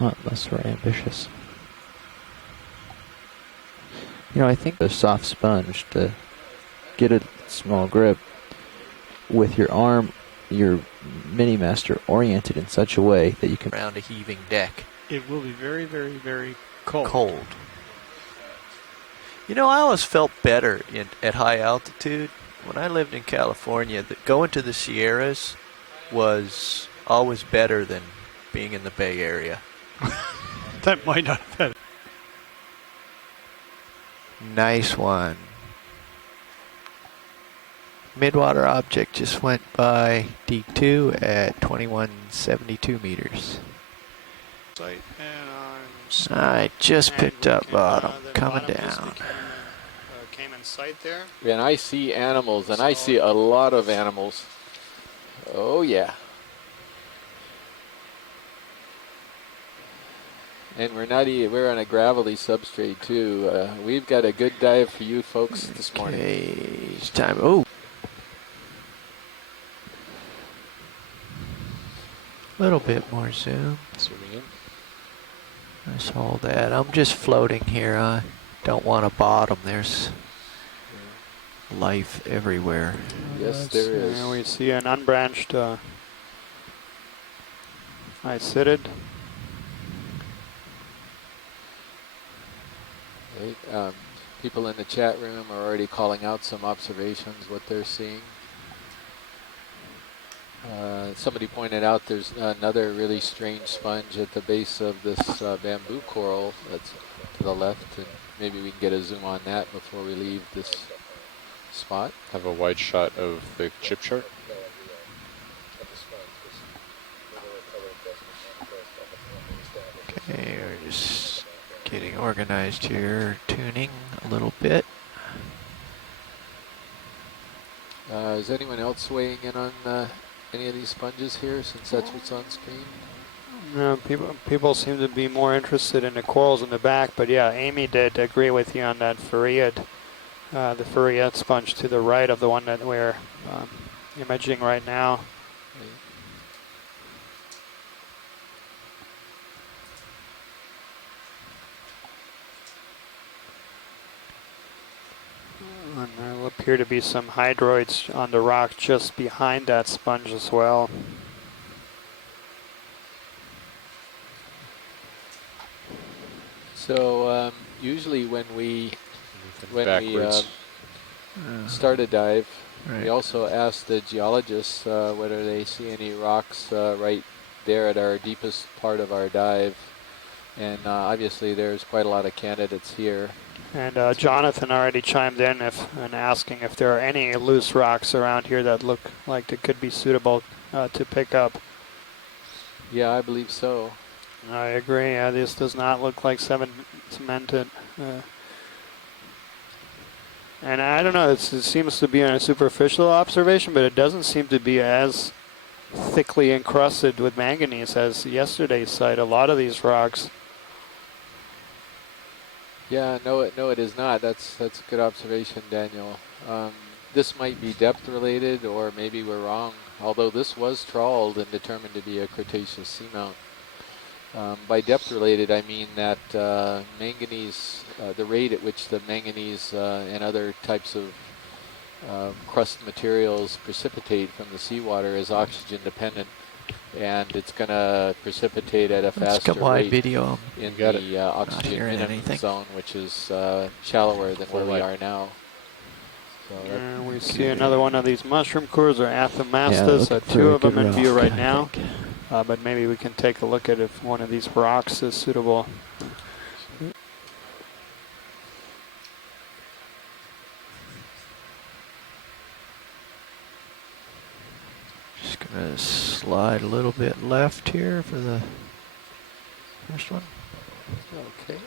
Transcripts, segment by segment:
Not unless we're ambitious. You know, I think the soft sponge to get a small grip with your arm, your Mini Master oriented in such a way that you can around a heaving deck. It will be very, very, very cold. Cold. You know, I always felt better at high altitude. When I lived in California, going to the Sierras was always better than being in the Bay Area. That might not have been. Nice one. Midwater object just went by D2 at 2172 meters. And I just picked up bottom, coming bottom down. Came in sight there. And I see animals, and I see a lot of animals. Oh yeah. And we're on a gravelly substrate too. We've got a good dive for you folks this morning. Okay, it's time. Oh. A little bit more zoom. Zooming in. Let's hold that. I'm just floating here. I don't want to bottom. There's life everywhere. Yes, there is. We see an unbranched icidid. Right. People in the chat room are already calling out some observations, what they're seeing. Somebody pointed out there's another really strange sponge at the base of this bamboo coral that's to the left, and maybe we can get a zoom on that before we leave this spot. Have a wide shot of the chip chart. Okay, we're just getting organized here, tuning a little bit. Is anyone else weighing in on any of these sponges here, since that's what's on screen? No, people seem to be more interested in the corals in the back, but yeah, Amy did agree with you on that Furiate, the Furiate sponge to the right of the one that we're imaging right now. And there will appear to be some hydroids on the rock just behind that sponge as well. So usually when we Backwards. start a dive, Right. we also ask the geologists whether they see any rocks right there at our deepest part of our dive. And obviously there's quite a lot of candidates here. And Jonathan already chimed in and asking if there are any loose rocks around here that look like they could be suitable to pick up. Yeah, I believe so. I agree. This does not look like cemented. And I don't know, it seems to be a superficial observation, but it doesn't seem to be as thickly encrusted with manganese as yesterday's site. A lot of these rocks. Yeah, no, it is not. That's a good observation, Daniel. This might be depth related, or maybe we're wrong. Although this was trawled and determined to be a Cretaceous seamount. By depth related, I mean that manganese, the rate at which the manganese and other types of crust materials precipitate from the seawater is oxygen dependent, and it's going to precipitate at a faster rate video. in the oxygen minimum zone, which is shallower than where we are now. So And we see another one of these mushroom cores, or Athamastus, two of them in view right now. But maybe we can take a look at if one of these rocks is suitable. Just gonna slide a little bit left here for the first one. okay.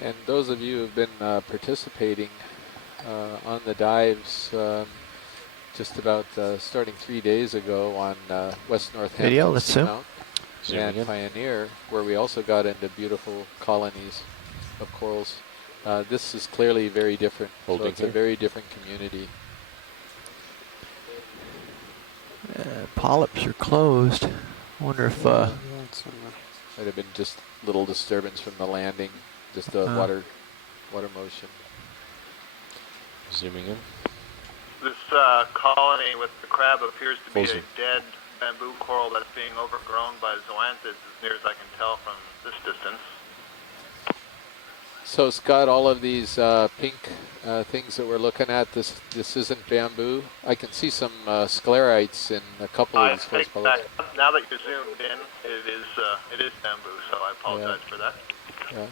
And those of you who have been participating on the dives just about starting 3 days ago on West Northampton Video, let's zoom. Seamount and Pioneer, where we also got into beautiful colonies of corals. This is clearly very different. So Holding it's a here. very different community. Polyps are closed. Wonder if Might have been just little disturbance from the landing, just the water motion. Zooming in. This colony with the crab appears to be Full a zoom. dead bamboo coral that's being overgrown by zoanthids, as near as I can tell from this distance. So Scott, all of these pink things that we're looking at, this isn't bamboo. I can see some sclerites in a couple of I these take first back, bullets. now that you're zoomed in, it is bamboo, so I apologize for that. Yeah.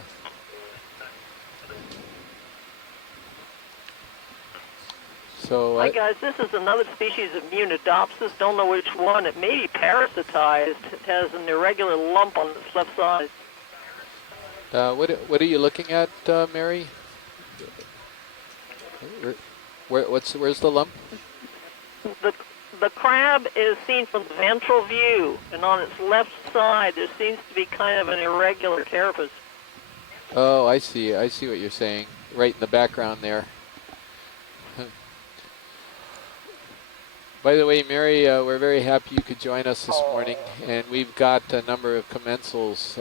So Hi guys, this is another species of Munidopsis. Don't know which one. It may be parasitized. It has an irregular lump on its left side. what are you looking at, Mary? Where's the lump? The crab is seen from the ventral view, and on its left side there seems to be kind of an irregular carapace. Oh, I see. I see what you're saying. Right in the background there. By the way, Mary, we're very happy you could join us this morning, and we've got a number of commensals,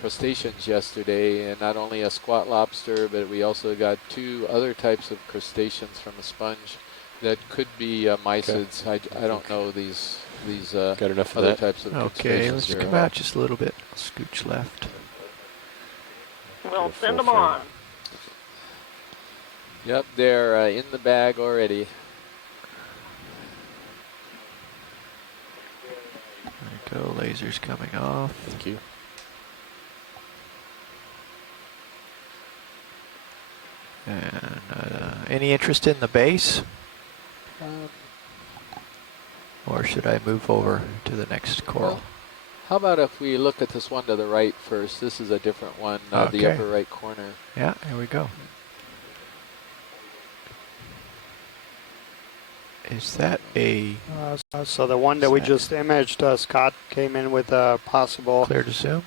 crustaceans yesterday, and not only a squat lobster, but we also got 2 other types of crustaceans from a sponge that could be mysids. I don't know these Got enough of other that. types of Okay, crustaceans let's here. come out just a little bit. Scooch left. Well, Full send them frame. on. Yep, they're in the bag already. There we go. Lasers coming off. Thank you. And any interest in the base? Or should I move over to the next coral? Well, how about if we look at this one to the right first? This is a different one, the Okay. upper right corner. Yeah, here we go. Is that a so the one that we just imaged, Scott came in with a possible clear to zoom?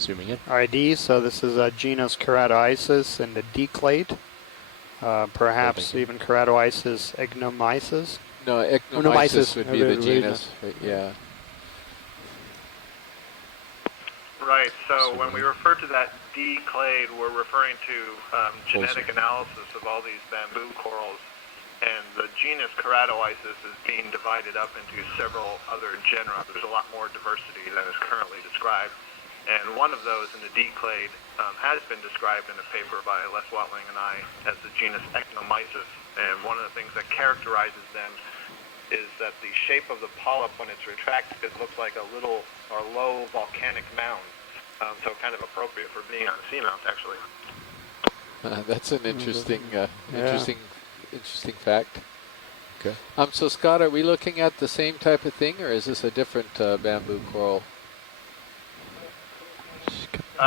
Zooming in. ID. So this is a genus Keratoisis in the D clade. Perhaps even Keratoisis ignomyces. No, Ecnomyces ecnomyces would be the the genus. Right, yeah. Right, so when we refer to that D clade, we're referring to genetic analysis of all these bamboo corals, and the genus Keratoisis is being divided up into several other genera. There's a lot more diversity than is currently described, and one of those in the D clade has been described in a paper by Les Watling and I as the genus Ecnomyces, and one of the things that characterizes them is that the shape of the polyp when it's retracted looks like a little or low volcanic mound, so kind of appropriate for being on a seamount, actually. That's an interesting, interesting fact. Okay. So Scott, are we looking at the same type of thing, or is this a different bamboo coral?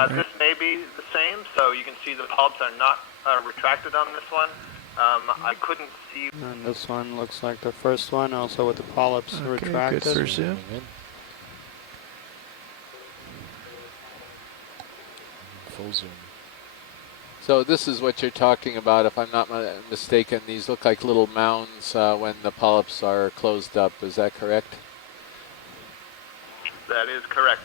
This may be the same, so you can see the polyps are not retracted on this one. I couldn't see. And this one looks like the first one, also with the polyps Okay, retracted. good for zoom. Zooming in. Full zoom. So this is what you're talking about, if I'm not mistaken. These look like little mounds when the polyps are closed up. Is that correct? That is correct.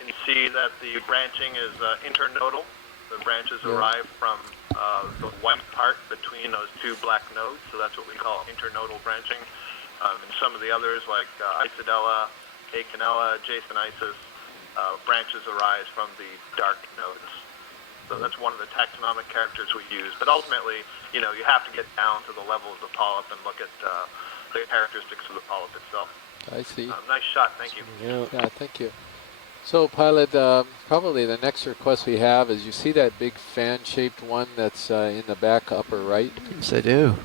You can see that the branching is internodal. The branches arrive from the white part between those 2 black nodes, so that's what we call internodal branching. And some of the others, like Isidella, Acanella, Jasonisis, branches arise from the dark nodes. So that's one of the taxonomic characters we use. But ultimately, you know, you have to get down to the level of the polyp and look at the characteristics of the polyp itself. I see. Nice shot, thank you. Yeah, thank you. So pilot, probably the next request we have is, you see that big fan-shaped one that's in the back upper right? Yes, I do.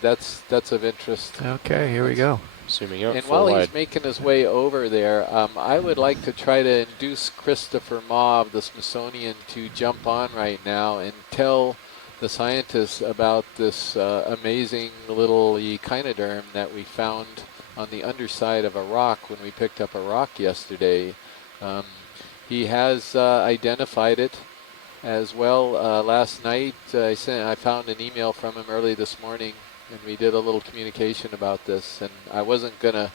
That's of interest. Okay, here we go. Zooming out. And Full while wide. he's making his way over there, I would like to try to induce Christopher Ma of the Smithsonian to jump on right now and tell the scientists about this amazing little echinoderm that we found on the underside of a rock when we picked up a rock yesterday. he has identified it as well. Last night, I found an email from him early this morning, and we did a little communication about this. And I wasn't gonna.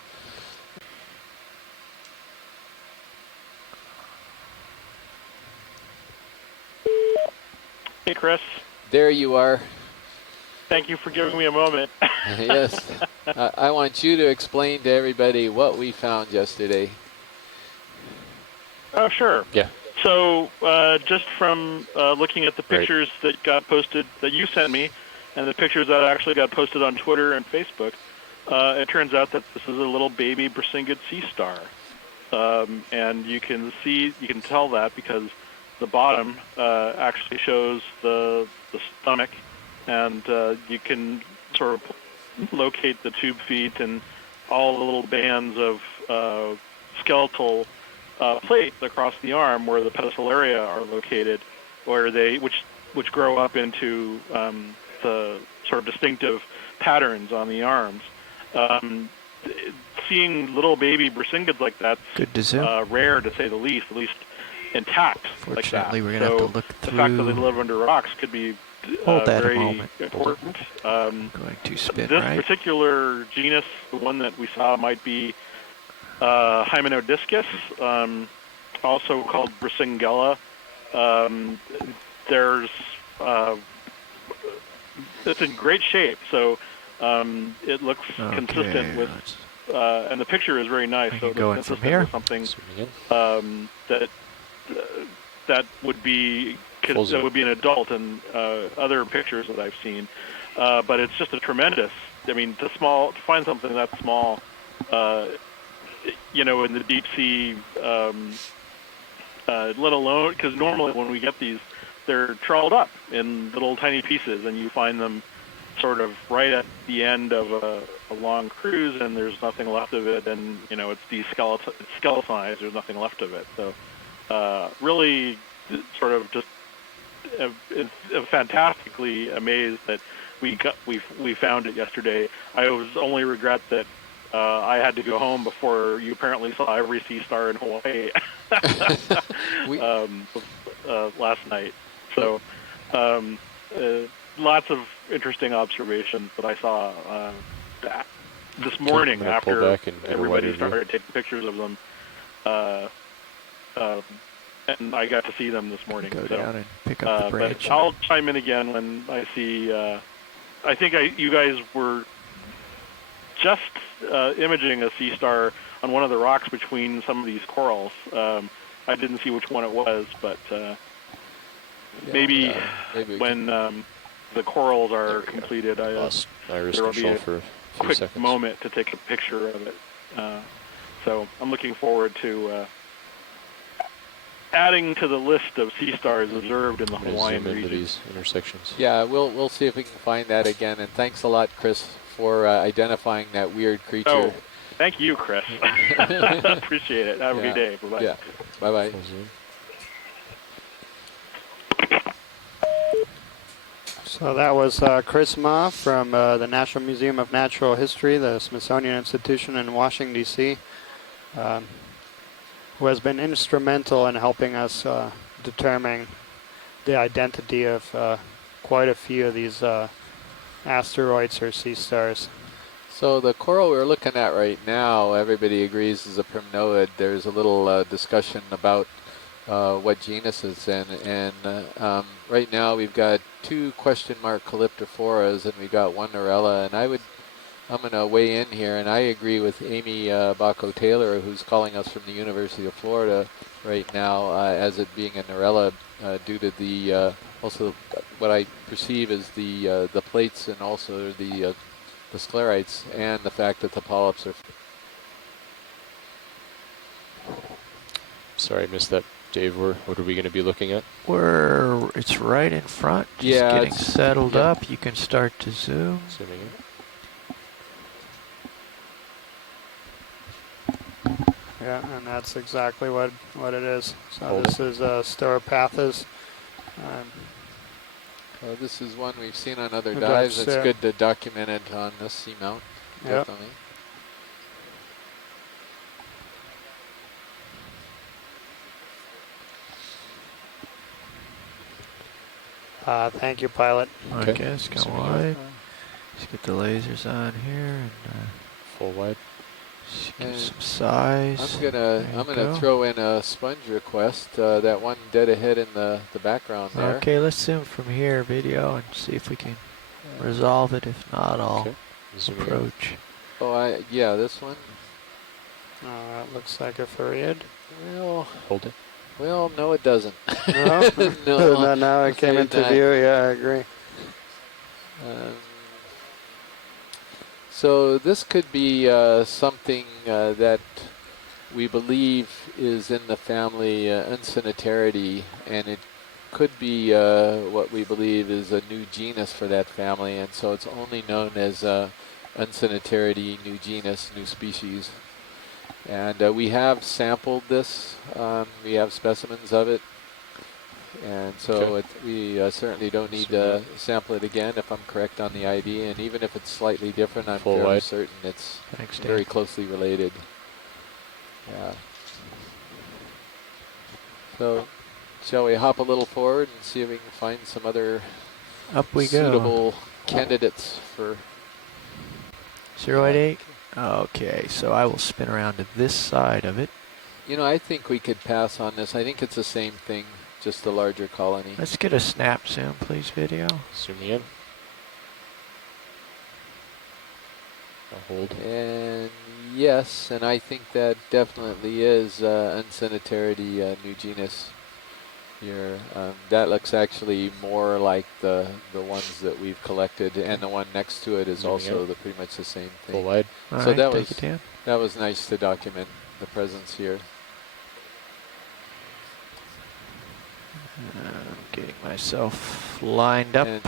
Hey, Chris. There you are. Thank you for giving me a moment. Yes. I want you to explain to everybody what we found yesterday. Oh, sure. Yeah. So just from looking at the pictures that got posted, that you sent me, and the pictures that actually got posted on Twitter and Facebook, it turns out that this is a little baby Brisingid sea star. And you can tell that because the bottom actually shows the stomach, and you can sort of locate the tube feet and all the little bands of skeletal plates across the arm where the pedicellaria are located, which grow up into the sort of distinctive patterns on the arms. Seeing little baby Brisingids like that's Good to zoom. rare, to say the least, at least intact like that. Fortunately, we're going to have to look the fact that they through. live under rocks could be Hold that a very moment. important. Going to spin This right. particular genus, the one that we saw, might be Hymenodiscus, also called Brisingella. It's in great shape, so it looks consistent with, and the picture is very nice. So it looks from consistent here. with something that would be an adult in other pictures that I've seen. But it's just a tremendous. I mean, to find something that small, in the deep sea, let alone, because normally when we get these, they're trawled up in little tiny pieces, and you find them sort of right at the end of a long cruise, and there's nothing left of it, and it's skeletonized. There's nothing left of it. So really, sort of just fantastically amazed that we found it yesterday. I was only regret that I had to go home before you apparently saw every sea star in Hawaii last night. So lots of interesting observations that I saw this morning after everybody started taking pictures of them. And I got to see them this morning. Go down and pick up the branch. But I'll chime in again when I see. I think you guys were just imaging a sea star on one of the rocks between some of these corals. I didn't see which one it was, but maybe when the corals are completed, there will be a quick moment to take a picture of it. So I'm looking forward to adding to the list of sea stars observed in the Hawaiian region. These intersections. Yeah, we'll see if we can find that again. And thanks a lot, Chris, for identifying that weird creature. Oh, thank you, Chris. Appreciate it. Have a good day. Bye-bye. Yeah. Bye-bye. So that was Chris Ma from the National Museum of Natural History, the Smithsonian Institution in Washington, D.C., who has been instrumental in helping us determine the identity of quite a few of these asteroids or sea stars. So the coral we're looking at right now, everybody agrees is a primnoid. There's a little discussion about what genus it's in, and right now we've got 2 question mark calyptophoras, and we've got 1 Narella, and I'm going to weigh in here, and I agree with Amy Bacco-Taylor, who's calling us from the University of Florida right now, as it being a Narella due to the also what I perceive as the plates and also the sclerites, and the fact that the polyps are. Sorry, I missed that. Dave, what are we going to be looking at? It's right in front, just getting settled up. You can start to zoom. Zooming in. Yeah, and that's exactly what it is. So this is Stauropathus. This is one we've seen on other dives. It's good to document it on this seamount. Yep. Definitely. Thank you, pilot. Okay. Okay, let's go So we wide. Let's get the lasers on here and Full wide. just give And some size. I'm There you gonna go. throw in a sponge request. That one dead ahead in the background there. Okay, let's zoom from here, video, and see if we can resolve it. If not, I'll Okay. Zooming in. approach. Oh, yeah, this one. It looks like a Fariad. Well, Hold it. no, it doesn't. No, No, now it came afraid into not. view. Yeah, I agree. So this could be something that we believe is in the family Uncinetaridae, and it could be what we believe is a new genus for that family, and so it's only known as Uncinetaridae, new genus, new species. And we have sampled this. We have specimens of it. And so Okay. we certainly don't need to sample it again if I'm correct on the ID. And even if it's slightly different, I'm Full fairly wide. certain it's Thanks, Dan. very closely related. Yeah. So shall we hop a little forward and see if we can find some other Up we go. suitable candidates for... 088. Okay, so I will spin around to this side of it. You know, I think we could pass on this. I think it's the same thing, just a larger colony. Let's get a snap zoom, please, video. Zooming in. I'll hold. And yes, and I think that definitely is Uncinetaridae, new genus here. That looks actually more like the ones that we've collected, and the one next to it is Zooming also in. pretty much the same Full thing. wide. All So right, that take was- it down. That was nice to document the presence here. Getting myself lined up. And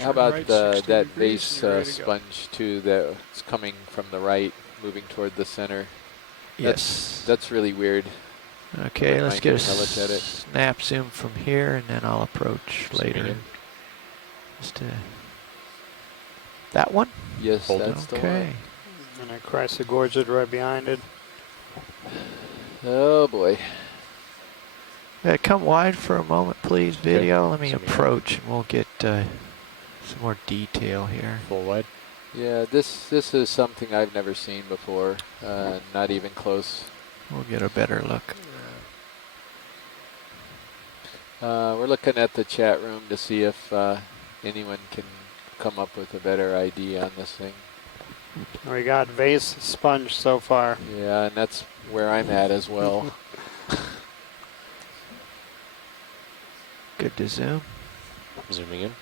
how about right 60 that degrees base and you're ready to go. sponge too that's coming from the right, moving toward the center? Yes. That's really weird. Okay, Don't let's mind get a taking a look at it. snap zoom from here, and then I'll approach Zooming later. in. Just that one? Yes, Hold it. that's the Okay. one. And a Chrysogorgid right behind it. Oh boy. Yeah, come wide for a moment, please, video. Let me Zooming in. approach, and we'll get some more detail here. Full wide. Yeah, this is something I've never seen before. Not even close. We'll get a better look. We're looking at the chat room to see if anyone can come up with a better idea on this thing. We got vase sponge so far. Yeah, and that's where I'm at as well. Good to zoom. Zooming in.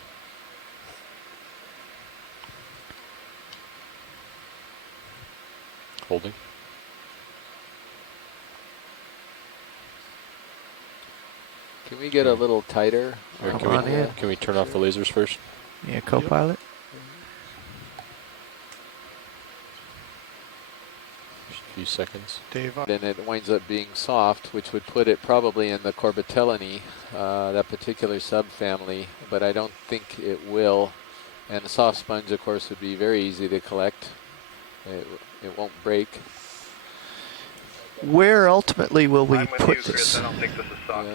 Holding. Can we get a little tighter? Or Come on in. can we turn off the lasers first? Yeah, co-pilot. Just a few seconds. Dave, Then it winds up being soft, which would put it probably in the Corbitellinae, that particular subfamily, but I don't think it will. And the soft sponge, of course, would be very easy to collect. It won't break. Where ultimately will we I'm with put you, Chris. this? I don't think this is soft.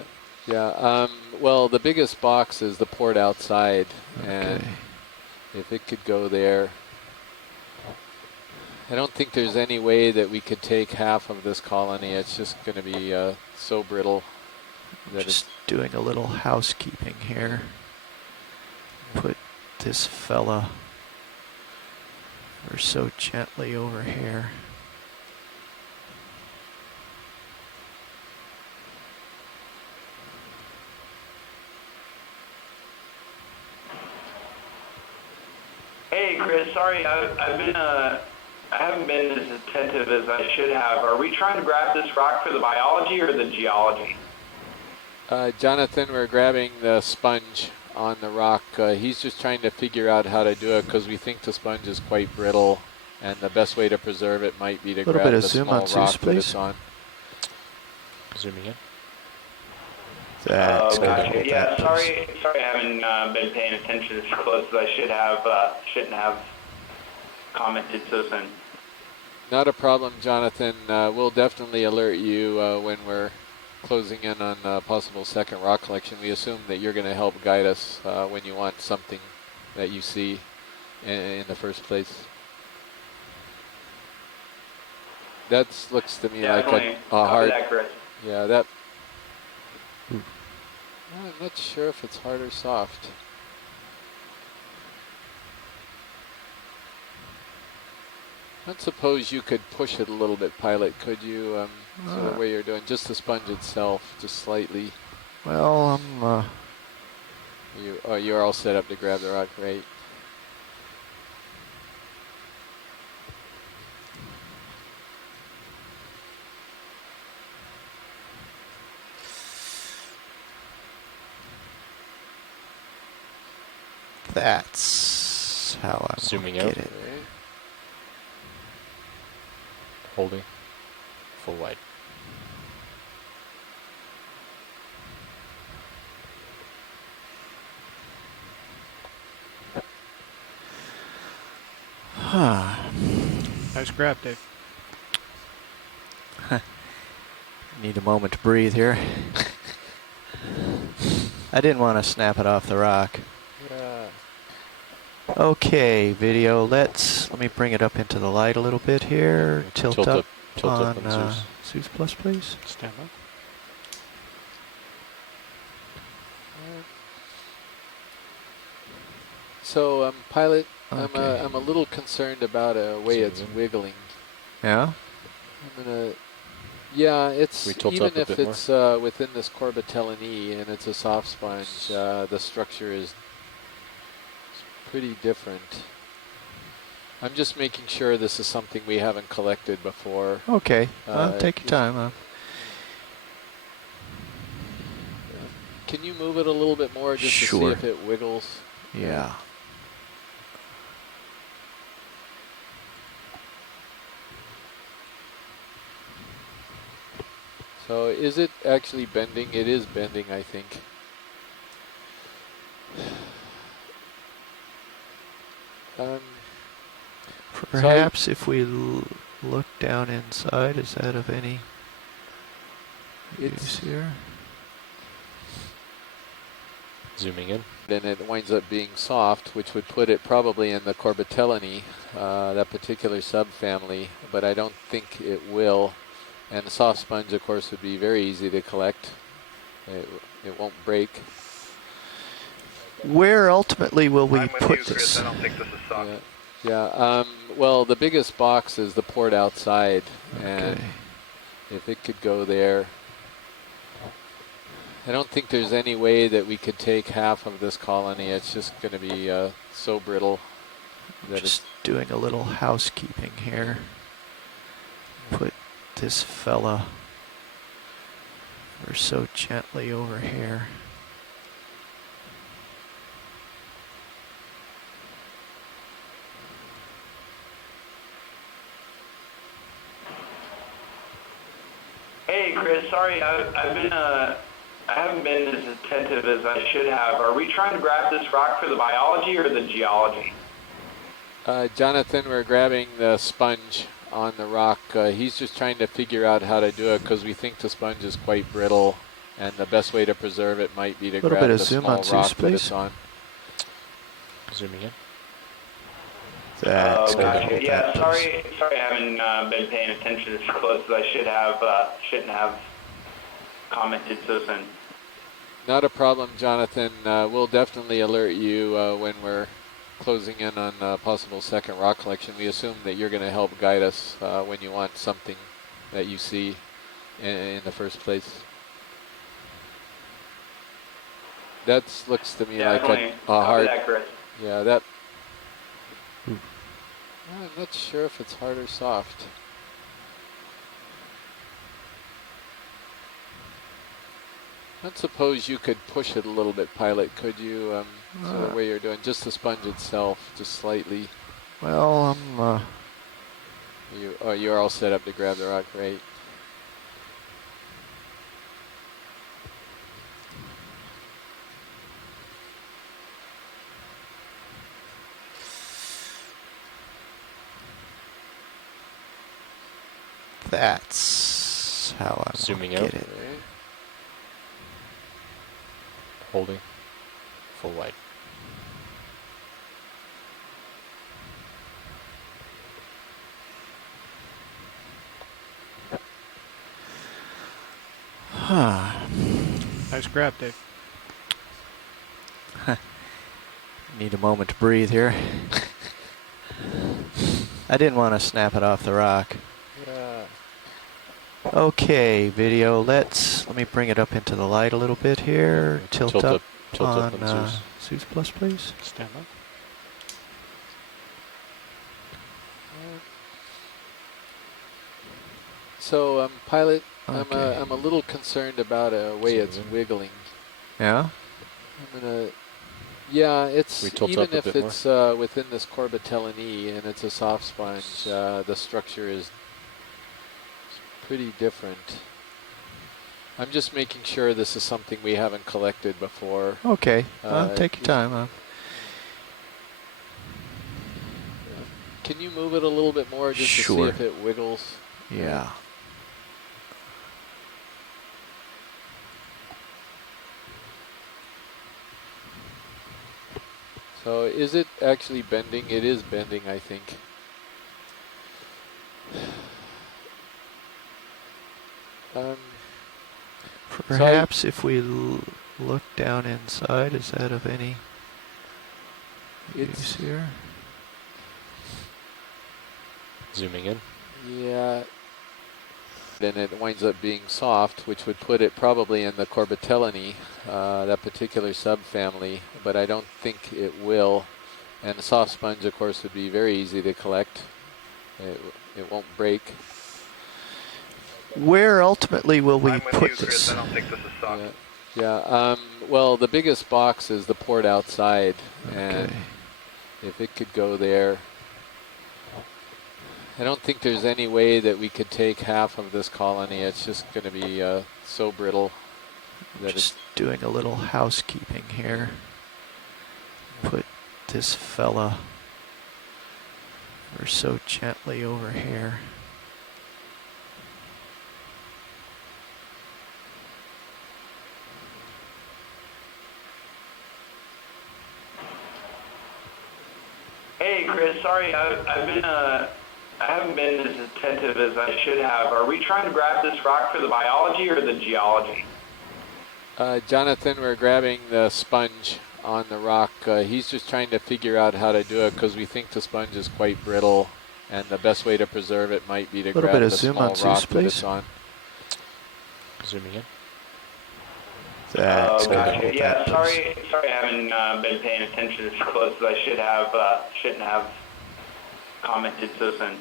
Yeah. Well, the biggest box is the port outside, and Okay. if it could go there, I don't think there's any way that we could take half of this colony. It's just going to be so brittle that Just doing a little housekeeping here. Put this fella ever so gently over here. Hey, Chris. Sorry, I've been I haven't been as attentive as I should have. Are we trying to grab this rock for the biology or the geology? Jonathan, we're grabbing the sponge on the rock. He's just trying to figure out how to do it because we think the sponge is quite brittle, and the best way to preserve it might be to Little grab bit of the zoom small on Zeus, rock that please. it's on. Zooming in. That's good. Gotcha. Hold Yeah, that, please. sorry, I haven't been paying attention as close as I should have. Shouldn't have commented so soon. Not a problem, Jonathan. We'll definitely alert you when we're closing in on a possible second rock collection, we assume that you're going to help guide us when you want something that you see in the first place. That looks to me like a hard. That, Chris. Yeah, that. I'm not sure if it's hard or soft. I suppose you could push it a little bit, Pilot. Could you? So the way you're doing, just the sponge itself, just slightly. Well, You're all set up to grab the rock, right? that's how I'm Zooming get out. it. Holding. Full wide. Nice grab, Dave. Need a moment to breathe here. I didn't want to snap it off the rock. Yeah. Okay, video. Let me bring it up into the light a little bit here. Tilt up on Zeus Plus, please. Stand up. So, Pilot, Okay. I'm a little concerned about the way it's wiggling. Yeah? I'm gonna. Yeah, it's We tilt even up a if bit it's within this Corbitellin E and it's a soft sponge, the structure is pretty different. I'm just making sure this is something we haven't collected before. Okay. Take your just- time. Can you move it a little bit more just to see Sure. if it wiggles? Yeah. So is it actually bending? It is bending, I think. Perhaps if we look down inside, is that of any use here? Zooming in. Then it winds up being soft, which would put it probably in the Corbitellinae, that particular subfamily, but I don't think it will. And the soft sponge, of course, would be very easy to collect. It won't break. Where ultimately will we I'm with put you, Chris. this? I don't think this is soft. Yeah. Well, the biggest box is the port outside, and Okay. if it could go there, I don't think there's any way that we could take half of this colony. It's just going to be so brittle that Just doing a little housekeeping here. Put this fella ever so gently over here. Hey, Chris. Sorry, I haven't been as attentive as I should have. Are we trying to grab this rock for the biology or the geology? Jonathan, we're grabbing the sponge on the rock. He's just trying to figure out how to do it because we think the sponge is quite brittle, and the best way to preserve it might be to Little grab bit of the zoom small on Zeus, rock that please. it's on. Zooming in. That's Gotcha. good. Yeah, sorry I haven't been paying attention as close as I should have. Shouldn't have commented so soon. Not a problem, Jonathan. We'll definitely alert you when we're closing in on a possible second rock collection. We assume that you're going to help guide us when you want something that you see in the first place. That looks to me like Definitely. a hard. That, Chris. Yeah, that. I'm not sure if it's hard or soft. I suppose you could push it a little bit, Pilot. Could you? So the way you're doing, just the sponge itself, just slightly. Well, You're all set up to grab the rock, right? that's how I'm Zooming get out. it. Okay. Holding. Full wide. Nice grab, Dave. Need a moment to breathe here. I didn't want to snap it off the rock. Yeah. Okay, video, let me bring it up into the light a little bit here. Tilt up on Zeus Plus, please. Stand up. So, pilot, Okay. I'm a little concerned about the way it's wiggling. Yeah? I'm gonna. Yeah, it's We tilt even up a if bit it's within this Corbatellan E and it's a soft sponge, the structure is pretty different. I'm just making sure this is something we haven't collected before. Okay, take your time. Can you move it a little bit more just Sure. to see if it wiggles? Yeah. So is it actually bending? It is bending, I think. Perhaps if we look down inside, is that of any use here? Zooming in. Yeah. Then it winds up being soft, which would put it probably in the Corbitellinae, that particular subfamily, but I don't think it will. And the soft sponge, of course, would be very easy to collect. It won't break. Where ultimately will we I'm with put you, Chris. this? I don't think this is soft. Yeah. Well, the biggest box is the port outside, and Okay. if it could go there, I don't think there's any way that we could take half of this colony. It's just going to be so brittle that Just doing a little housekeeping here. Put this fella ever so gently over here. Hey, Chris. Sorry, I haven't been as attentive as I should have. Are we trying to grab this rock for the biology or the geology? Jonathan, we're grabbing the sponge on the rock. He's just trying to figure out how to do it because we think the sponge is quite brittle, and the best way to preserve it might be to Little grab bit the of zoom small on Zeus, rock that please. it's on. Zooming in. That's Gotcha. good. Yeah, That sorry I haven't been paying attention as close as I should have. Shouldn't have commented so soon.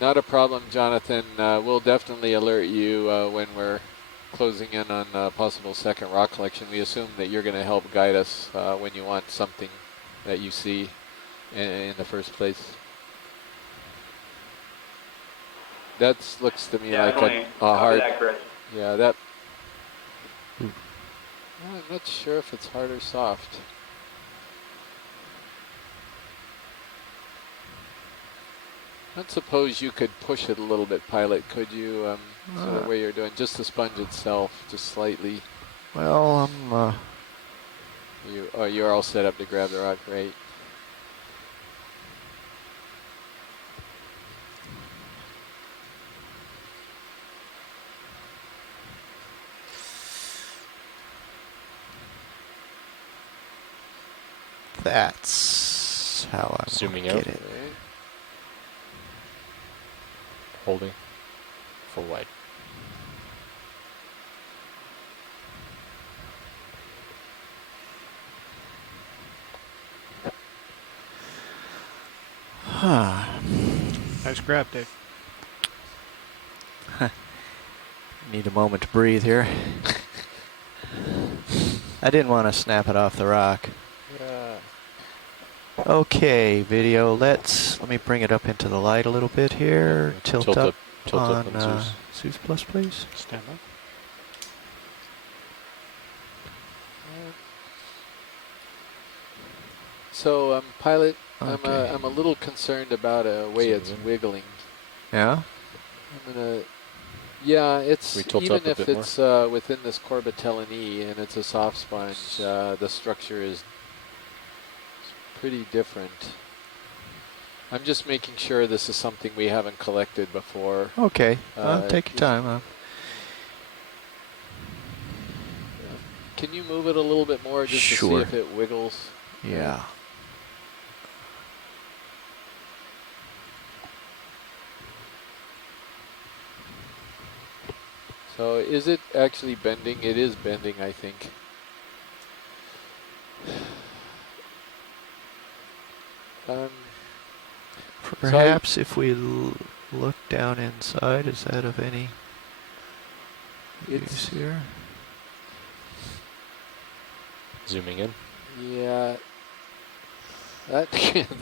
Not a problem, Jonathan. We'll definitely alert you when we're closing in on a possible second rock collection. We assume that you're going to help guide us when you want something that you see in the first place. That looks to me like a hard. That, Chris. Yeah, that. I'm not sure if it's hard or soft. I suppose you could push it a little bit, pilot. Could you? So the way you're doing, just the sponge itself, just slightly. Well, You're all set up to grab the rock, right? that's how I'm Zooming get out. it. Holding. Full wide. Nice grab, Dave. Need a moment to breathe here. I didn't want to snap it off the rock. Yeah. Okay, video, let me bring it up into the light a little bit here. Tilt up on Zeus. Zeus Plus, please. Stand up. So, pilot, Okay. I'm a little concerned about the way it's wiggling. Yeah? I'm gonna. Yeah, it's We tilt even up a if bit it's within this Corbitellin E and it's a soft sponge, the structure is pretty different. I'm just making sure this is something we haven't collected before. Okay, take your Is- time. Can you move it a little bit more just to see Sure. if it wiggles? Yeah. So is it actually bending? It is bending, I think. Perhaps if we look down inside, is that of any use here? Zooming in. Yeah, that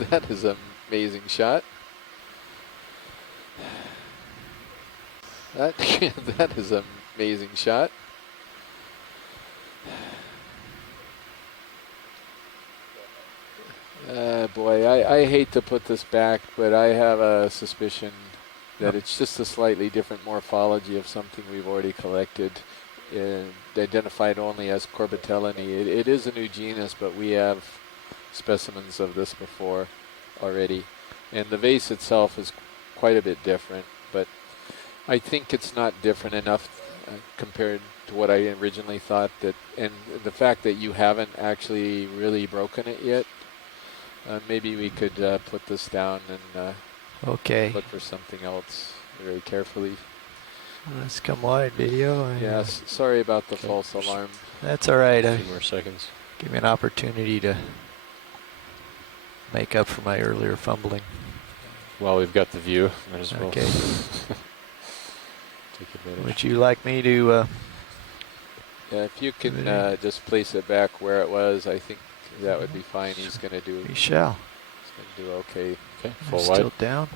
that is an amazing shot. That that is an amazing shot. Boy, I hate to put this back, but I have a suspicion that it's just a slightly different morphology of something we've already collected, identified only as Corbitellini. It is a new genus, but we have specimens of this before already. And the vase itself is quite a bit different, but I think it's not different enough compared to what I originally thought. And the fact that you haven't actually really broken it yet, maybe we could put this down and Okay. look for something else very carefully. Let's come wide video. Yes, sorry about the false alarm. That's all right. A few more seconds. Give me an opportunity to make up for my earlier fumbling. While we've got the view, might as well. Okay. Take advantage. Would you like me to? Yeah, if you can just place it back where it was, I think that would be fine. He's going to do. We shall. He's going to do okay. Okay, full Still wide. down.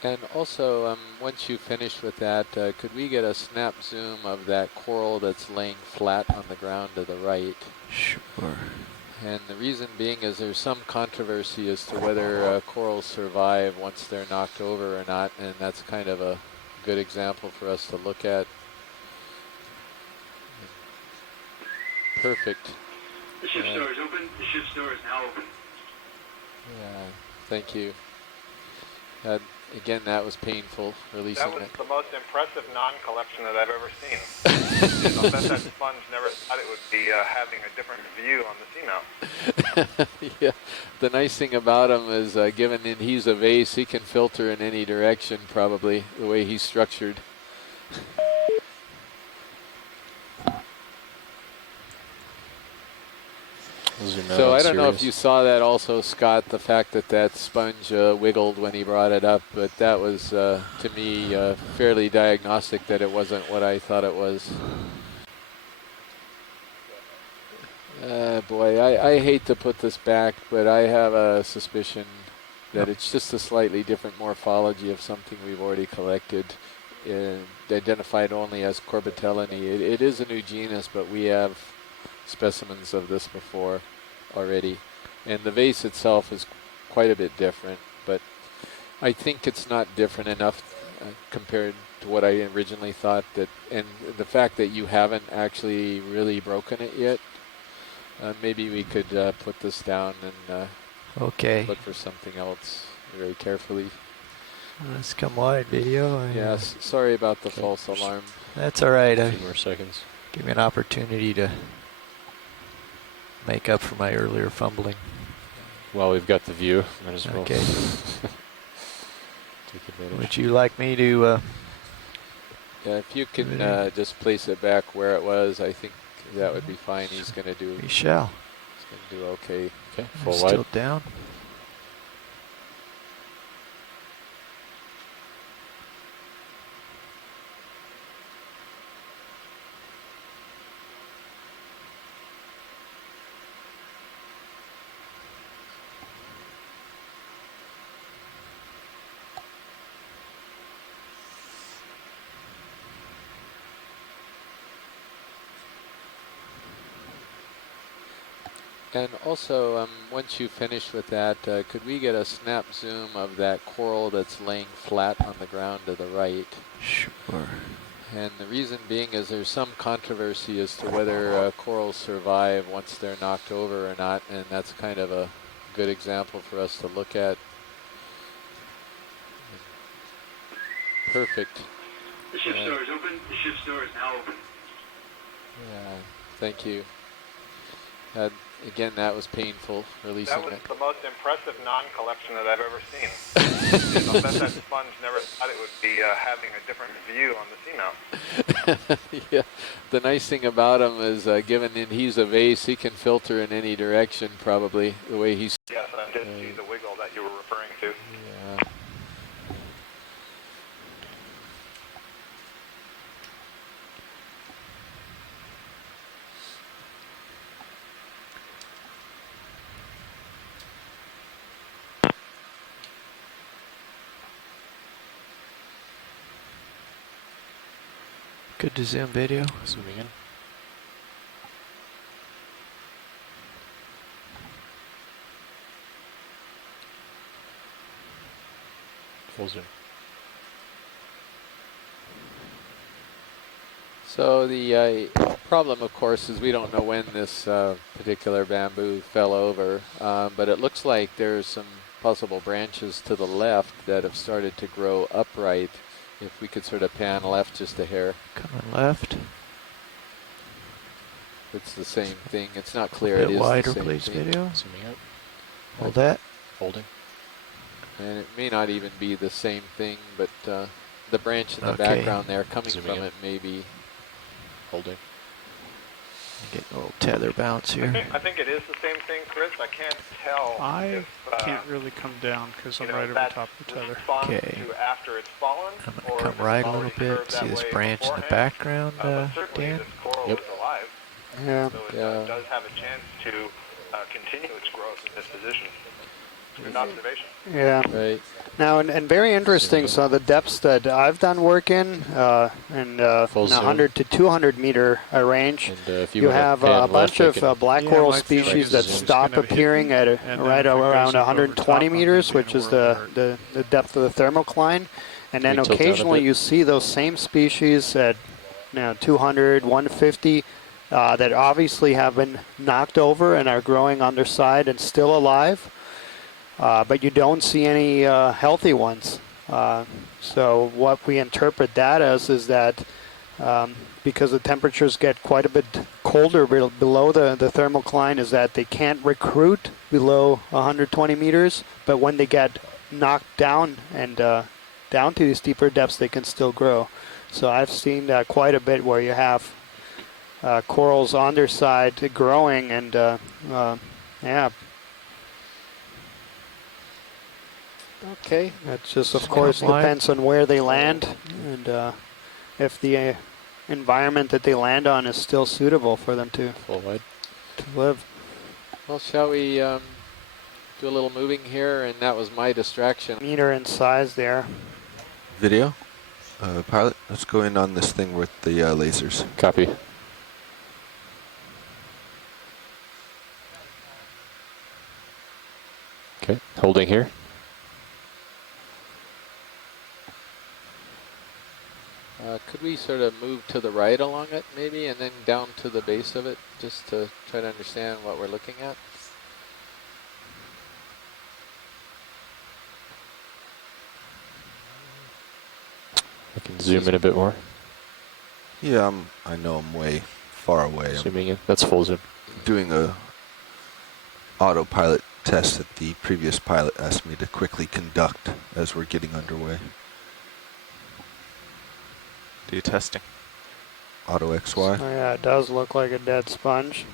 And also, once you finish with that, could we get a snap zoom of that coral that's laying flat on the ground to the right? Sure. And the reason being is there's some controversy as to whether corals survive once they're knocked over or not, and that's kind of a good example for us to look at. Perfect. The ship's door is open. The ship's door is now open. Yeah, thank you. Again, that was painful, releasing That was it. the most impressive non-collection that I've ever seen. I'll bet that sponge never thought it would be having a different view on the seamount. Yeah, the nice thing about him is, given that he's a vase, he can filter in any direction, probably, the way he's structured. So I don't know if you saw that also, Scott, the fact that that sponge wiggled when he brought it up, but that was, to me, fairly diagnostic that it wasn't what I thought it was. Boy, I hate to put this back, but I have a suspicion that it's just a slightly different morphology of something we've already collected, identified only as Corbitellini. It is a new genus, but we have specimens of this before already. And the vase itself is quite a bit different, but I think it's not different enough compared to what I originally thought. And the fact that you haven't actually really broken it yet, maybe we could put this down and Okay. look for something else very carefully. Let's come wide video. Yes, sorry about the false alarm. That's all right. A few more seconds. Give me an opportunity to make up for my earlier fumbling. While we've got the view, might as well. Okay. Take advantage. Would you like me to? Yeah, if you can just place it back where it was, I think that would be fine. He's going to do. We shall. He's going to do okay. Okay, full Still wide. down. And also, once you finish with that, could we get a snap zoom of that coral that's laying flat on the ground to the right? Sure. And the reason being is there's some controversy as to whether corals survive once they're knocked over or not, and that's kind of a good example for us to look at. Perfect. The ship's door is open. The ship's door is now open. Yeah, thank you. Again, that was painful, releasing That was it. the most impressive non-collection that I've ever seen. I'll bet that sponge never thought it would be having a different view on the seamount. Yeah, the nice thing about him is given that he's a vase, he can filter in any direction probably, the way he's... Yes, I did see the wiggle that you were referring to. Yeah. Good to zoom video. Zooming in. Full zoom. So the problem, of course, is we don't know when this particular bamboo fell over, but it looks like there's some possible branches to the left that have started to grow upright. If we could sort of pan left just a hair. Coming left. It's the same thing. It's not clear. A It bit is wider, the same please, thing. video. Zooming out. Hold that. Holding. And it may not even be the same thing, but the branch in the Okay. background there coming Zooming from in. it may be. Holding. Get a little tether bounce here. I think it is the same thing, Chris. I can't tell I if, can't really come down because I'm you know, right over that top of the tether. responds Okay. to after it's fallen, I'm or going to if come it's right a already little bit. curved See that this way branch in the beforehand. background, But certainly Dan? this coral Yep. is alive, Yeah. so it Yeah. does have a chance to continue its growth in this position. Good observation. Yeah. Right. Now, and very interesting, so the depths that I've done work in 100 to 200 meter range, And if you wanna have pan a left, bunch I of can- black Yeah, coral my feeling species is that it's stop gonna hit appearing me, at and then right if it goes around over 120 top, I'm meters, gonna which be is over the depth of the thermocline. And then Can we tilt down a occasionally bit? you see those same species at 200, 150 that obviously have been knocked over and are growing underside and still alive. But you don't see any healthy ones. So what we interpret that as is that because the temperatures get quite a bit colder below the thermocline, is that they can't recruit below 120 meters, but when they get knocked down and down to these deeper depths, they can still grow. So I've seen that quite a bit where you have corals on their side growing and yeah. Okay. It just, of Just course, come wide. depends on where they land and if the environment that they land on is still suitable for them to Full wide. live. Well, shall we do a little moving here? And that was my distraction. Meter in size there. Video? Pilot, let's go in on this thing with the lasers. Copy. Okay, holding here. Could we sort of move to the right along it, maybe, and then down to the base of it, just to try to understand what we're looking at? I can zoom in a bit more. Yeah, I know I'm way far away. I'm Zooming in. That's full zoom. doing a autopilot test that the previous pilot asked me to quickly conduct as we're getting underway. Do you testing? Auto XY. Oh yeah, it does look like a dead sponge.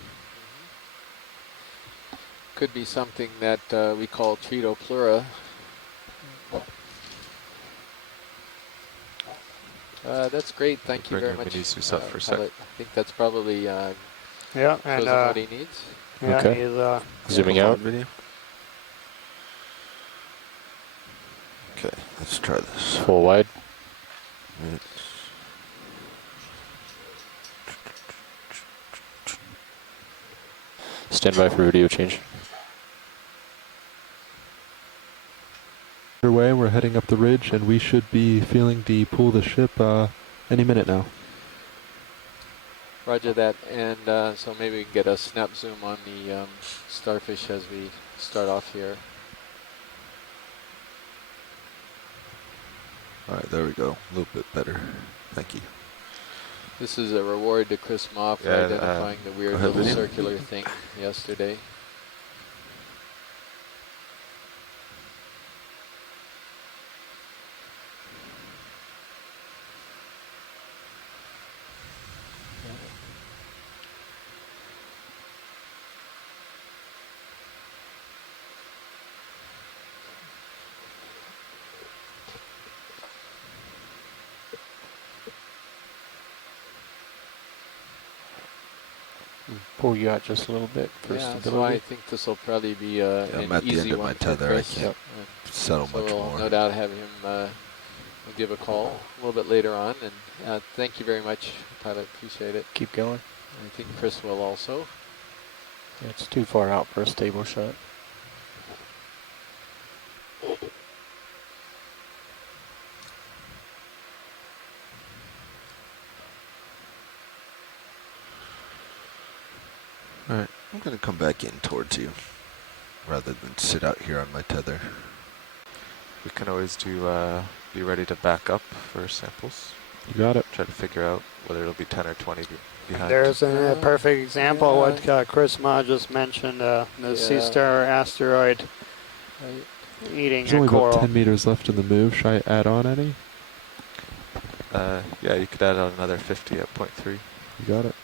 Could be something that we call Tretopleura. That's great. Thank you Bring very your much. mini-Zeus up for a sec. pilot. I think that's probably Yeah, shows and him what he needs. yeah, Okay. he's Zooming out. Video. Okay, let's try this. Full wide. Stand by for video change. Underway, we're heading up the ridge, and we should be feeling the pull of the ship any minute now. Roger that, and so maybe we can get a snap zoom on the starfish as we start off here. All right, there we go. A little bit better. Thank you. This is a reward to Chris Ma for identifying the weird ahead, little video. circular thing yesterday. Pull you out just a little bit for Yeah, so I stability. think this will probably be I'm an at the easy end of one my for tether. Chris. I can't settle So much we'll more. no doubt have him we'll give a call a little bit later on. And thank you very much, pilot. Appreciate it. Keep going. I think Chris will also. Yeah, it's too far out for a stable shot. All right, I'm going to come back in towards you rather than sit out here on my tether. We can always do be ready to back up for samples. You got it. Try to figure out whether it'll be 10 or 20 behind. There's a perfect example of what Chris Ma just mentioned, the sea star asteroid eating There's a only coral. about 10 meters left in the move. Should I add on any? Yeah, you could add on another 50 at 0.3. You got it.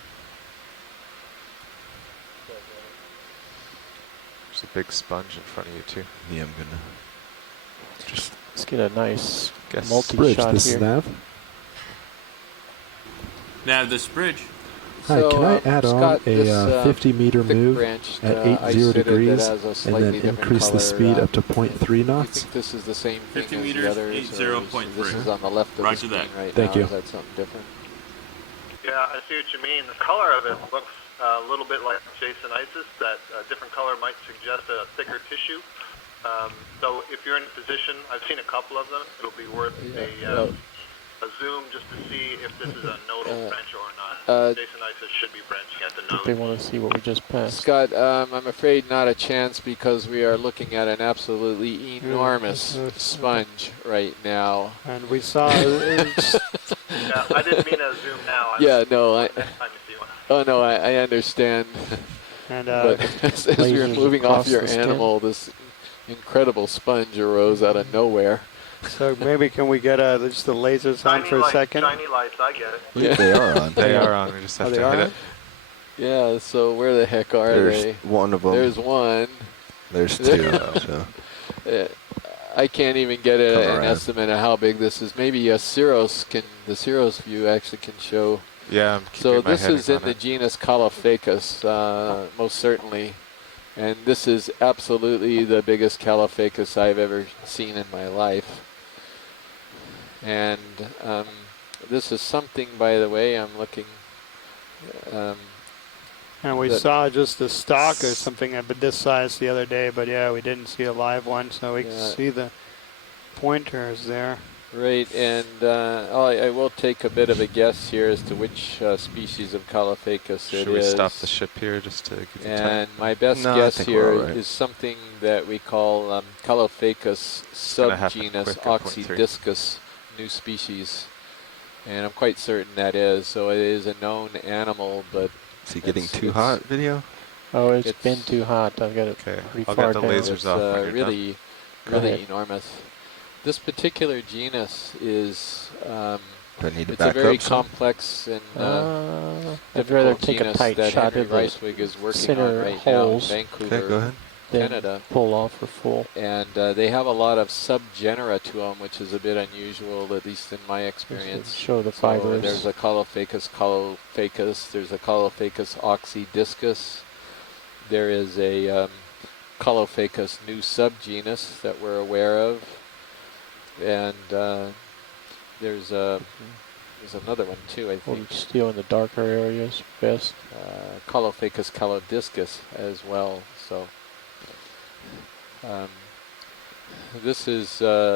There's a big sponge in front of you too. Yeah, I'm going to Just let's get a nice Guess. multi Bridge, shot this here. is Nav. Nav, this bridge. Hi, can I add on Scott, a this, 50 meter thick move branched, at ice 80 hooded that degrees has a and slightly then different increase the color, speed up to do 0.3 you knots? think this is the same thing 50 as meters, the others? 80.3. This is on the left of Roger the screen that. right Thank now. you. Is that something different? Yeah, I see what you mean. The color of it looks a little bit like Jasonisis. That different color might suggest a thicker tissue. So if you're in a position, I've seen a couple of them, it'll be worth a zoom just to see if this is a nodal branch or not. Jasonisis should be branching at the node. They want to see what we just passed. Scott, I'm afraid not a chance because we are looking at an absolutely enormous sponge right now. And we saw Yeah, I didn't mean to zoom now. Yeah, no, Next time you see one. oh no, I understand. and But as you're lasers moving off across your the skin. animal, this incredible sponge arose out of nowhere. so maybe can we get just the lasers on for a second? Shiny lights, I get it. believe they are on. They are on. We just have Oh, they to are hit on? it. Yeah, so where the heck are There's they? one of them. There's one. There's two. So I can't even get Come an around. estimate of how big this is. Maybe the Cirrus view actually can show. Yeah, I'm So keeping my this is heading in on the it. genus Calophacus, most certainly. And this is absolutely the biggest Calophacus I've ever seen in my life. And this is something, by the way, I'm looking. And we saw just a stalk or something of this size the other day, but yeah, we didn't see a live one, so we can see the pointers there. Right, and I will take a bit of a guess here as to which species of Calophacus it Should we is. stop the ship here just to give you time? And my best No, I guess think here we're all right. is something that we call Calophacus gonna happen subgenus quick at 0.3. oxydiscus, new species. And I'm quite certain that is. So it is a known animal, but is he getting it's- too hot, video? Oh, it's It's- been too hot. I've got it Okay, pretty I'll far get the down. lasers it's off when you're really, Go really ahead. enormous. This particular genus is Do I need to it's a back very up some? complex and I'd rather difficult take a genus tight that shot Henry of the Reiswig is working on center right holes. now in Vancouver, Okay, go ahead. then Canada. pull off for full. And they have a lot of subgenera to them, which is a bit unusual, at least in my experience. Show the So fibers. there's a Calophacus, there's a Calophacus oxydiscus. There is a Calophacus new subgenus that we're aware of. And there's a There's another one too, I think. Hold still in the darker areas best. Colophacus calodiscus as well. So this is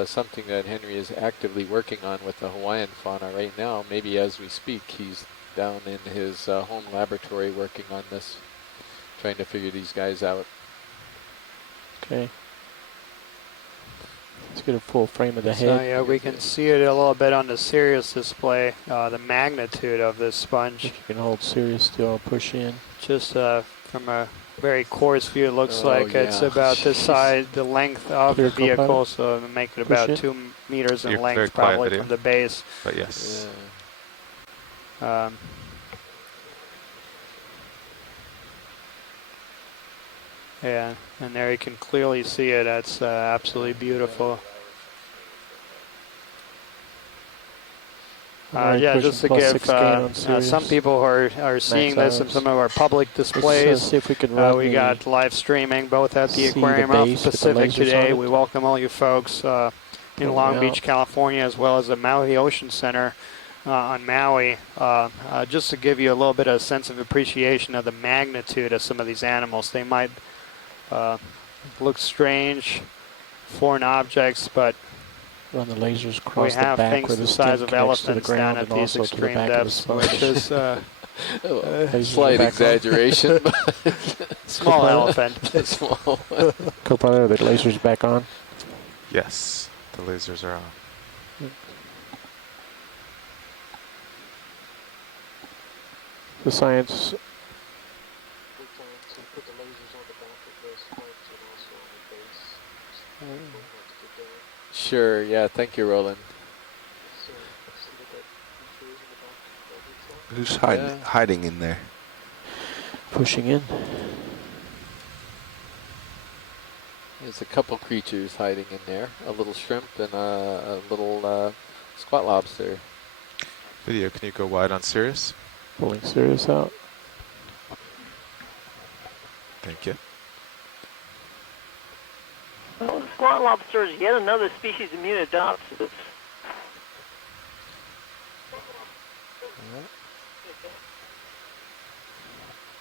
something that Henry is actively working on with the Hawaiian fauna right now. Maybe as we speak, he's down in his home laboratory working on this, trying to figure these guys out. Okay. Let's get a full frame of the So head. yeah, we can see it a little bit on the Sirius display, the magnitude of this sponge. If you can hold Sirius still, I'll push in. Just from a very coarse view, it looks Oh, like it's yeah. about the size, the length of the Clear, vehicle, co-pilot. so it'll make it Push about it. 2 meters in You're very length, quiet probably video. from the base. But yes. Yeah, and there you can clearly see it. That's absolutely beautiful. Alright, Yeah, pushing just to plus give 6 gain on Sirius. some people are seeing this in hours. some of our public Let's displays. see if we can run We the got live streaming both at the see the aquarium off base with the Pacific lasers today. on it. We welcome all you folks in Pull Long them Beach, out. California, as well as the Maui Ocean Center on Maui. Just to give you a little bit of sense of appreciation of the magnitude of some of these animals. They might look strange, foreign objects, but run the lasers we across the have back things where the the skin size of connects to the elephants down ground at and these also to the extreme back of the depths, sponge. which is Lasers Slight are back on. exaggeration. small Co-pilot? elephant. Small. Co-pilot, are the lasers back on? Yes, the lasers are on. The science. Sure, yeah, thank you, Roland. Who's Yeah. hiding in there? Pushing in. There's a couple creatures hiding in there. A little shrimp and a little squat lobster. Video, can you go wide on Sirius? Pulling Sirius out. Thank you. Well, the squat lobster is yet another species of Munidopsis.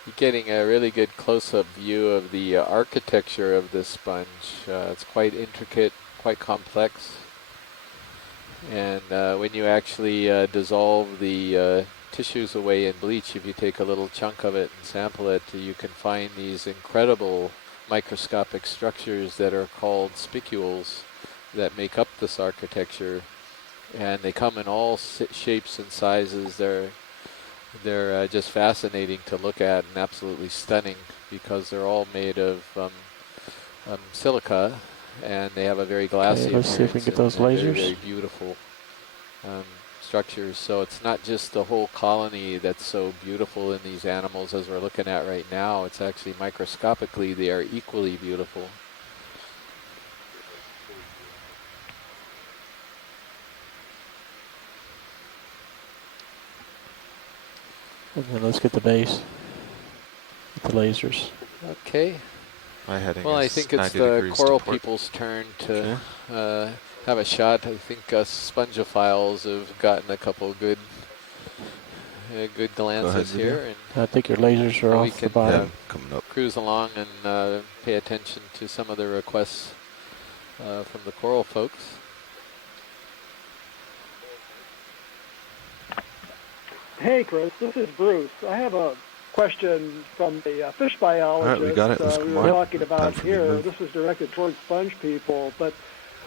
You're getting a really good close-up view of the architecture of this sponge. It's quite intricate, quite complex. And when you actually dissolve the tissues away in bleach, if you take a little chunk of it and sample it, you can find these incredible microscopic structures that are called spicules that make up this architecture. And they come in all shapes and sizes. They're just fascinating to look at and absolutely stunning because they're all made of silica, and they have a very glassy Okay, let's see if we can get appearance those and lasers. very, very beautiful structures. So it's not just the whole colony that's so beautiful in these animals as we're looking at right now. It's actually microscopically they are equally beautiful. And then let's get the base. With the lasers. Okay. My heading Well, I is think it's 90 the degrees to coral port. people's turn to have a shot. I think us spongophiles have gotten a couple good glances Video. here, and I think your lasers are we off can the bottom. Coming up. cruise along and pay attention to some of the requests from the coral folks. Hey, Chris, this is Bruce. I have a question from the fish biologist. All right, we got it. Let's we come were on. talking Time about for me to here. move. This is directed towards sponge people, but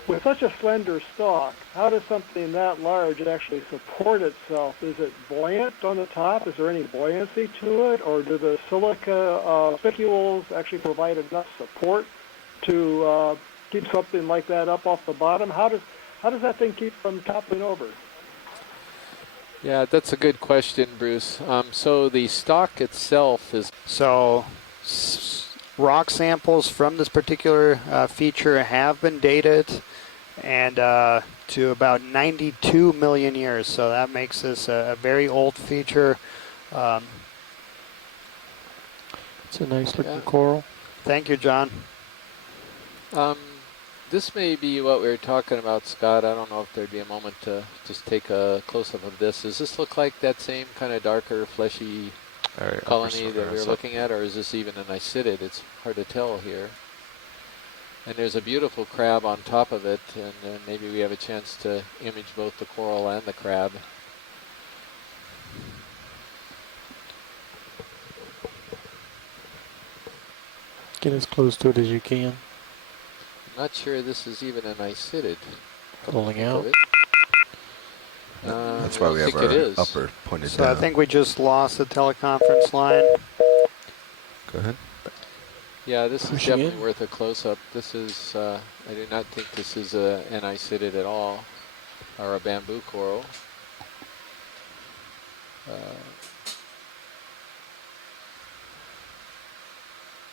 with such a slender stalk, how does something that large actually support itself? Is it buoyant on the top? Is there any buoyancy to it, or do the silica spicules actually provide enough support to keep something like that up off the bottom? How does that thing keep from toppling over? Yeah, that's a good question, Bruce. So the stalk itself is... So rock samples from this particular feature have been dated and to about 92 million years. So that makes this a very old feature. It's a nice looking coral. Thank you, John. This may be what we were talking about, Scott. I don't know if there'd be a moment to just take a close-up of this. Does this look like that same kind of darker, fleshy colony that we were looking at, or is this even an icidid? It's hard to tell here. And there's a beautiful crab on top of it, and maybe we have a chance to image both the coral and the crab. Get as close to it as you can. I'm not sure this is even an icidid. Pulling out. That's why we have our upper pointed so down. I think we just lost the teleconference line. Go ahead. Yeah, this is definitely worth a close-up. This is, I do not think this is an icidid at all, or a bamboo coral.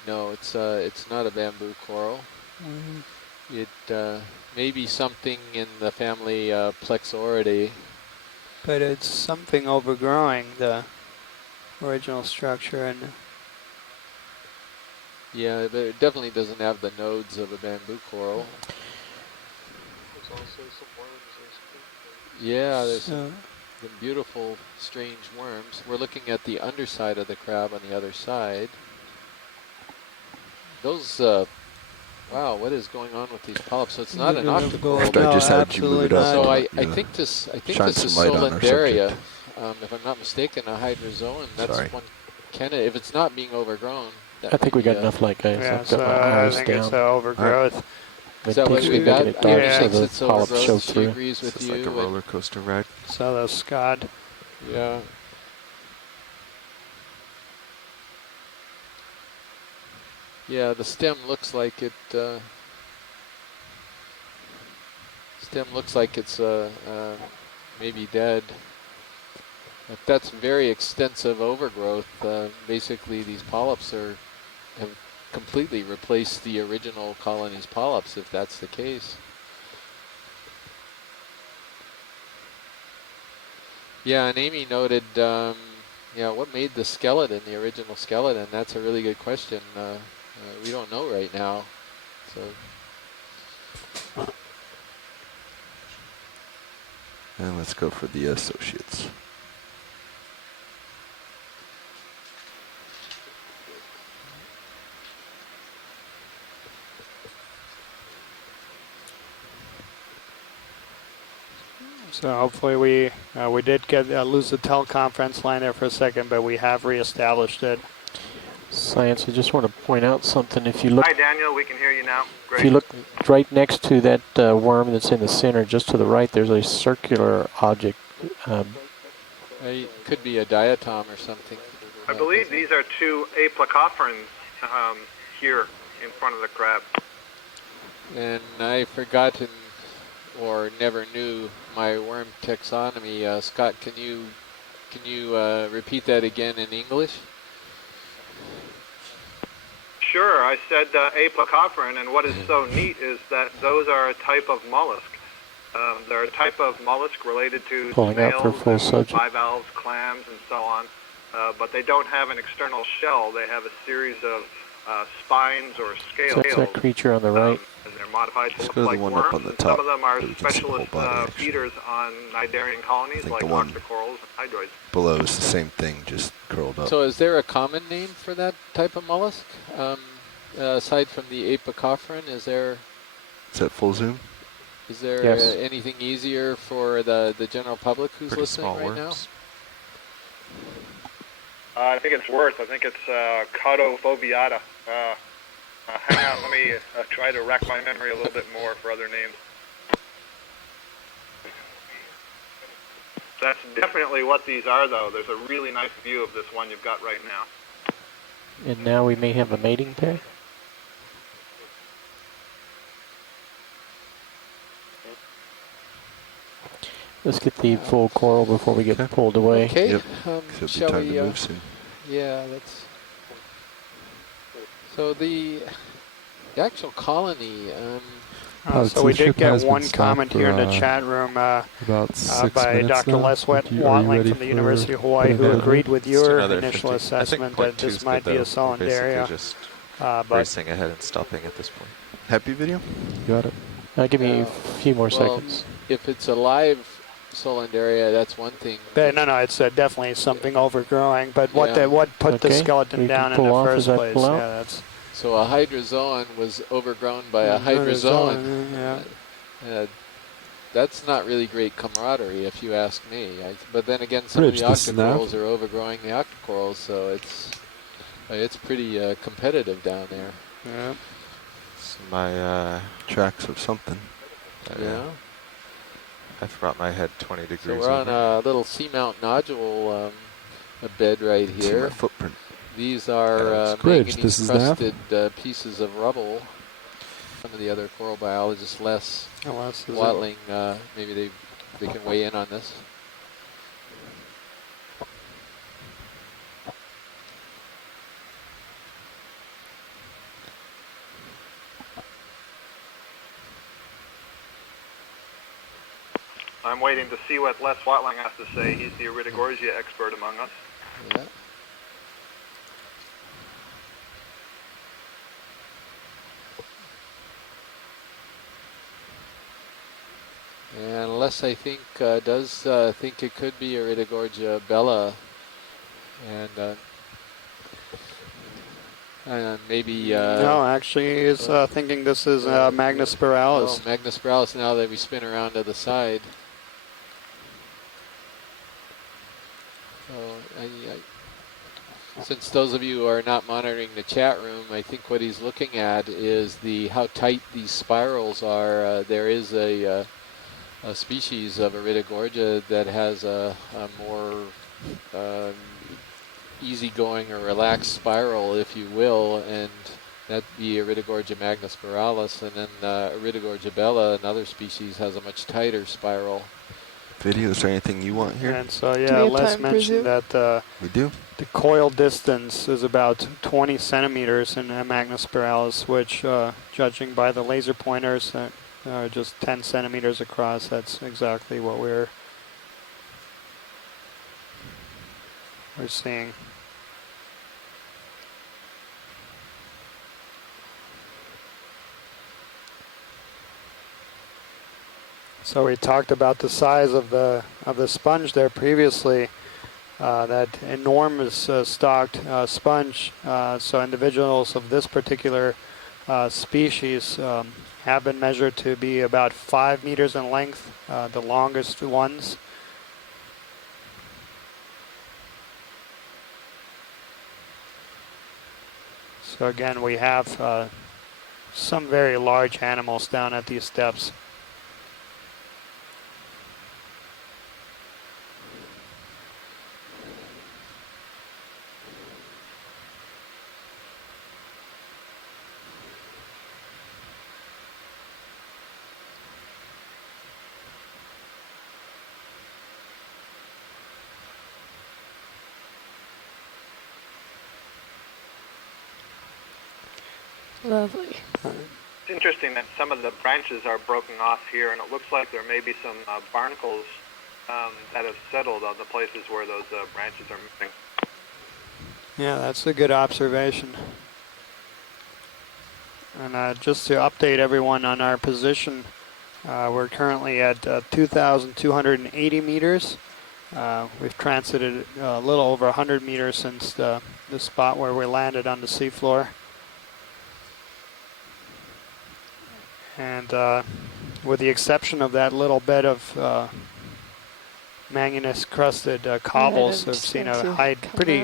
No, it's not a bamboo coral. It may be something in the family Plexauridae. But it's something overgrowing the original structure. And yeah, but it definitely doesn't have the nodes of a bamboo coral. There's also some worms. Yeah, there's some beautiful, strange worms. We're looking at the underside of the crab on the other side. Those, wow, what is going on with these polyps? So it's not an octocoral. I just had you move it up. So I think this is Solandaria, if I'm not mistaken, a hydrozoan. That's one. If it's not being overgrown. I think we got enough light, guys. Yeah, so I think it's overgrowth. Is that what we got? Yeah, thinks it's overgrowth. She agrees with it's you. It's like a roller coaster ride. So the Scott. Yeah. Yeah, the stem looks like it. Stem looks like it's maybe dead. But that's very extensive overgrowth. Basically, these polyps have completely replaced the original colony's polyps, if that's the case. Yeah, and Amy noted, what made the skeleton, the original skeleton? That's a really good question. We don't know right now. So. And let's go for the associates. So hopefully we did get lose the teleconference line there for a second, but we have reestablished it. Science, I just want to point out something. If you look, Hi Daniel, we can hear you now. Great. If you look right next to that worm that's in the center, just to the right, there's a circular object. It could be a diatom or something. I believe these are two aplacophorans here in front of the crab. And I've forgotten or never knew my worm taxonomy. Scott, can you repeat that again in English? Sure, I said aplacophoran, and what is so neat is that those are a type of mollusk. They're a type of mollusk related to snails, bivalves, clams, and so on. But they don't have an external shell. They have a series of spines or scales. So that's that creature on the right. And they're modified to look like worms. On the top, some of them are so specialist feeders on cnidarian colonies like octocorals and hydroids. Below is the same thing, just curled up. So is there a common name for that type of mollusk? Aside from the apacophoran, is there... Is that full zoom? Is there anything easier for the general public who's listening right now? I think it's worse. I think it's Caudofobiata. Hang on, let me try to rack my memory a little bit more for other names. That's definitely what these are, though. There's a really nice view of this one you've got right now. And now we may have a mating pair. Let's get the full coral before we get pulled away. Okay. Yep. Shall we? Move soon. Yeah, that's. So the actual colony. So we did get one comment here in the chat room by Dr. Les Watling from the University of Hawaii, who agreed with your initial assessment that this might be a Solandaria. But racing ahead and stopping at this point. Happy video? Got it. Give me a few more seconds. If it's a live Solandaria, that's one thing. no, it's definitely something overgrowing. But what put the skeleton down in the first place? Yeah, that's. So a hydrozoan was overgrown by a hydrozoan. That's not really great camaraderie, if you ask me. But then again, some of the octocorals are overgrowing the octocorals, so it's pretty competitive down there. Yeah. It's my tracks of something. Yeah. I've brought my head 20 degrees. So we're on a little seamount nodule a bed right here. See my footprint. These are manganese-crusted pieces of rubble. Some of the other coral biologists, Les Watling, maybe they can weigh in on this. I'm waiting to see what Les Watling has to say. He's the Iridogorgia expert among us. Yeah. And Les, I think, does think it could be Iridogorgia bella, and maybe. No, actually, he's thinking this is Magnus spiralis. Oh, Magnus spiralis. Now that we spin around to the side. Since those of you who are not monitoring the chat room, I think what he's looking at is how tight these spirals are. There is a species of Iridogorgia that has a more easygoing or relaxed spiral, if you will, and that'd be Iridogorgia magnus spiralis, and then Iridogorgia bella, another species, has a much tighter spiral. Videos or anything you want here? And so, yeah, Les mentioned that we do. The coil distance is about 20 centimeters in Magnus spiralis, which, judging by the laser pointers, are just 10 centimeters across. That's exactly what we're seeing. So we talked about the size of the sponge there previously. That enormous stalked sponge. So individuals of this particular species have been measured to be about 5 meters in length, the longest ones. So again, we have some very large animals down at these steps. Lovely. It's interesting that some of the branches are broken off here, and it looks like there may be some barnacles that have settled on the places where those branches are moving. Yeah, that's a good observation. And just to update everyone on our position, we're currently at 2,280 meters. We've transited a little over 100 meters since the spot where we landed on the seafloor. And with the exception of that little bed of manganese-crusted cobbles, we've seen a height pretty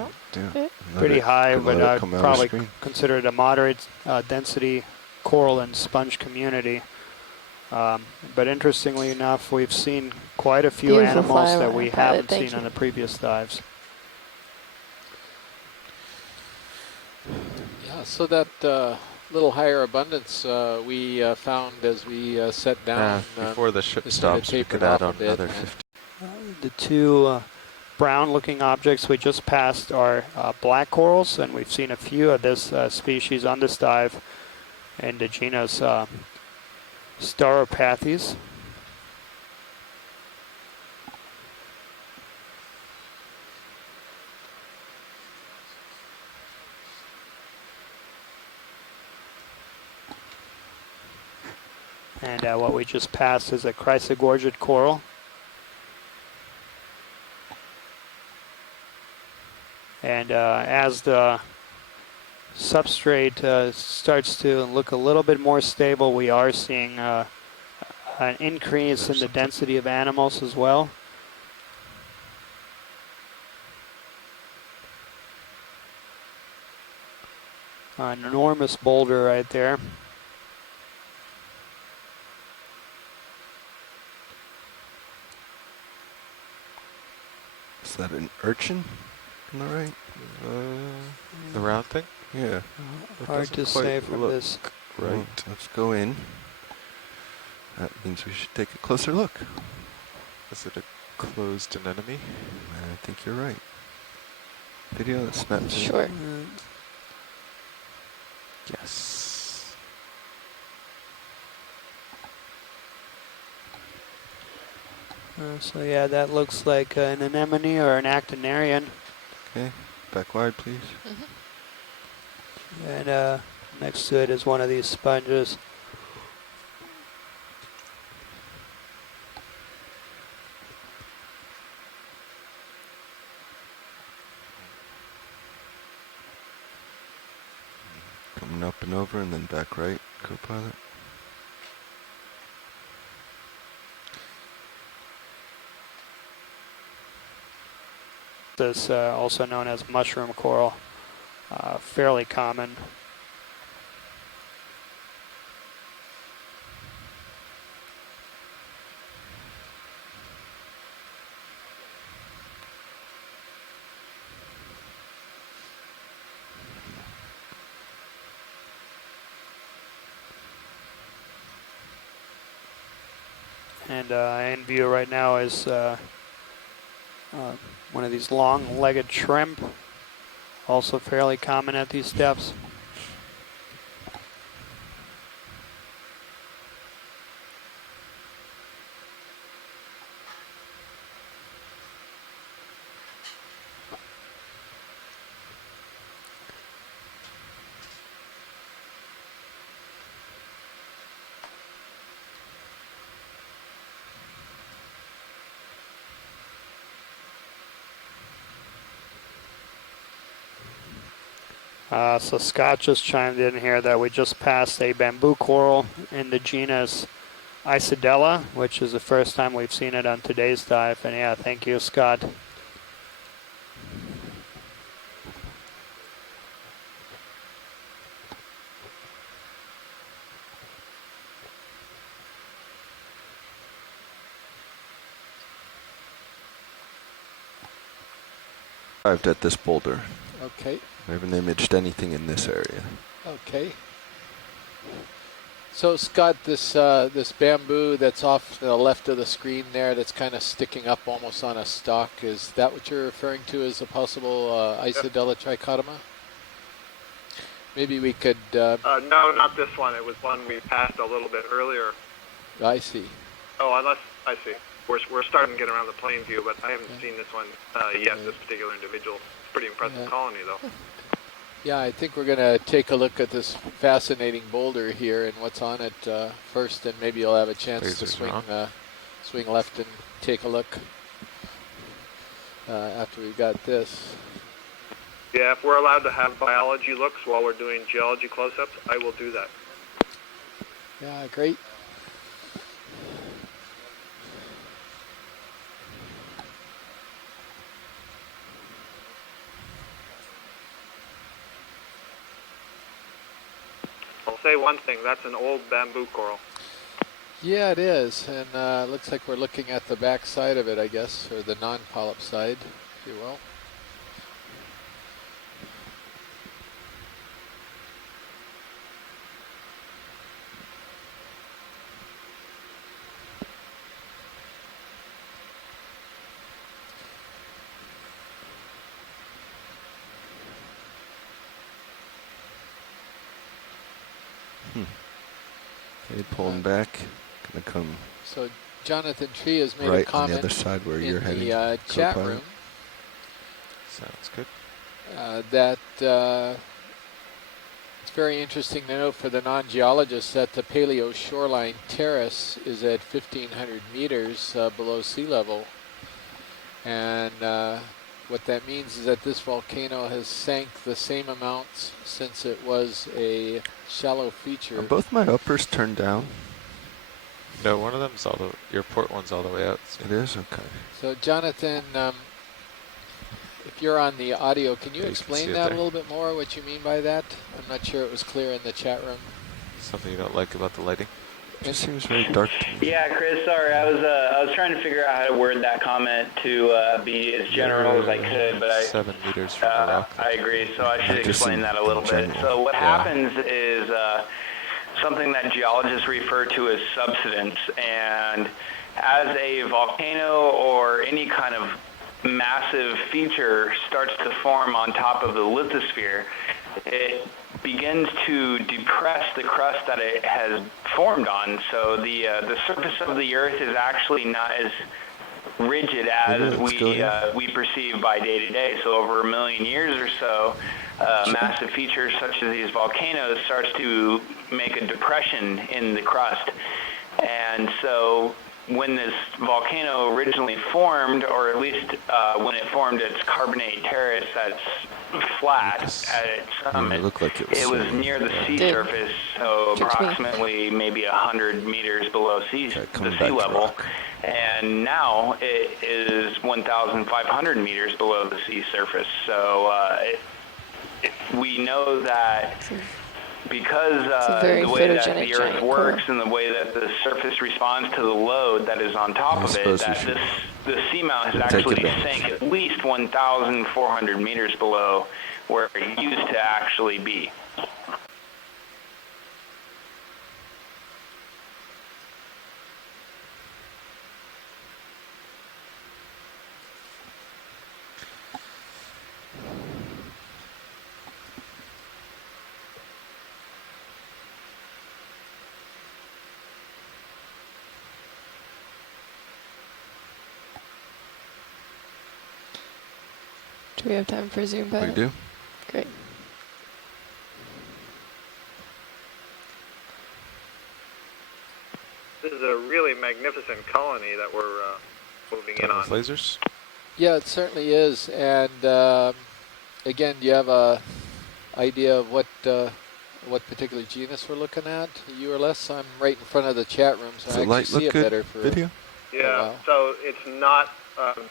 high, but probably considered a moderate density coral and sponge community. But interestingly enough, we've seen quite a few animals that we haven't seen on the previous dives. Yeah, so that little higher abundance we found as we set down. Before the ship stops, we could add on another 50. The two brown-looking objects we just passed are black corals, and we've seen a few of this species on this dive in the genus Stauropathes. And what we just passed is a chrysogorgid coral. And as the substrate starts to look a little bit more stable, we are seeing an increase in the density of animals as well. An enormous boulder right there. Is that an urchin on the right? The round thing? Yeah. Hard to say from this. Right. Well, let's go in. That means we should take a closer look. Is it a closed anemone? I think you're right. Video that snaps. Sure. Yes. So yeah, that looks like an anemone or an actinarian. Okay, back wide, please. And next to it is one of these sponges. Coming up and over and then back right, co-pilot. This also known as mushroom coral, fairly common. And in view right now is one of these long-legged shrimp, also fairly common at these depths. So Scott just chimed in here that we just passed a bamboo coral in the genus Isidella, which is the first time we've seen it on today's dive. And yeah, thank you, Scott. Arrived at this boulder. Okay. We haven't imaged anything in this area. Okay. So Scott, this this bamboo that's off to the left of the screen there, that's kind of sticking up almost on a stalk, is that what you're referring to as a possible Isidella trichotoma? Maybe we could... No, not this one. It was one we passed a little bit earlier. I see. Oh, unless, I see. We're starting to get around the plain view, but I haven't seen this one yet, this particular individual. It's a pretty impressive colony, though. Yeah, I think we're going to take a look at this fascinating boulder here and what's on it first, and maybe you'll have a chance to swing left and take a look after we've got this. Yeah, if we're allowed to have biology looks while we're doing geology close-ups, I will do that. Yeah, great. I'll say one thing, that's an old bamboo coral. Yeah, it is, and looks like we're looking at the back side of it, I guess, or the non-polyp side, if you will. Okay, pulling back. Gonna come. So Jonathan Tree has made right a comment on the other side where you're heading. In the chat room. Sounds good. That It's very interesting to note for the non-geologists that the paleo shoreline terrace is at 1,500 meters below sea level. And what that means is that this volcano has sank the same amounts since it was a shallow feature. Are both my uppers turned down? No, one of them's your port one's all the way out. It is? Okay. So Jonathan, if you're on the audio, can you Yeah, you can explain see it that a there. little bit more, what you mean by that? I'm not sure it was clear in the chat room. Something you don't like about the lighting? It seems very dark to me. Yeah, Chris, sorry, I was trying to figure out how to word that comment to be as general as I could, but 7 meters from the rock. I agree, so I should Just explain in that a little bit. general. So what Yeah. happens is something that geologists refer to as subsidence, and as a volcano or any kind of massive feature starts to form on top of the lithosphere, it begins to depress the crust that it has formed on. So the surface of the Earth is actually not as rigid as we perceive by day to day. So over 1 million years or so, massive features such as these volcanoes starts to make a depression in the crust. And so when this volcano originally formed, or at least when it formed its carbonate terrace that's flat at its summit, it was near the sea surface, so approximately maybe 100 meters below the sea level. And now it is 1,500 meters below the sea surface. So we know that because the way that the Earth works and the way that the surface responds to the load that is on top of it, that the seamount has actually sank at least 1,400 meters below where it used to actually be. Do we have time for Zoom? We do. Great. This is a really magnificent colony that we're moving in on. Lasers? Yeah, it certainly is. And again, do you have a idea of what particular genus we're looking at? You or less? I'm right in front of the chat room, so I actually see it better for video. Yeah, so it's not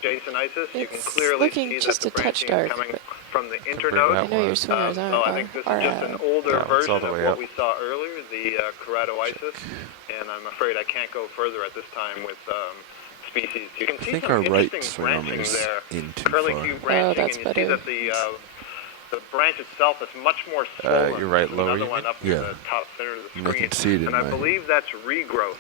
Jasonisis. You can clearly see that the branching is coming from the internode. I know your swingers So I think this is just an older version of what we saw earlier, the Keratoisis, and I'm afraid I can't go further at this time with species. You can see some interesting branching there, curlicue branching, and you see that the branch itself is much more swollen. You're right, lower. Another one up in the top center of the I screen, can see it in and I my believe that's regrowth.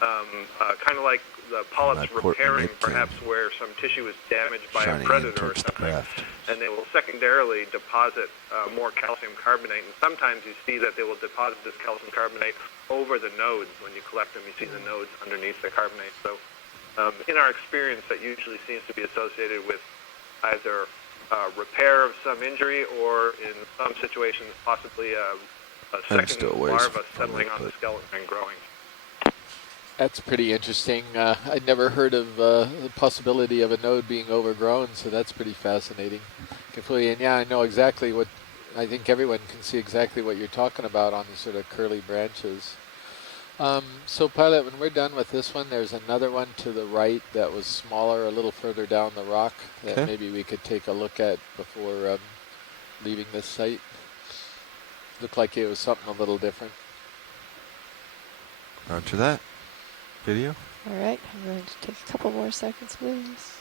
Kind of like the polyps repairing perhaps where some tissue is damaged by a predator or something, and they will secondarily deposit more calcium carbonate, and sometimes you see that they will deposit this calcium carbonate over the nodes. When you collect them, you see the nodes underneath the carbonate. So in our experience, that usually seems to be associated with either repair of some injury, or in some situations possibly a second larva settling on the skeleton and growing. That's pretty interesting. I'd never heard of the possibility of a node being overgrown, so that's pretty fascinating. Completely, and yeah, I know exactly what, I think everyone can see exactly what you're talking about on these sort of curly branches. So Pilot, when we're done with this one, there's another one to the right that was smaller, a little further down the rock, that maybe we could take a look at before leaving this site. Looked like it was something a little different. Roger that. Video? All right, I'm going to take a couple more seconds, please.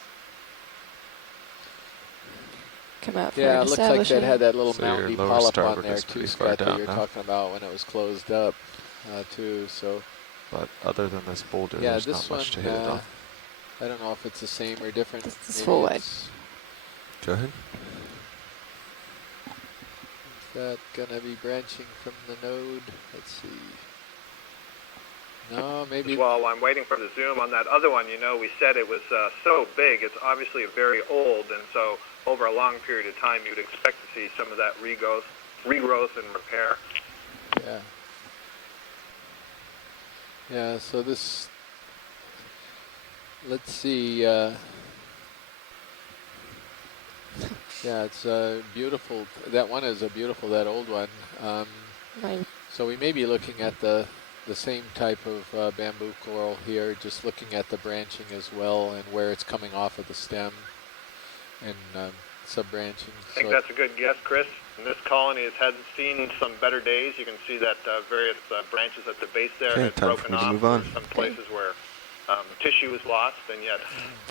Come out for yeah, it looks like that had that little So mounty your lower polyp on starboard there is too, pretty far Scott, that down you're now. talking about when it was closed up too. So, But other than this boulder, yeah, there's this not much to one, hit it on. I don't know if it's the same or different. This is Maybe full wide. it's- Go ahead. Is that gonna be branching from the node? Let's see. No, maybe. While I'm waiting for the zoom on that other one, you know, we said it was so big, it's obviously very old, and so over a long period of time, you would expect to see some of that regrowth regrowth and repair. Yeah. Yeah, so this, let's see, yeah, it's beautiful. That one is a beautiful, that old one. Right. So we may be looking at the same type of bamboo coral here, just looking at the branching as well and where it's coming off of the stem and sub-branching. I think that's a good guess, Chris. And this colony has seen some better days. You can see that various branches at the base there have time broken for me to off. move on. There's some places where tissue is lost, and yet,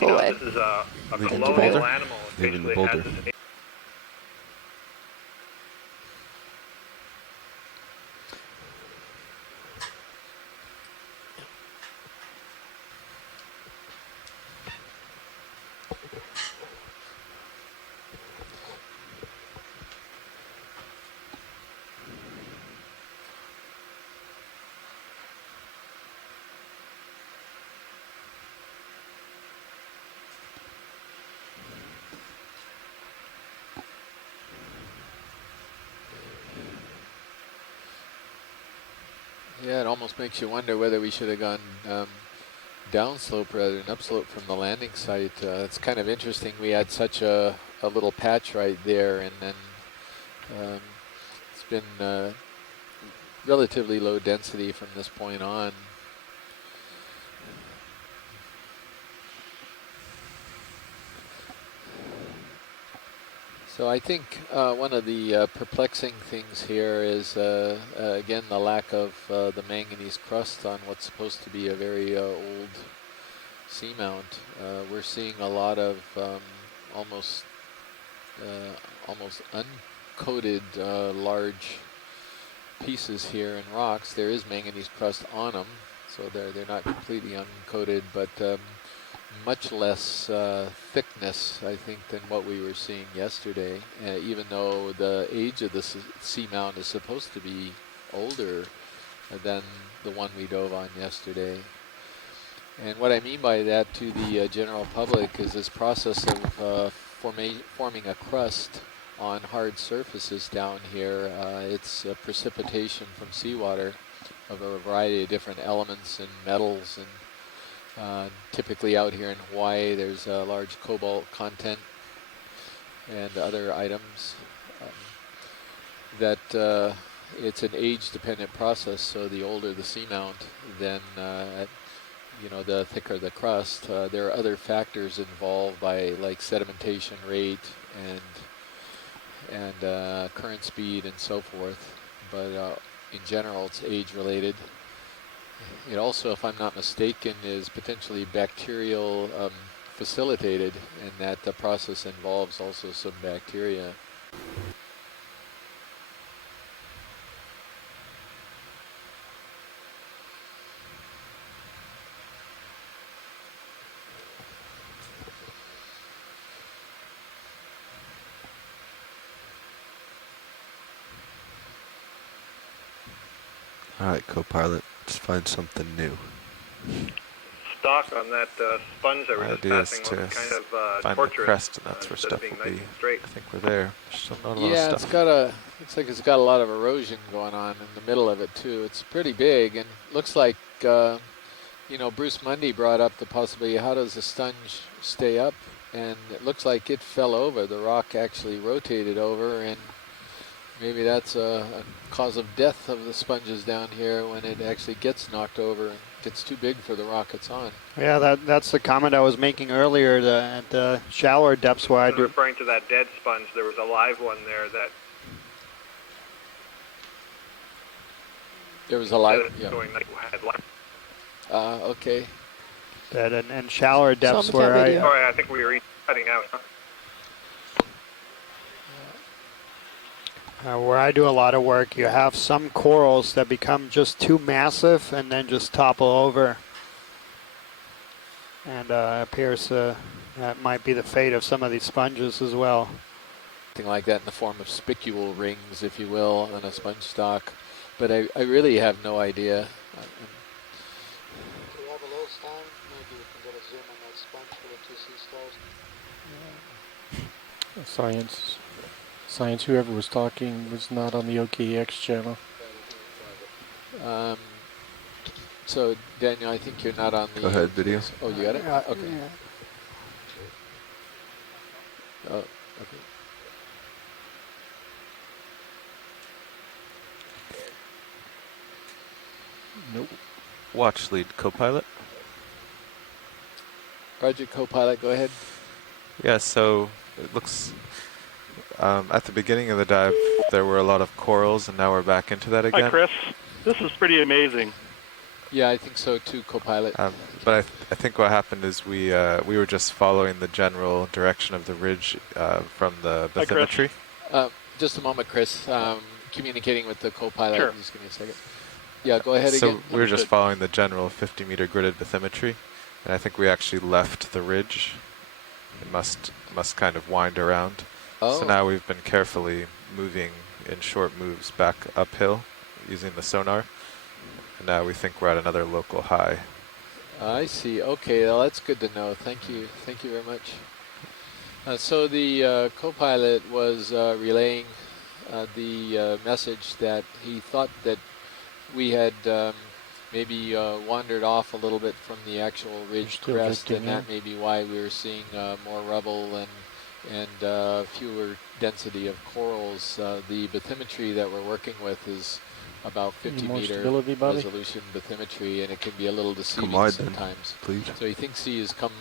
you Boy. know, this is a Leaving the colonial boulder? animal. It Leaving the basically has boulder. this. Yeah, it almost makes you wonder whether we should have gone downslope rather than upslope from the landing site. It's kind of interesting. We had such a little patch right there, and then it's been relatively low density from this point on. So I think one of the perplexing things here is, again, the lack of the manganese crust on what's supposed to be a very old seamount. We're seeing a lot of almost uncoated large pieces here in rocks. There is manganese crust on them, so they're not completely uncoated, but much less thickness, I think, than what we were seeing yesterday, even though the age of the seamount is supposed to be older than the one we dove on yesterday. And what I mean by that to the general public is this process of forming a crust on hard surfaces down here. It's precipitation from seawater of a variety of different elements and metals, and typically out here in Hawaii there's a large cobalt content and other items that it's an age-dependent process. So the older the seamount, then you know, the thicker the crust. There are other factors involved by like sedimentation rate and current speed and so forth, but in general it's age-related. It also, if I'm not mistaken, is potentially bacterial facilitated, and that the process involves also some bacteria. All right, co-pilot, let's find something new. Stock on that sponge that we're just Idea is passing to looks kind of find the torturous. crest, and that's where instead of stuff being will nice be. and straight. I think we're there. There's still not a lot Yeah, of it's stuff. got looks like it's got a lot of erosion going on in the middle of it too. It's pretty big, and looks like you know, Bruce Mundy brought up the possibility, how does the sponge stay up? And it looks like it fell over. The rock actually rotated over, and maybe that's a cause of death of the sponges down here when it actually gets knocked over and gets too big for the rock it's on. Yeah, that's the comment I was making earlier. At the shallower depths where I do. Referring to that dead sponge, there was a live one there that. There was a live. Yeah. Going like had live. Okay. That and shallower depths Some where I. video. Sorry, I think we were each cutting out. Where I do a lot of work, you have some corals that become just too massive and then just topple over. And appears that might be the fate of some of these sponges as well. Something like that in the form of spicule rings, if you will, on a sponge stock. But I really have no idea. Do we have a little time? Maybe we can get a zoom on that sponge for the 2C stars. Science. Science, whoever was talking was not on the OKEX channel. So, Daniel, I think you're not on the... Go ahead, video. Oh, you got it? Okay. Yeah. Oh, okay. Nope. Watch lead co-pilot. Roger, co-pilot, go ahead. Yeah, so it looks... at the beginning of the dive, there were a lot of corals, and now we're back into that again. Hi, Chris. This is pretty amazing. Yeah, I think so too, co-pilot. But I think what happened is we were just following the general direction of the ridge from the bathymetry. Just a moment, Chris. Communicating with the co-pilot. Sure. Just give me a second. Yeah, go ahead again. So we were just following the general 50-meter gridded bathymetry, and I think we actually left the ridge. It must kind of wind around. Oh. So now we've been carefully moving in short moves back uphill using the sonar. And now we think we're at another local high. I see. Okay, well, that's good to know. Thank you. Thank you very much. So the co-pilot was relaying the message that he thought that we had maybe wandered off a little bit from the actual ridge crest, and that may be why we were seeing more rubble and fewer density of corals. The bathymetry that we're working with is about 50-meter resolution bathymetry, and it can be a little deceiving sometimes. Please. So he thinks he has come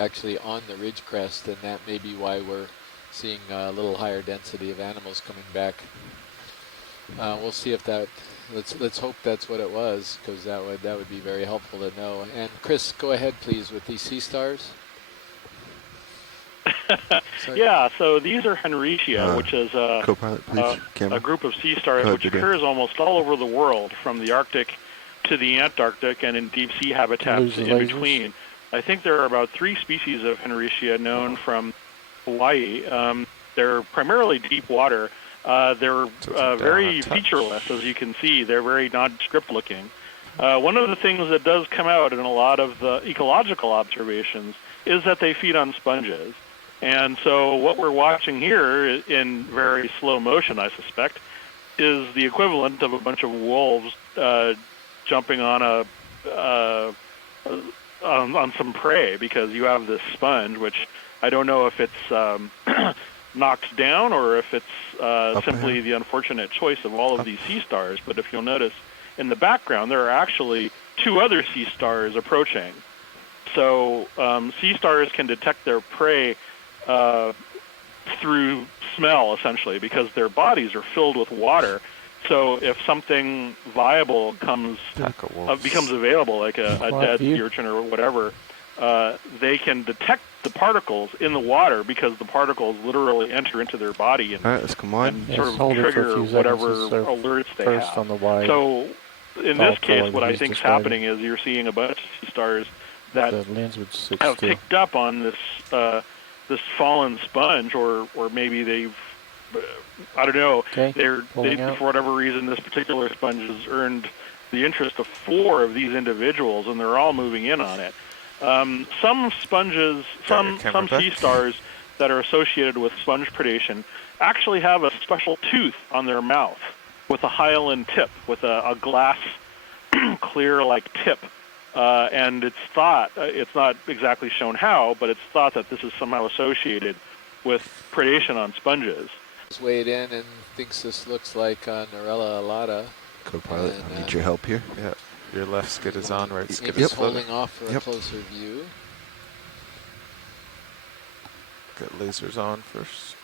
actually on the ridge crest, and that may be why we're seeing a little higher density of animals coming back. We'll see if that. Let's hope that's what it was, because that would be very helpful to know. And Chris, go ahead, please, with these sea stars. Yeah, so these are Henricia, which is co-pilot, please. A group of sea stars which occurs almost all over the world, from the Arctic to the Antarctic and in deep sea habitats in between. I think there are about 3 species of Henricia known from Hawaii. They're primarily deep water. They're very featureless, as you can see. They're very nondescript looking. One of the things that does come out in a lot of the ecological observations is that they feed on sponges. And so what we're watching here in very slow motion, I suspect, is the equivalent of a bunch of wolves jumping on on some prey, because you have this sponge, which I don't know if it's knocked down or if it's simply the unfortunate choice of all of these sea stars. But if you'll notice in the background, there are actually 2 other sea stars approaching. So sea stars can detect their prey through smell, essentially, because their bodies are filled with water. So if something viable becomes available, like a dead sea urchin or whatever, they can detect the particles in the water, because the particles literally enter into their body and, sort of trigger whatever alerts they have. On the wide so in this case, what I think is happening is you're seeing a bunch of sea stars that have picked up on this this fallen sponge, or maybe they've, I don't know, they for whatever reason, this particular sponge has earned the interest of 4 of these individuals, and they're all moving in on it. Some sponges, some sea stars that are associated with sponge predation actually have a special tooth on their mouth with a hyaline tip, with a glass clear-like tip. And it's thought, it's not exactly shown how, but it's thought that this is somehow associated with predation on sponges. He's weighed in and thinks this looks like Norella alata. Co-pilot, I need your help here. Yeah, your left skid is on, right skid is is holding off for a closer view. Get lasers on first.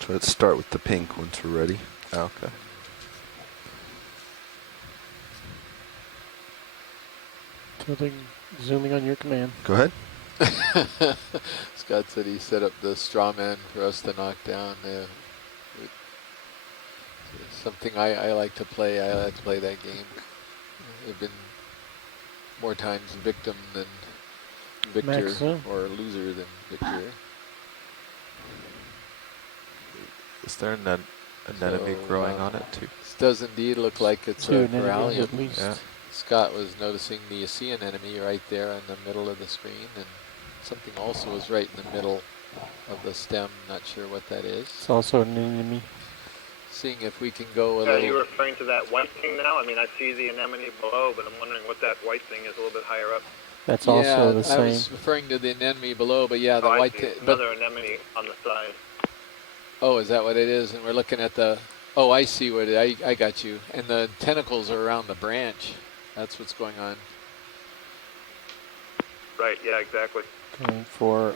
So let's start with the pink once we're ready. Okay. Zooming on your command. Go ahead. Scott said he set up the straw man for us to knock down. Something I like to play. I like to play that game. I've been more times victim than victor, or loser than victor. Is there an anemone growing on it too? This does indeed look like it's a corallium. Yeah. Scott was noticing the sea anemone right there in the middle of the screen, and something also is right in the middle of the stem. Not sure what that is. It's also an anemone. Seeing if we can go a Are little. you referring to that white thing now? I mean, I see the anemone below, but I'm wondering what that white thing is a little bit higher up. That's yeah, also the same. I was referring to the anemone below, but yeah, the white thing. Another anemone on the side. Oh, is that what it is? And we're looking at the. Oh, I see what it. I got you. And the tentacles are around the branch. That's what's going on. Right. Yeah. Exactly. Going for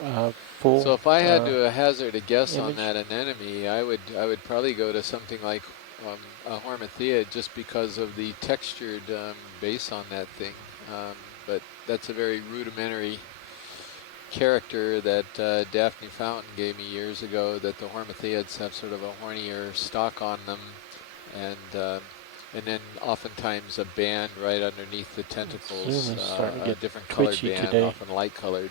full. So if I had to hazard a guess image. on that anemone, I would probably go to something like a Hormathea, just because of the textured base on that thing. But that's a very rudimentary character that Daphne Fountain gave me years ago, that the Hormatheads have sort of a hornier stalk on them, and then oftentimes a band right underneath the tentacles, a different colored band, today. often light colored.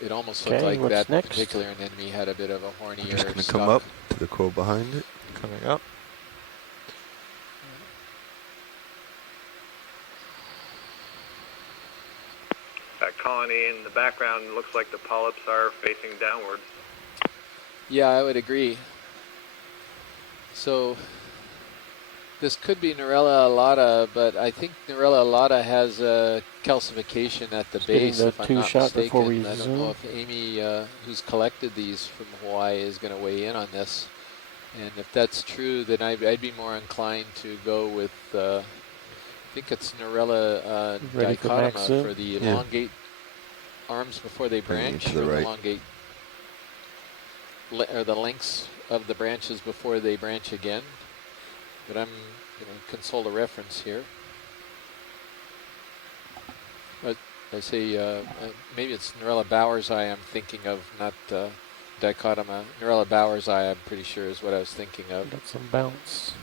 It almost looked like that particular anemone had a bit of a hornier I'm just going to stalk. come up to the coral behind it. Coming up. That colony in the background looks like the polyps are facing downwards. Yeah, I would agree. So this could be Narella alata, but I think Narella alata has a calcification at the base, if I'm not mistaken. I don't know if Amy, who's collected these from Hawaii, is going to weigh in on this. And if that's true, then I'd be more inclined to go with, I think it's Narella dichotoma for the elongate arms before they branch, or elongate or the lengths of the branches before they branch again. But I'm going to consult a reference here. But I say maybe it's Narella Bauer's eye I'm thinking of, not dichotoma. Narella Bauer's eye, I'm pretty sure, is what I was thinking of. Got some bounce.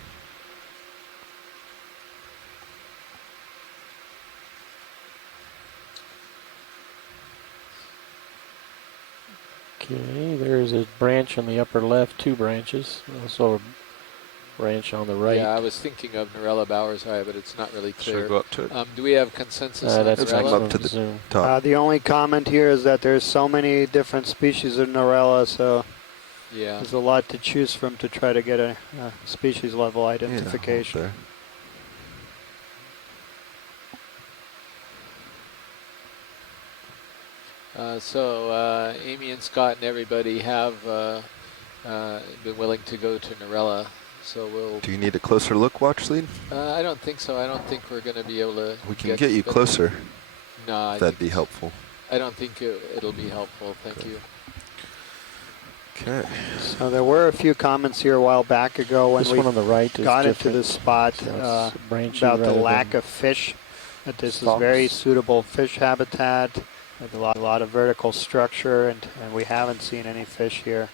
Okay, there's a branch on the upper left, 2 branches. Also a branch on the right. Yeah, I was thinking of Narella Bauer's eye, but it's not really clear. Should we go up to it? Do we have consensus on that's Narella? Up to the top. The only comment here is that there's so many different species of Narella, so yeah, there's a lot to choose from to try to get a species level identification. Yeah, so Amy and Scott and everybody have been willing to go to Narella. So we'll. Do you need a closer look, watch lead? I don't think so. I don't think we're going to be able to. We can get you closer. No, that'd be helpful. I don't think it'll be helpful. Thank you. Okay. So there were a few comments here a while back ago when we one on the right got into this spot about the lack of fish. That this is very suitable fish habitat with a lot of vertical structure, and we haven't seen any fish here.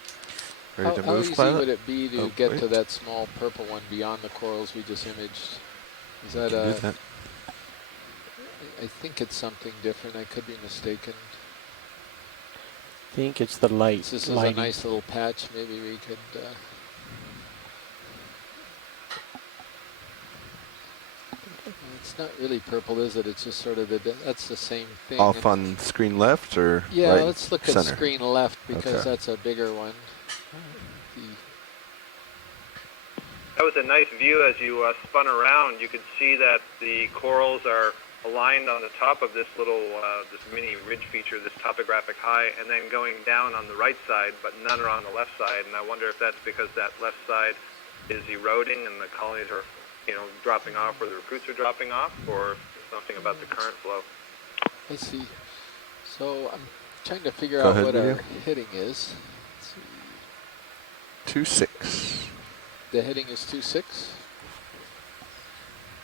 Ready to how move, easy pilot? would it be to get to that small purple one beyond the corals we just imaged? Is that do that. I think it's something different. I could be mistaken. I think it's the light. This is a nice little patch. Maybe we could. It's not really purple, is it? It's just sort of that's the same thing. Off on screen left or yeah, right? Let's look at center? screen left because Okay. that's a bigger one. That was a nice view as you spun around. You could see that the corals are aligned on the top of this little, this mini ridge feature, this topographic high, and then going down on the right side, but none are on the left side. And I wonder if that's because that left side is eroding and the colonies are, dropping off, or the recruits are dropping off, or something about the current flow. I see. So I'm trying to figure out what our heading is. Let's see. 2-6. The heading is 2-6.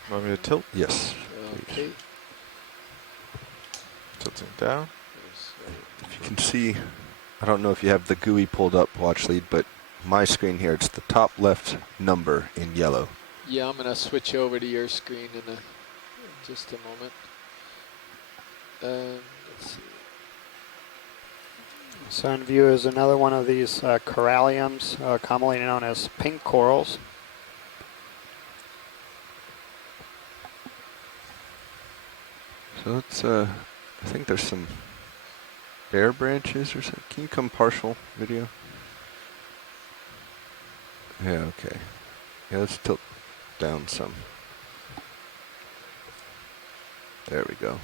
Want me to tilt? Yes. Okay. Tilting down. If you can see, I don't know if you have the GUI pulled up, watch lead, but my screen here, it's the top left number in yellow. Yeah, I'm going to switch over to your screen in just a moment. Let's see. So in view is another one of these coralliums, commonly known as pink corals. So it's, I think there's some bare branches or something. Can you come partial video? Yeah, okay. Yeah, let's tilt down some. There we go.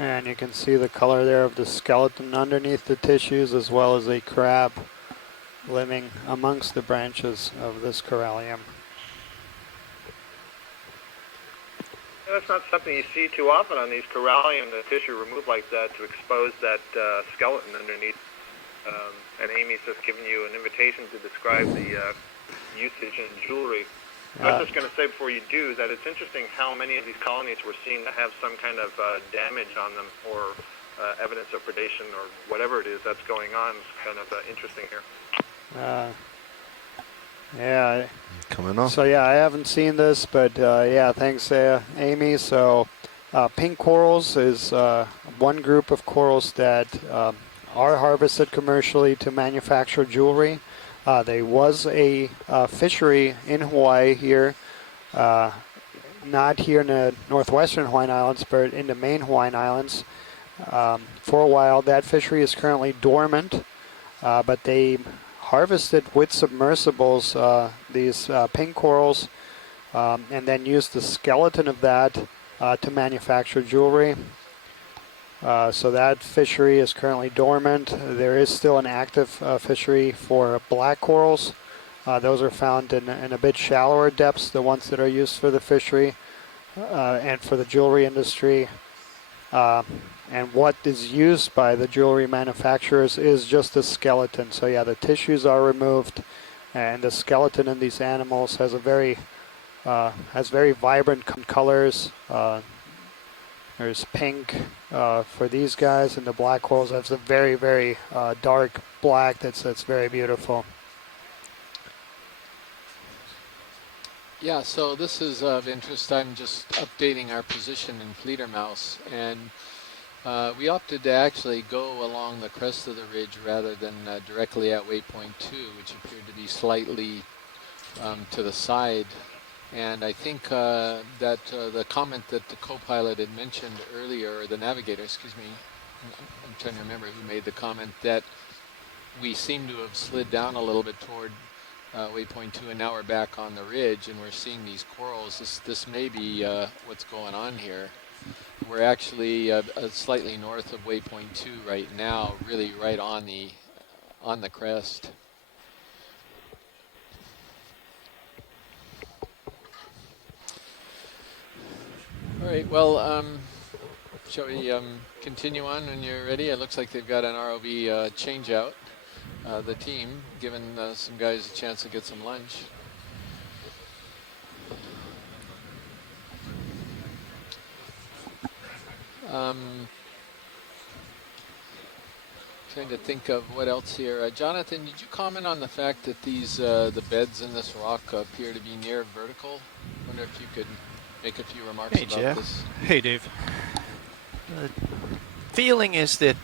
And you can see the color there of the skeleton underneath the tissues, as well as a crab living amongst the branches of this corallium. That's not something you see too often on these corallium, the tissue removed like that to expose that skeleton underneath. And Amy's just giving you an invitation to describe the usage in jewelry. I was just going to say before you do that it's interesting how many of these colonies we're seeing that have some kind of damage on them or evidence of predation or whatever it is that's going on. It's kind of interesting here. Yeah. Coming off. So yeah, I haven't seen this, but yeah, thanks, Amy. So pink corals is one group of corals that are harvested commercially to manufacture jewelry. There was a fishery in Hawaii here, not here in the northwestern Hawaiian Islands, but in the main Hawaiian Islands. For a while, that fishery is currently dormant, but they harvested with submersibles these pink corals and then used the skeleton of that to manufacture jewelry. So that fishery is currently dormant. There is still an active fishery for black corals. Those are found in a bit shallower depths, the ones that are used for the fishery and for the jewelry industry. And what is used by the jewelry manufacturers is just the skeleton. So yeah, the tissues are removed, and the skeleton in these animals has a very vibrant colors. There's pink for these guys, and the black corals has a very, very dark black that's very beautiful. Yeah, so this is of interest. I'm just updating our position in Fledermaus, and we opted to actually go along the crest of the ridge rather than directly at waypoint 2, which appeared to be slightly to the side. And I think that the comment that the co-pilot had mentioned earlier, or the navigator, excuse me, I'm trying to remember who made the comment, that we seem to have slid down a little bit toward waypoint 2, and now we're back on the ridge and we're seeing these corals. This may be what's going on here. We're actually slightly north of waypoint 2 right now, really right on the crest. All right, well, shall we continue on when you're ready? It looks like they've got an ROV change out, the team, giving some guys a chance to get some lunch. Trying to think of what else here. Jonathan, did you comment on the fact that these the beds in this rock appear to be near vertical? Wonder if you could make a few remarks about Jeff. this. Hey, Dave. The feeling is that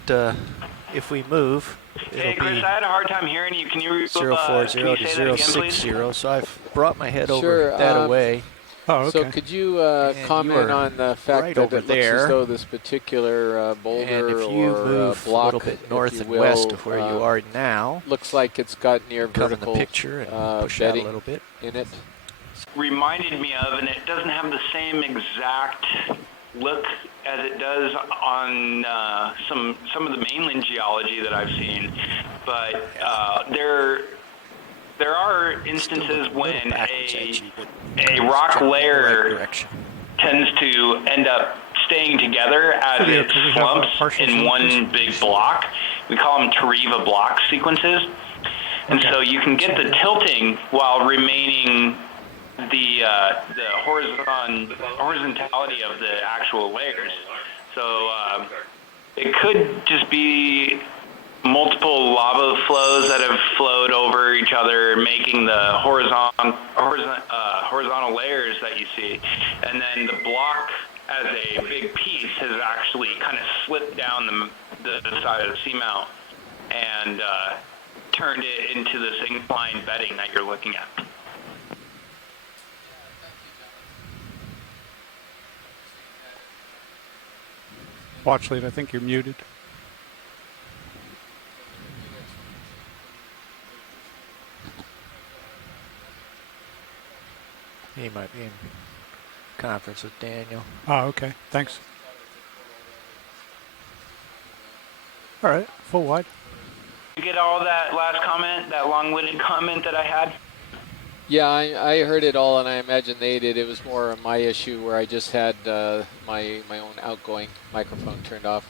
if we move, Hey, Chris, I had a hard time hearing you. Can you 040 can you to say that again, please? 060, so I've brought my head Sure, over that away. Oh, okay. So could you comment on the fact right that over it looks there. as though this particular boulder And if you or move block, a little bit north if you and will, west of where you are now, looks like it's got near come in vertical the picture and push out a bedding little bit. in it. Reminded me of, and it doesn't have the same exact look as it does on some of the mainland geology that I've seen, but there are instances when a rock layer tends to end up staying together as it slumps in one big block. We call them Tariva block sequences. And so you can get the tilting while remaining the horizontality of the actual layers. So it could just be multiple lava flows that have flowed over each other, making the horizontal horizontal layers that you see. And then the block as a big piece has actually kind of slipped down the side of the seamount and turned it into this inclined bedding that you're looking at. Watch lead, I think you're muted. He might be in conference with Daniel. Oh, okay. Thanks. All right, full wide. Did you get all that last comment, that long-winded comment that I had? Yeah, I heard it all, and I imagine they did. It was more my issue where I just had my own outgoing microphone turned off.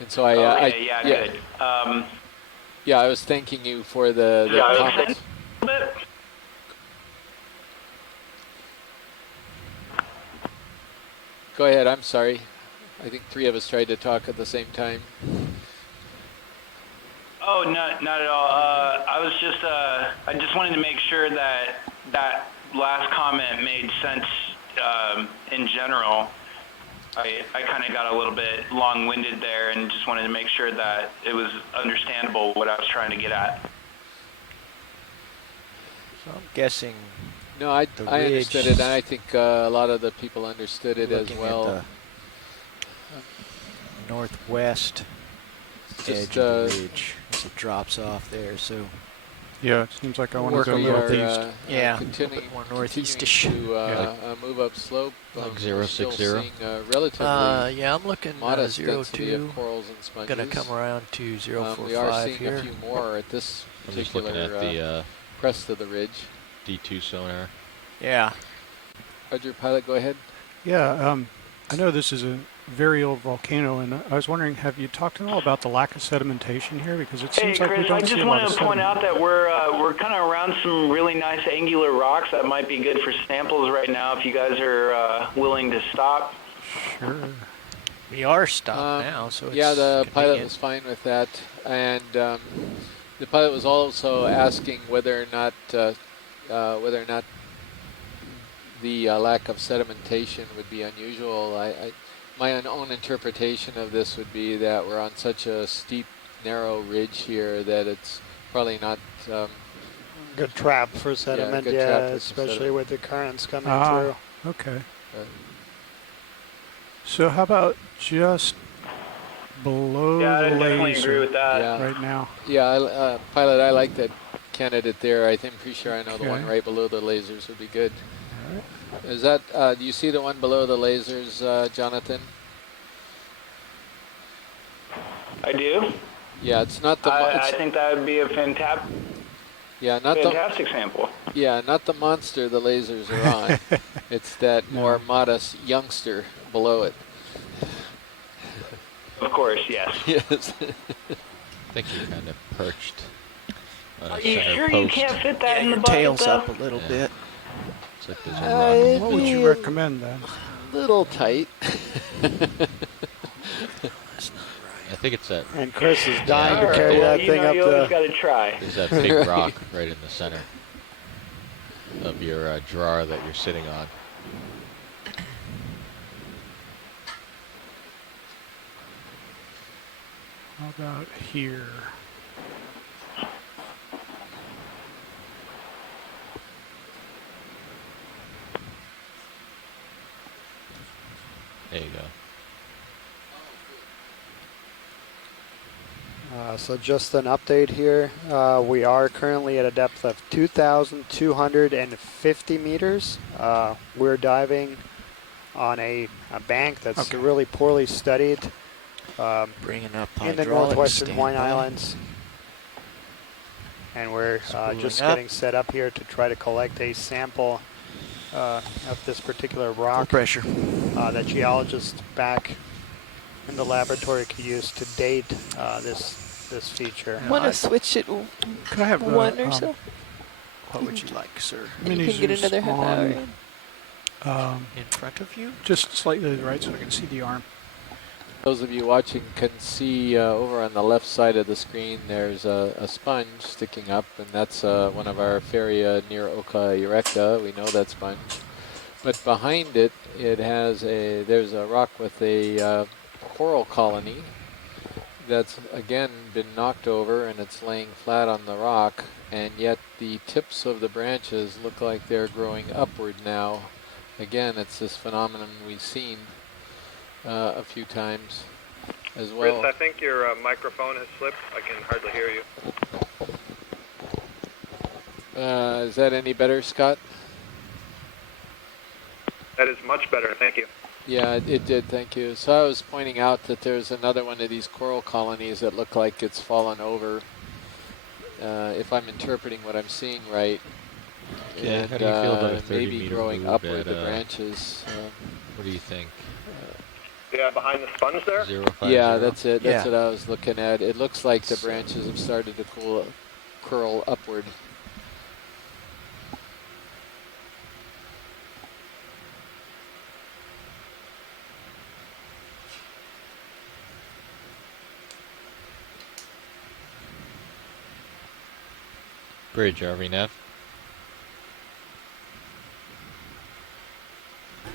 And so good. Yeah, I was thanking you for the comments. Go ahead, I'm sorry. I think 3 of us tried to talk at the same time. Oh, not at all. I just wanted to make sure that that last comment made sense in general. I kind of got a little bit long-winded there and just wanted to make sure that it was understandable what I was trying to get at. So I'm guessing. No, I understood it, and I think a lot of the people understood it as well. Northwest edge of the ridge as it drops off there, so yeah, it seems like I want to go northeast. Continuing more northeastish to move up slope. Like 060. Seeing relatively yeah, I'm looking modest 02. density of corals and sponges. Gonna come around to 045 we are seeing here. a few more at this particular I'm just looking at the crest of the ridge. D2 sonar. Yeah. Roger, pilot, go ahead. Yeah, I know this is a very old volcano, and I was wondering, have you talked at all about the lack of sedimentation here? Because it seems like we don't see a lot of sediment. I just wanted to point out that we're kind of around some really nice angular rocks that might be good for samples right now if you guys are willing to stop. Sure. We are stopped now, so it's yeah, the convenient. pilot was fine with that, and the pilot was also asking whether or not the lack of sedimentation would be unusual. My own interpretation of this would be that we're on such a steep, narrow ridge here that it's probably not good trap for sediment. Yeah, especially with the currents coming through. Okay. So how about just below the laser? Definitely agree with that. Right now. Yeah, pilot, I like that candidate there. I'm pretty sure I know the one right below the lasers would be good. All right. Is that, do you see the one below the lasers, Jonathan? I do. Yeah, it's not the... I think that would be a fantastic sample. Yeah, not the monster the lasers are on. It's that more modest youngster below it. Of course, yes. Yes. I think you're kind of perched. Are you sure you can't fit that in the bucket, tail's though? up a little bit. It's like there's a run. What would you recommend then? Little tight. I think it's that. And Chris is dying to carry that thing up you always got to try. There's that big rock right in the center of your drawer that you're sitting on. How about here? There you go. So just an update here. We are currently at a depth of 2,250 meters. We're diving on a bank that's really poorly studied. Bringing up in the northwestern Hawaiian Islands. And we're just getting set up here to try to collect a sample of this particular rock pressure that geologists back in the laboratory could use to date this feature. Want to switch it could I have one or so? What would you like, sir? And you can get another half hour in. In front of you? Just slightly to the right so I can see the arm. Those of you watching can see over on the left side of the screen there's a sponge sticking up, and that's one of our Feria near Oka erecta. We know that sponge. But behind it, there's a rock with a coral colony that's again been knocked over, and it's laying flat on the rock, and yet the tips of the branches look like they're growing upward now. Again, it's this phenomenon we've seen a few times as well. Chris, I think your microphone has slipped. I can hardly hear you. Is that any better, Scott? That is much better, thank you. Yeah, it did, thank you. So I was pointing out that there's another one of these coral colonies that look like it's fallen over, if I'm interpreting what I'm seeing right. Okay, And how do you feel about a 30 maybe meter growing move upward at, the branches. what do you think? Yeah, behind the sponge there? 050? Yeah, that's it. That's Yeah. what I was looking at. It looks like the branches have started to curl upward. Bridge, RV Nav.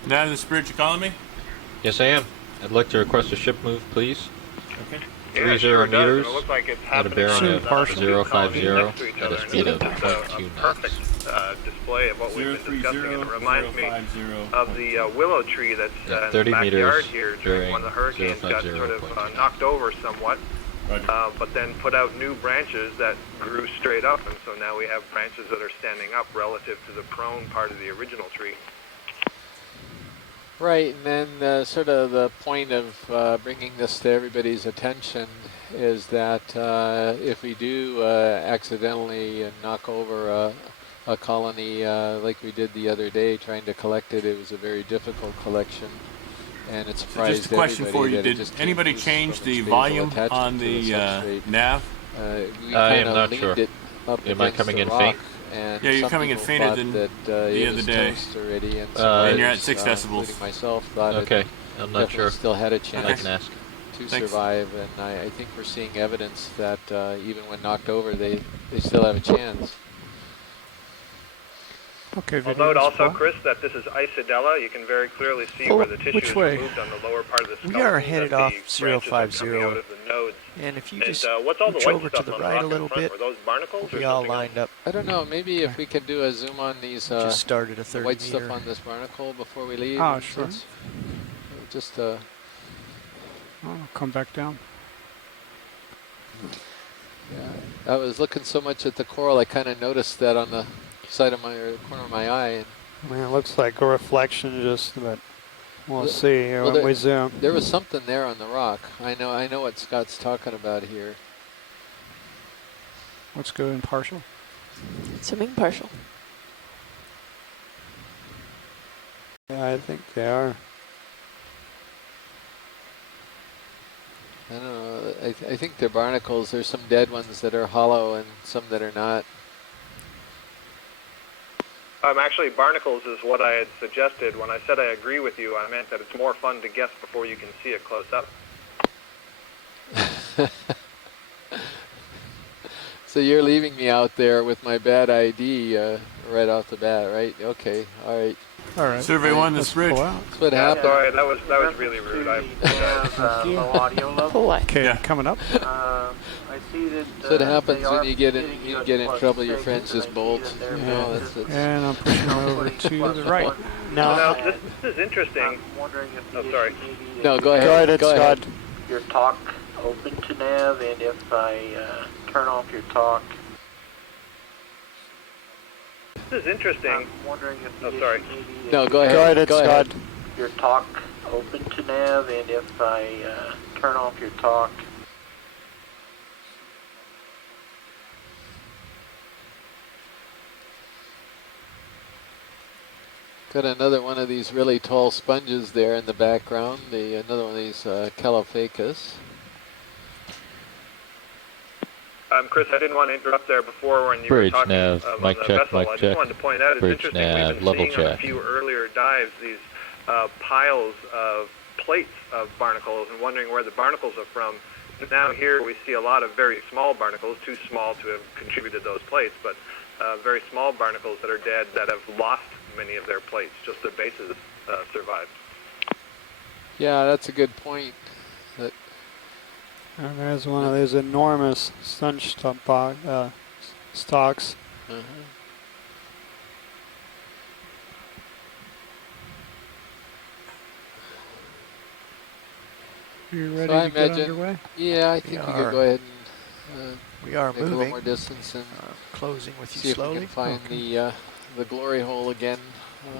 Nav, this bridge, you calling me? Yes, I am. I'd like to request a ship move, please. Okay. 30 sure meters does. It looks like it's at a happening bearing on of the 050 next to each at other, a and speed of it's a 0.2 knots. perfect display of what we've been discussing, and it reminds me 050. of the willow tree that's in the 30 backyard meters here during one of the hurricanes got 050, sort of knocked over somewhat, but then put out new branches that grew straight up, and so now we have branches that are standing up relative to the prone part of the original tree. Right, and then sort of the point of bringing this to everybody's attention is that if we do accidentally knock over a colony like we did the other day trying to collect it, it was a very difficult collection, and it surprised Just a question for you. Did anybody change the volume on the nav? I am not sure. Am I coming in faint? Yeah, you're coming in fainter than the other day. Already, and, and you're at 6 decibels. Including myself, thought okay, I'm not sure. Still had a chance I can ask. to survive, and I think we're seeing evidence that even when knocked over, they still have a chance. Okay, I'll note also, Chris, that this is Isidella. You can very clearly see where the tissue is removed on the lower part of the skeleton. We are headed off the 050, out of the nodes. and if you And, just what's all the reach white over to stuff the on the right rock a in the little front? bit, Were those barnacles or we all something else? lined up. I don't know, maybe if we can do a zoom on these Just started a 30 white stuff meter. on this barnacle before we leave. Ah, sure. Just I'll come back down. yeah, I was looking so much at the coral, I kind of noticed that on the side of my corner of my eye. And I mean, it looks like a reflection, but we'll see well, when we zoom. There was something there on the rock. I know what Scott's talking about here. Let's go in partial. Swimming partial. Yeah, I think they are. I don't know. I think they're barnacles. There's some dead ones that are hollow and some that are not. Actually, barnacles is what I had suggested. When I said I agree with you, I meant that it's more fun to guess before you can see it close up. So you're leaving me out there with my bad ID right off the bat, right? Okay, all right. All right. Survey 1, this bridge. That's what happened. Sorry, that was really rude. I low audio level. Okay, coming up. I see that. That's what happens when you get in trouble. Your friends just bolt. No, that's And I'm pushing over to the right. Now, this is interesting. Oh, sorry. No, go ahead. Go ahead. Your talk open to nav, and if I turn off your talk. This is interesting. I'm wondering if oh, sorry. No, go ahead. Go ahead. Your talk open to nav, and if I turn off your talk. Got another one of these really tall sponges there in the background. Another one of these Calophacus. Chris, I didn't want to interrupt there before when you Bridge were talking nav, on mic the check, vessel. mic I just check. wanted to point out, it's Bridge interesting, nav, we've been level seeing on a check. few earlier dives these piles of plates of barnacles and wondering where the barnacles are from. Now here we see a lot of very small barnacles, too small to have contributed those plates, but very small barnacles that are dead that have lost many of their plates, just their bases survived. Yeah, that's a good point. And there's one of those enormous sponge stalks. Are you ready So I to get imagine, underway? yeah, I think we could go ahead and we are make a little moving. more distance and Closing with you see slowly. if we can find the glory hole again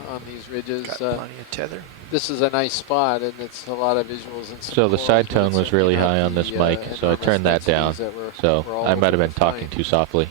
on these ridges. Got plenty of tether. This is a nice spot, and it's a lot of visuals. And So the side tone was really high on this mic, so I turned that down. So I might have been talking too softly.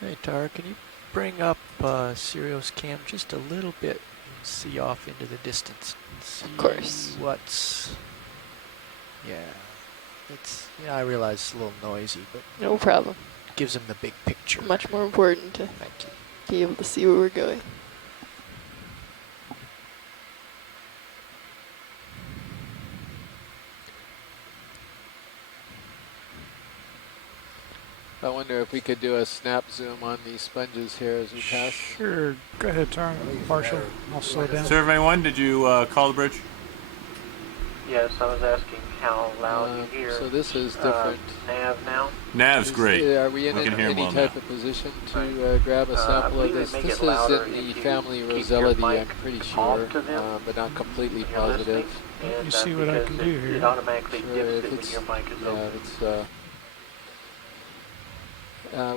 Hey Tara, can you bring up Sirius cam just a little bit and see off into the distance? See of course. What's... Yeah. It's... Yeah, I realize it's a little noisy, but... No problem. Gives them the big picture. Much more important to be able to see where we're going. I wonder if we could do a snap zoom on these sponges here as we pass. Sure. Go ahead, Tara. Partial. I'll slow down. Survey 1, did you call the bridge? Yes, I was asking how loud you hear. So this is different. Nav now? Nav's great. Are we in any type of position to grab a sample of this? This is in the family Rosellida, I'm pretty sure, but not completely positive. You see what I can do here? It automatically dips it when your mic is open.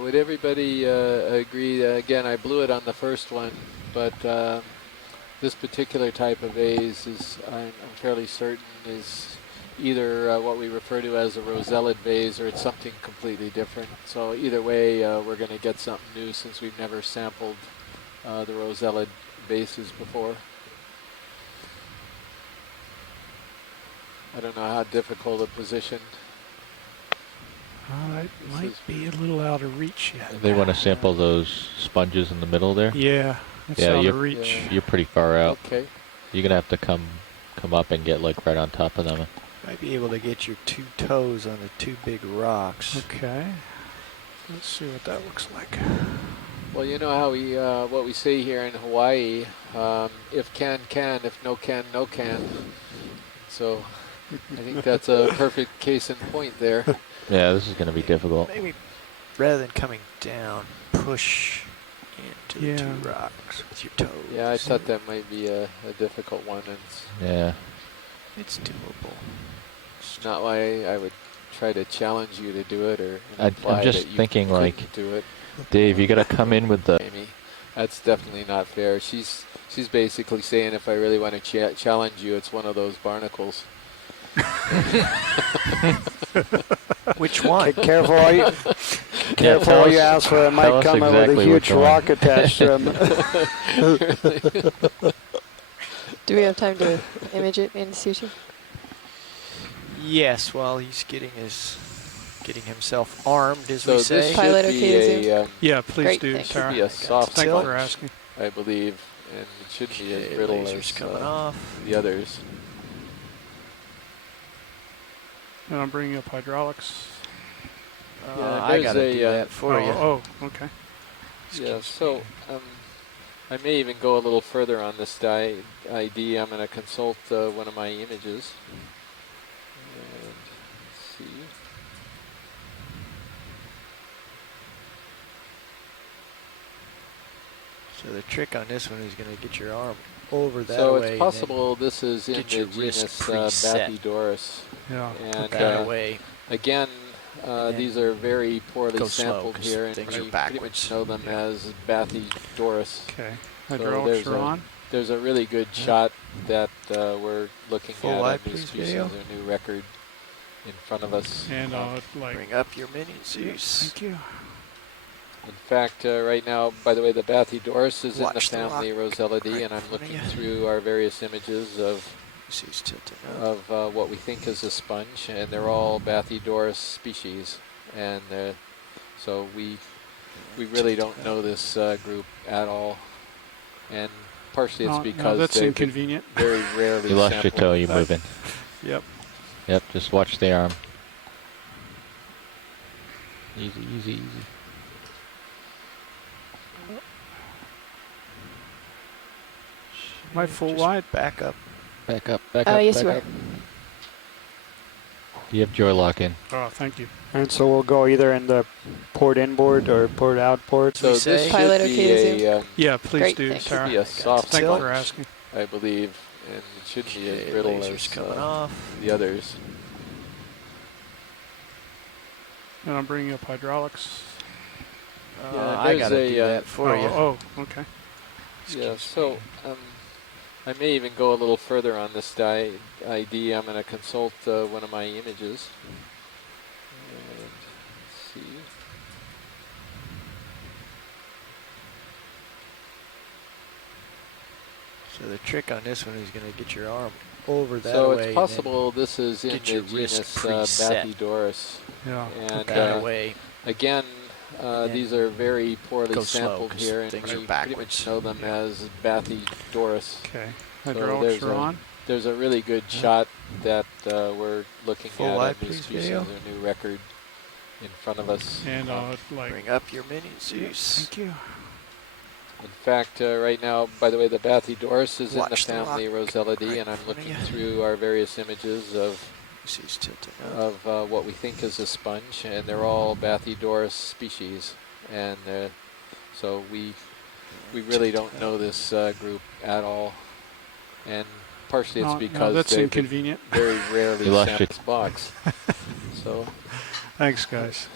Would everybody agree? Again, I blew it on the first one, but this particular type of vase is, I'm fairly certain, is either what we refer to as a rosellid vase or it's something completely different. So either way, we're going to get something new since we've never sampled the rosellid vases before. I don't know how difficult a position. It might be a little out of reach yet. They want to sample those sponges in the middle there? Yeah, it's out of reach. You're pretty far out. Okay. You're going to have to come up and get like right on top of them. Might be able to get your two toes on the two big rocks. Okay. Let's see what that looks like. Well, you know how we, what we say here in Hawaii, if can, if no can, no can. So I think that's a perfect case in point there. Yeah, this is going to be difficult. Maybe rather than coming down, push into the two rocks with your toes. Yeah, I thought that might be a difficult one. Yeah. It's doable. It's not why I would try to challenge you to do it or I'm just thinking like, do it. Dave, you got to come in with the... Amy, that's definitely not fair. She's basically saying if I really want to challenge you, it's one of those barnacles. Which one? Careful, careful you ask for. It might come in with a huge rock attached to him. Do we have time to image it in sushi? Yes, while he's getting himself armed, as we say. This pilot okay yeah, please do, It should Tara. be a soft Thank you sponge, for asking. I believe, and it should be as brittle as coming off. the others. And I'm bringing up hydraulics. I gotta do that for you. Oh, okay. Yeah, so I may even go a little further on this ID. I'm going to consult one of my images. And let's see. So the trick on this one is going to get your arm over that so way. So it's possible this is in the genus Bathydoris. Yeah. Put that away. Again, these are very poorly sampled slow, here, and things you are pretty much know them as Bathydoris. Okay. So Hydraulics are on. There's a really good shot that we're looking Full at on wide, these please, species, video. a new record in front of us. And like bring up your mini Zeus. Thank you. In fact, right now, by the way, the Bathydoris is Watch in the the family rock Roselidae, right and I'm in front of looking you. through our various images of He's tilting up. what we think is a sponge, and they're all Bathydoris species, and so we really don't know this group at all, and partially it's because that's they've inconvenient. been very rarely You lost your toe, you moving. Yep. Yep, just watch the arm. Easy, easy, easy. Am I full wide? Back up. Back up, back Oh, up, yes, back you are. up. You have joy lock in. Oh, thank you. And so we'll go either in the port inboard or port outboard. So this should Pilot be okay to a Yeah, please Great, do, thanks. should Sarah. be a soft Thank you sponge, for asking. I believe, and it shouldn't be Okay, as brittle laser's as coming off. the others. And I'm bringing up hydraulics. Yeah, I there's gotta a, do that for you. Oh, okay. Yeah, so I may even go a little further on this ID. I'm going to consult one of my images. And let's see. So the trick on this one is going to get your arm over that So way. it's possible this is in get the your wrist genus preset. Bathydoris. Yeah. And that away. again, then these are very poorly go slow, sampled 'cause here, and things we are pretty backwards. much know them as Bathydoris. Okay. So Hydraulics are on. there's a really good shot that we're looking Full at wide, on these please, species, video. a new record in front of us. And like. Bring up your mini Zeus. Thank you. In fact, right now, by the way, the Bathydoris is Watch in the the family rock Roselidae, right and I'm in front of looking you. through our various images of He's tilting up. what we think is a sponge, and they're all Bathydoris species, and so we really don't know this group at all, and partially it's because that's they've inconvenient. very rarely You lost sampled this box. So Thanks, guys.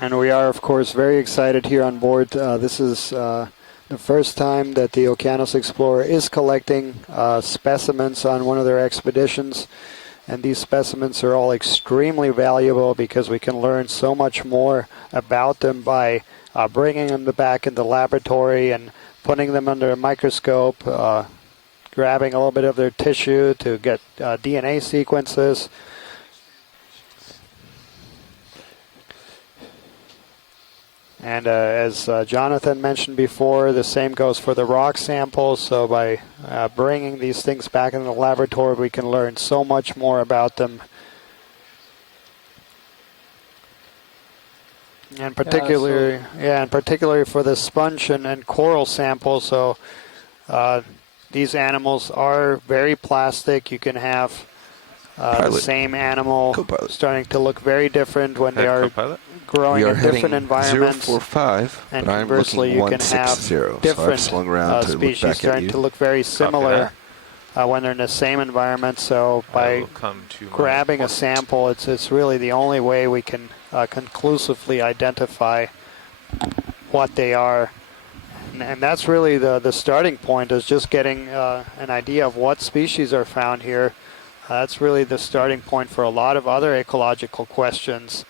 And we are, of course, very excited here on board. This is the first time that the Okeanos Explorer is collecting specimens on one of their expeditions. And these specimens are all extremely valuable because we can learn so much more about them by bringing them back in the laboratory and putting them under a microscope, grabbing a little bit of their tissue to get DNA sequences. And as Jonathan mentioned before, the same goes for the rock samples. So by bringing these things back in the laboratory, we can learn so much more about them. And particularly, and particularly for the sponge and coral samples. So these animals are very plastic. You can have the same animal starting to look very different when they are growing in different environments. 045, and but I'm conversely, looking you can have 160. So I've different swung around to look species back at starting you. to look very similar when they're in the same environment. So by grabbing a sample, it's really the only way we can conclusively identify what they are. And that's really the starting point, is just getting an idea of what species are found here. That's really the starting point for a lot of other ecological questions.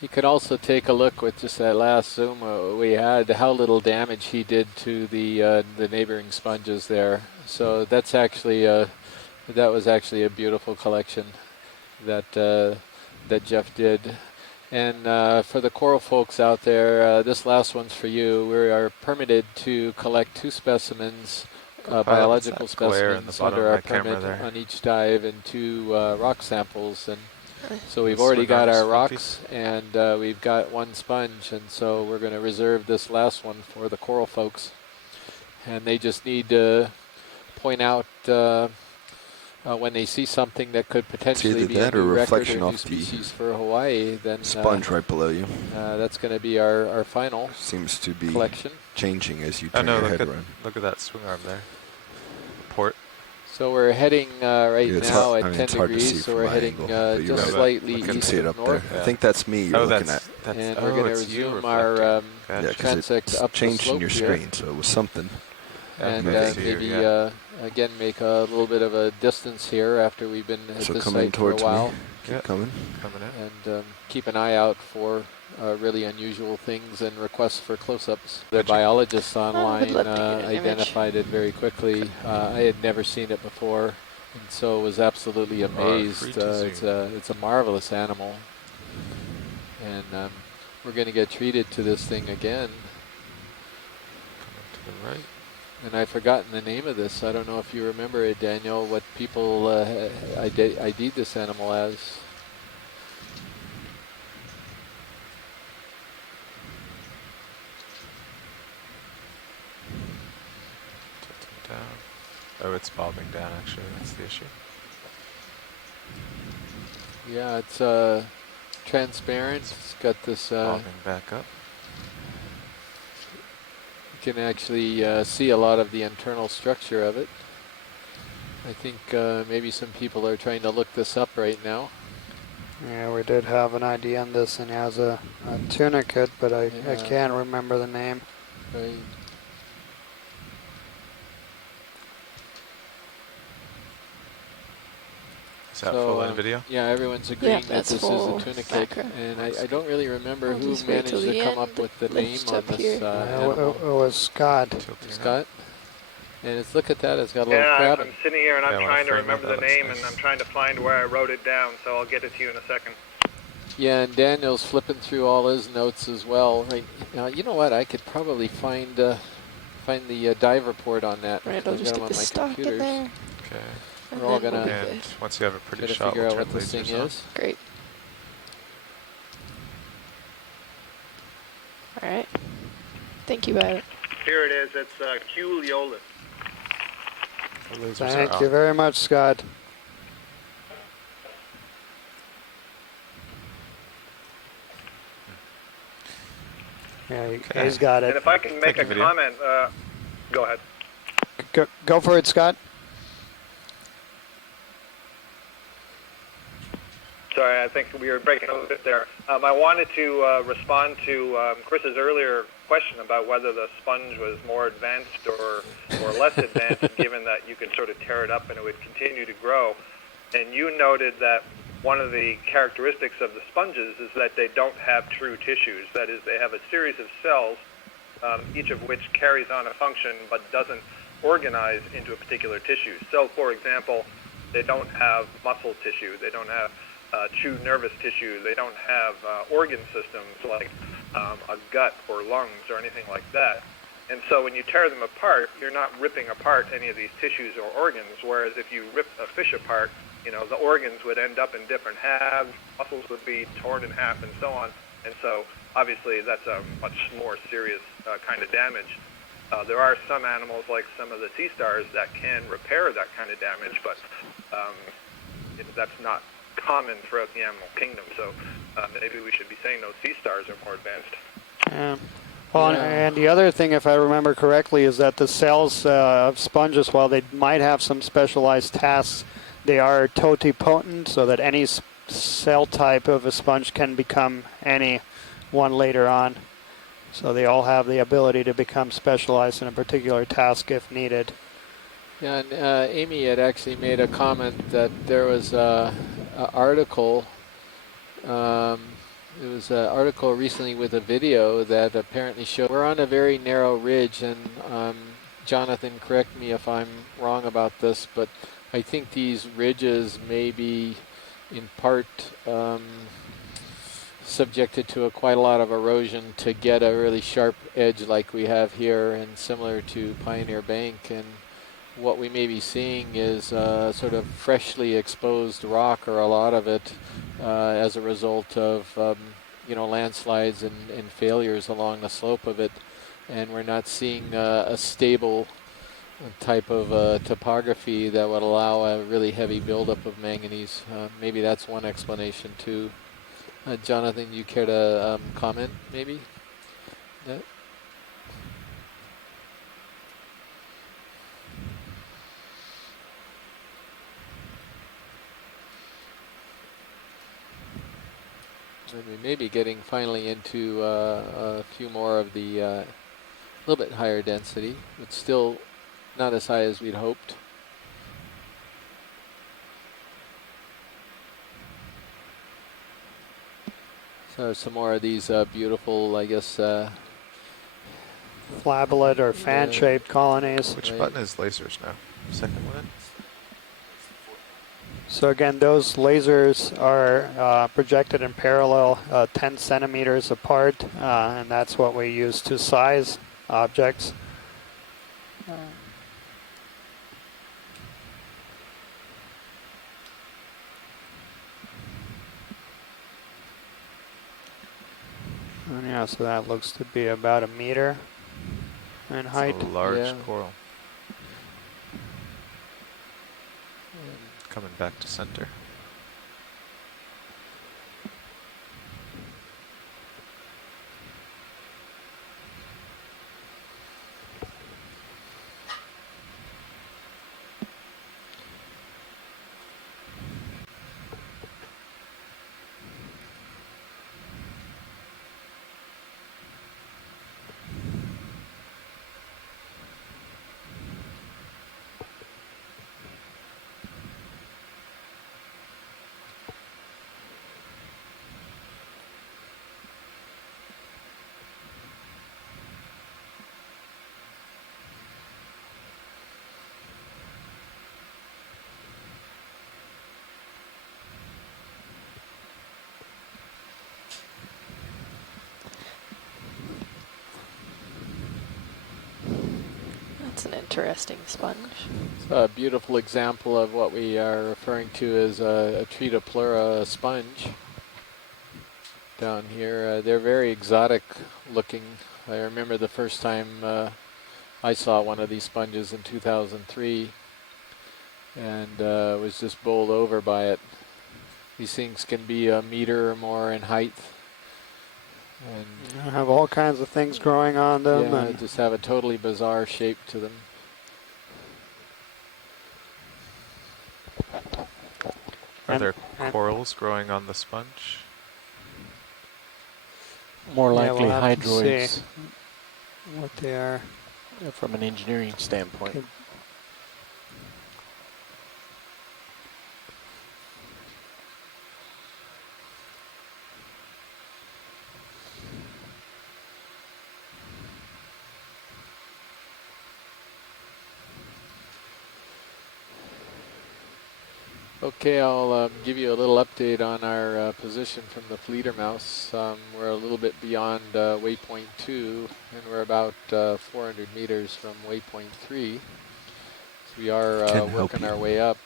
you could also take a look with just that last zoom we had, how little damage he did to the neighboring sponges there. So that's actually that was actually a beautiful collection that that Jeff did. And for the coral folks out there, this last one's for you. We are permitted to collect 2 specimens, biological specimens under our permit on each dive, and 2 rock samples. And so we've already got our rocks, and we've got 1 sponge, and so we're going to reserve this last one for the coral folks. And they just need to point out when they see something that could potentially be a new record or new species for Hawaii, then sponge right below you. That's going to be our final Seems to be collection. changing as you turn your head around. Look at that swing arm there. Port. So we're heading right Yeah, now hard, at I mean, 10 it's hard to see degrees, so from we're my heading angle, but you're just right. slightly I can east see it of up north. there. I think that's me you're looking at. And we're going to resume our Yeah, because transect it's up the changing slope your here. screen, so it was something. and good to see you, maybe yeah. again make a little bit of a distance here after we've been at So this come in site for a towards while. me. Keep coming. Coming in. And keep an eye out for really unusual things and requests for close-ups. The biologists online identified it very quickly. I had never seen it before, and so was absolutely amazed. It's a marvelous animal, and we're going to get treated to this thing again. Coming to the right. And I've forgotten the name of this. I don't know if you remember it, Daniel, what people ID'd this animal as. Tilting down. Oh, it's bobbing down, actually. That's the issue. Yeah, it's transparent. It's got this... bobbing back up. You can actually see a lot of the internal structure of it. I think maybe some people are trying to look this up right now. Yeah, we did have an ID on this, and it has a tunicate, but I can't remember the name. Right. Is that full in video? Yeah, everyone's agreeing that that's this is a full tunicate, macro. and I don't really remember I'll who just wait managed till to the come end, up with the name lift on up this here. animal. It was Scott. Scott? And it's, look at that, it's got a little Yeah, crab. I'm sitting here and I'm Yeah, trying to frame it. remember That the looks name nice. and I'm trying to find where I wrote it down, so I'll get it to you in a second. Yeah, and Daniel's flipping through all his notes as well. Right now, you know what? I could probably find the dive report on that. Right, I'll I've just got 'em get on the my stock computers. in there. Okay. And We're all then we'll gonna be And good. once you have a pretty try to shot, figure we'll out turn what this thing lasers on. is. Great. All right. Thank you, Byron. Here it is. It's Culeolus. The lasers Thank are you on. very much, Scott. Yeah, he's got And it. if I can make a comment, go ahead. Go for it, Scott. Sorry, I think we were breaking a little bit there. I wanted to respond to Chris's earlier question about whether the sponge was more advanced or less advanced, given that you can sort of tear it up and it would continue to grow. And you noted that one of the characteristics of the sponges is that they don't have true tissues. That is, they have a series of cells, each of which carries on a function but doesn't organize into a particular tissue. So, for example, they don't have muscle tissue. They don't have true nervous tissue. They don't have organ systems like a gut or lungs or anything like that. And so when you tear them apart, you're not ripping apart any of these tissues or organs, whereas if you rip a fish apart, you know, the organs would end up in different halves, muscles would be torn in half and so on. And so obviously that's a much more serious kind of damage. There are some animals, like some of the sea stars, that can repair that kind of damage, but that's not common throughout the animal kingdom. So maybe we should be saying those sea stars are more advanced. Yeah. Well, and the other thing, if I remember correctly, is that the cells of sponges, while they might have some specialized tasks, they are totipotent, so that any cell type of a sponge can become any one later on. So they all have the ability to become specialized in a particular task if needed. Yeah, and Amy had actually made a comment that there was an article. It was an article recently with a video that apparently showed we're on a very narrow ridge, and Jonathan, correct me if I'm wrong about this, but I think these ridges may be in part subjected to quite a lot of erosion to get a really sharp edge like we have here and similar to Pioneer Bank. And what we may be seeing is sort of freshly exposed rock, or a lot of it, as a result of landslides and failures along the slope of it. And we're not seeing a stable type of topography that would allow a really heavy buildup of manganese. Maybe that's one explanation too. Jonathan, you care to comment maybe? Yeah. And we may be getting finally into a few more of the little bit higher density, but still not as high as we'd hoped. So some more of these beautiful, I guess, flabulet or fan-shaped colonies. Which button is lasers now? Second one? So again, those lasers are projected in parallel 10 centimeters apart, and that's what we use to size objects. And yeah, so that looks to be about a meter in height. It's a large coral. Coming back to center. That's an interesting sponge. It's a beautiful example of what we are referring to as a Tretopleura sponge. Down here, they're very exotic looking. I remember the first time I saw one of these sponges in 2003 and was just bowled over by it. These things can be a meter or more in height. And have all kinds of things growing on them. yeah, And just have a totally bizarre shape to them. Are there corals growing on the sponge? More Yeah, likely we'll have to hydroids see what they are. from an engineering standpoint. Okay, I'll give you a little update on our position from the Fledermaus. We're a little bit beyond waypoint 2, and we're about 400 meters from waypoint 3. So we are working our way up.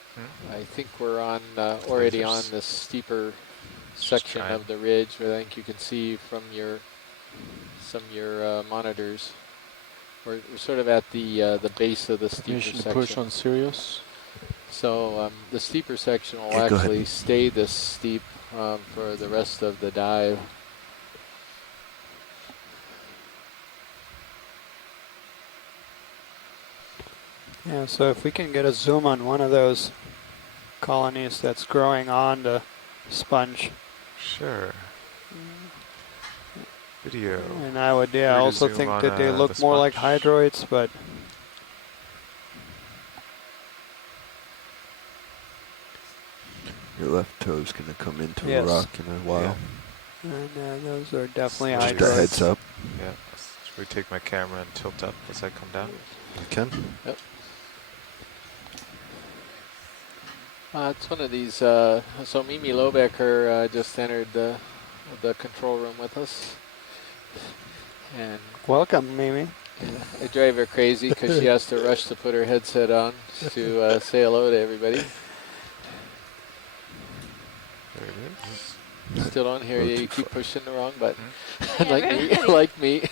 I think we're on already on the steeper section of the ridge, where I think you can see from your monitors. We're sort of at the base of the steeper section. Push on Sirius. So the steeper section will actually stay this steep for the rest of the dive. Yeah, so if we can get a zoom on one of those colonies that's growing on the sponge. Sure. Video. And I would, I also think that they look more like hydroids, but Your left toe's going to come into yes. a rock in a while. Yeah. And those are definitely Just hydroids. a heads up. Yeah. Should we take my camera and tilt up as I come down? You can. Yep. It's one of these, so Mimi Lobecker just entered the control room with us. And welcome, Mimi. I drive her crazy because she has to rush to put her headset on to say hello to everybody. There it is. Still don't hear you. You keep pushing the wrong button. Yeah, like me.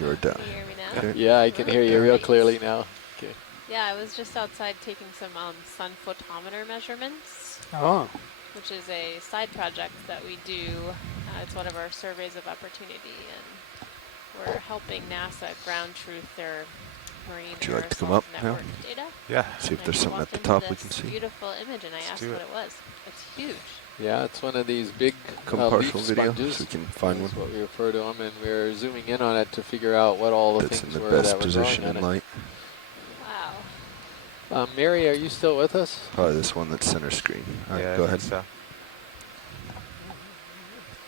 You're down. Can you hear me now? Okay. Yeah, I can hear you real clearly now. Okay. Yeah, I was just outside taking some sun photometer measurements. Oh. Which is a side project that we do. It's one of our surveys of opportunity, and we're helping NASA ground truth their marine Would you like to come aerosol up now? network data. Yeah. See if And there's I something at walked the into top we this can see. beautiful image, and I asked what it was. It's huge. Yeah, it's one of these big Come leaf partial video sponges. so we can find That's one. what we refer to them, and we're zooming in on it to figure out what all the That's in things the were best that were position growing in on it. light. Mary, are you still with us? Probably this one that's center screen. All right, Yeah, go I ahead. think so.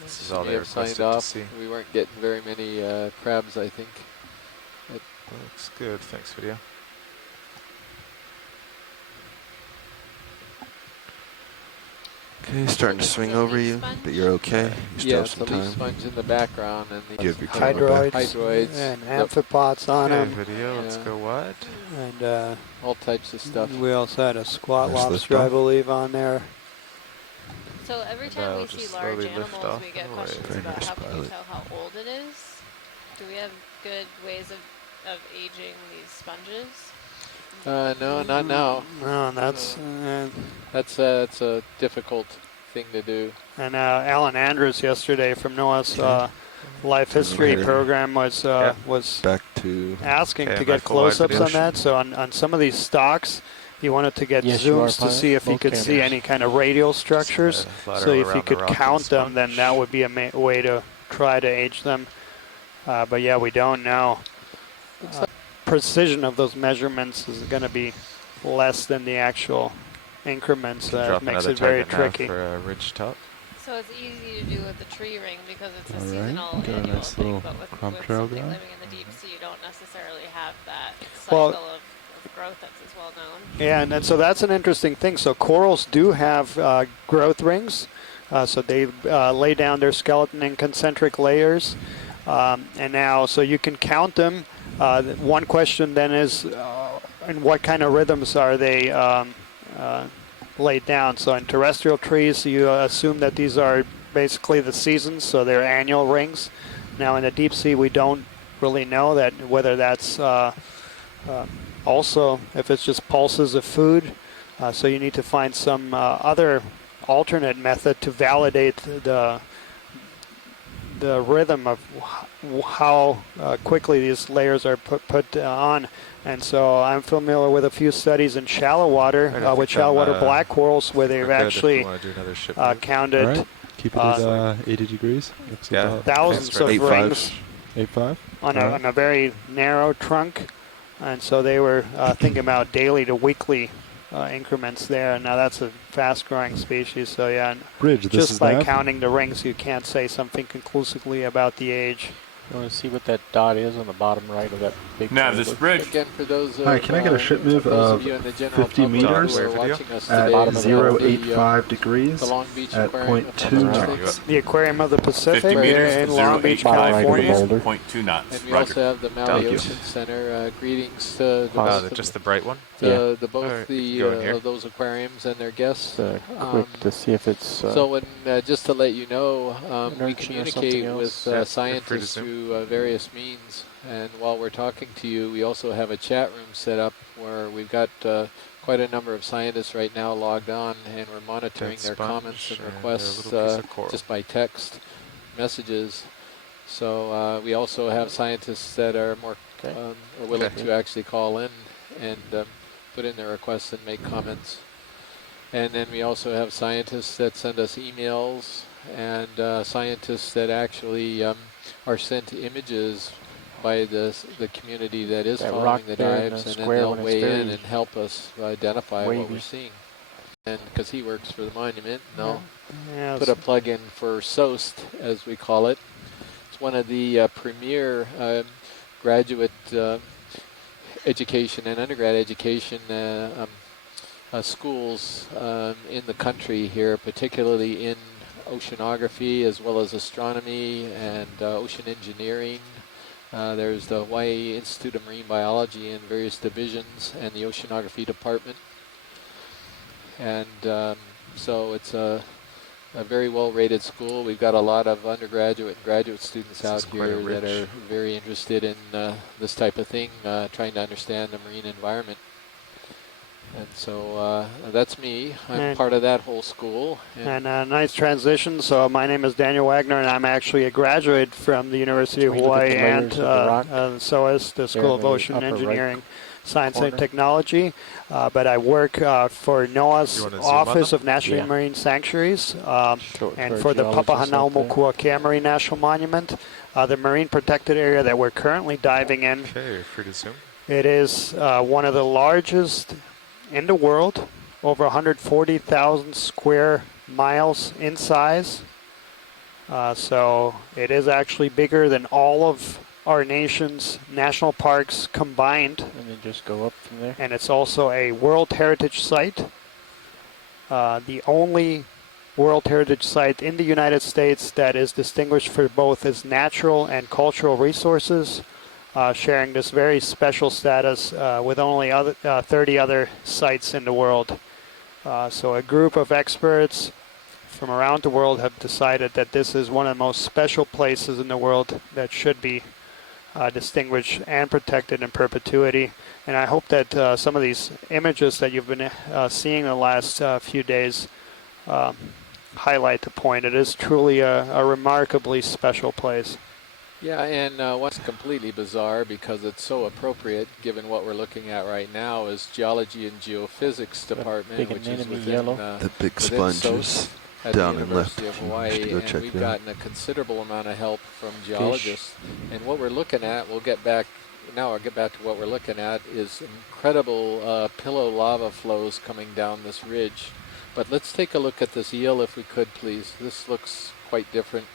This is She all may they have signed requested to off. see. We weren't getting very many crabs, I think. Looks good. Thanks, video. Okay, starting to swing over you, but you're okay. You still Yeah, have it's some a leaf time. sponge in the background, and Do you have your camera back? hydroids and Yep. amphipods on Okay, them. video. Let's go what? And all types of stuff. we also had a squat Nice lobster, I lift-off. believe, on there. So every And time we I'll see just large slowly lift animals, off we get and away. questions Very about nice how can you pilot. tell how old it is? Do we have good ways of aging these sponges? No, not now. No, that's That's a difficult thing to do. and Alan Andrews yesterday from NOAA's Life History Okay. program was was Back to asking Okay, to my get full wide close-ups video. on that. So on some of these stocks, he wanted to get Yes, you are, zooms to pilot. see if he Both could see cameras. any kind of radial structures. lateral So if he around the could rock and count them, then sponge. that would be a way to try to age them. But yeah, we don't know. Precision of those measurements is going to be less than the actual increments. Can That drop makes another it very target now tricky. for a ridge top. So it's easy to do with the tree ring because it's a All right, seasonal got a annual nice thing, little but with crumb something trail living going. in the deep sea, you don't necessarily have that Well- cycle of growth that's as well known. Yeah, and so that's an interesting thing. So corals do have growth rings. So they lay down their skeleton in concentric layers. And now, so you can count them. One question then is, in what kind of rhythms are they laid down? So in terrestrial trees, you assume that these are basically the seasons, so they're annual rings. Now in the deep sea, we don't really know that whether that's also if it's just pulses of food. So you need to find some other alternate method to validate the rhythm of how quickly these layers are put on. And so I'm familiar with a few studies in shallow water Right, I with think I'm, shallow water black corals where we're they've good if we actually wanna do another ship move. counted All right. Keep it at 80 degrees. Looks Yeah. about thousands of 8.5. rings 8.5. on All right. a very narrow trunk. And so they were thinking about daily to weekly increments there. Now that's a fast-growing species, so yeah. And Bridge, this just is by Nav. counting the rings, you can't say something conclusively about the age. You want to see what that dot is on the bottom right of that big Now triangle? this bridge. Again, for those Hi, can I get a ship move those of you in the general 50 public meters who are Video? watching us at today, bottom of the the, 0.85 degrees the Long Beach at Aquarium 0.2 of knots? The Aquarium of the Pacific 50 meters, in Long Beach, 0.85 California. degrees, 0.2 knots. And we Roger. also have the Maui Thank you. Ocean Center. Greetings to the, both Just the bright one? the both Alright, the you can go in here. of those aquariums and their guests. Quick to see if it's. So just to let you know, we inertia or something communicate else? with Yeah, you're free to scientists zoom. through various means. And while we're talking to you, we also have a chat room set up where we've got quite a number of scientists right now logged on, and we're monitoring Dead their sponge comments and and a requests little piece of coral. just by text messages. So we also have scientists that are more are willing Okay. to actually call in and put in their requests and make comments. And then we also have scientists that send us emails, and scientists that actually are sent images by the community that is That rock following the there in dives, the and then square they'll when it's weigh in very and help us identify what we're wavy. seeing. And because he works for the monument, and they'll Yeah, put a plug in for SOAST, as we call it. It's one of the premier graduate education and undergrad education schools in the country here, particularly in oceanography as well as astronomy and ocean engineering. There's the Hawaii Institute of Marine Biology in various divisions and the oceanography department. And so it's a very well-rated school. We've got a lot of undergraduate and graduate students This out is quite a here that rich- are very interested in this type of thing, trying to understand the marine environment. And so that's me. I'm And- part of that whole school. And a nice transition. So my name is Daniel Wagner, and I'm actually a graduate from the University of Can we look at Hawaii the layers and of the rock? SOAS, the School in of the Ocean upper right Engineering, Science and corner. Technology. But I work for NOAA's You wanna zoom on Office them? of National Yeah. Marine Sanctuaries, and for for the geologists out there. Papahanaumokuakea Marine National Monument, the marine protected area that we're currently diving in. Okay, you're free to zoom. It is one of the largest in the world, over 140,000 square miles in size. So it is actually bigger than all of our nation's national parks combined. And then just go up from there. And it's also a World Heritage Site. The only World Heritage Site in the United States that is distinguished for both its natural and cultural resources, sharing this very special status with only 30 other sites in the world. So a group of experts from around the world have decided that this is one of the most special places in the world that should be distinguished and protected in perpetuity. And I hope that some of these images that you've been seeing in the last few days highlight the point. It is truly a remarkably special place. Yeah, and what's completely bizarre, because it's so appropriate given what we're looking at right now, is Geology and Geophysics Department, which is within the big within sponges SOAS at the down and left. University of Hawaii, Go and check we've that out. gotten a considerable amount of help from geologists. And what we're looking at, I'll get back to what we're looking at, is incredible pillow lava flows coming down this ridge. But let's take a look at this eel if we could, please. This looks quite different.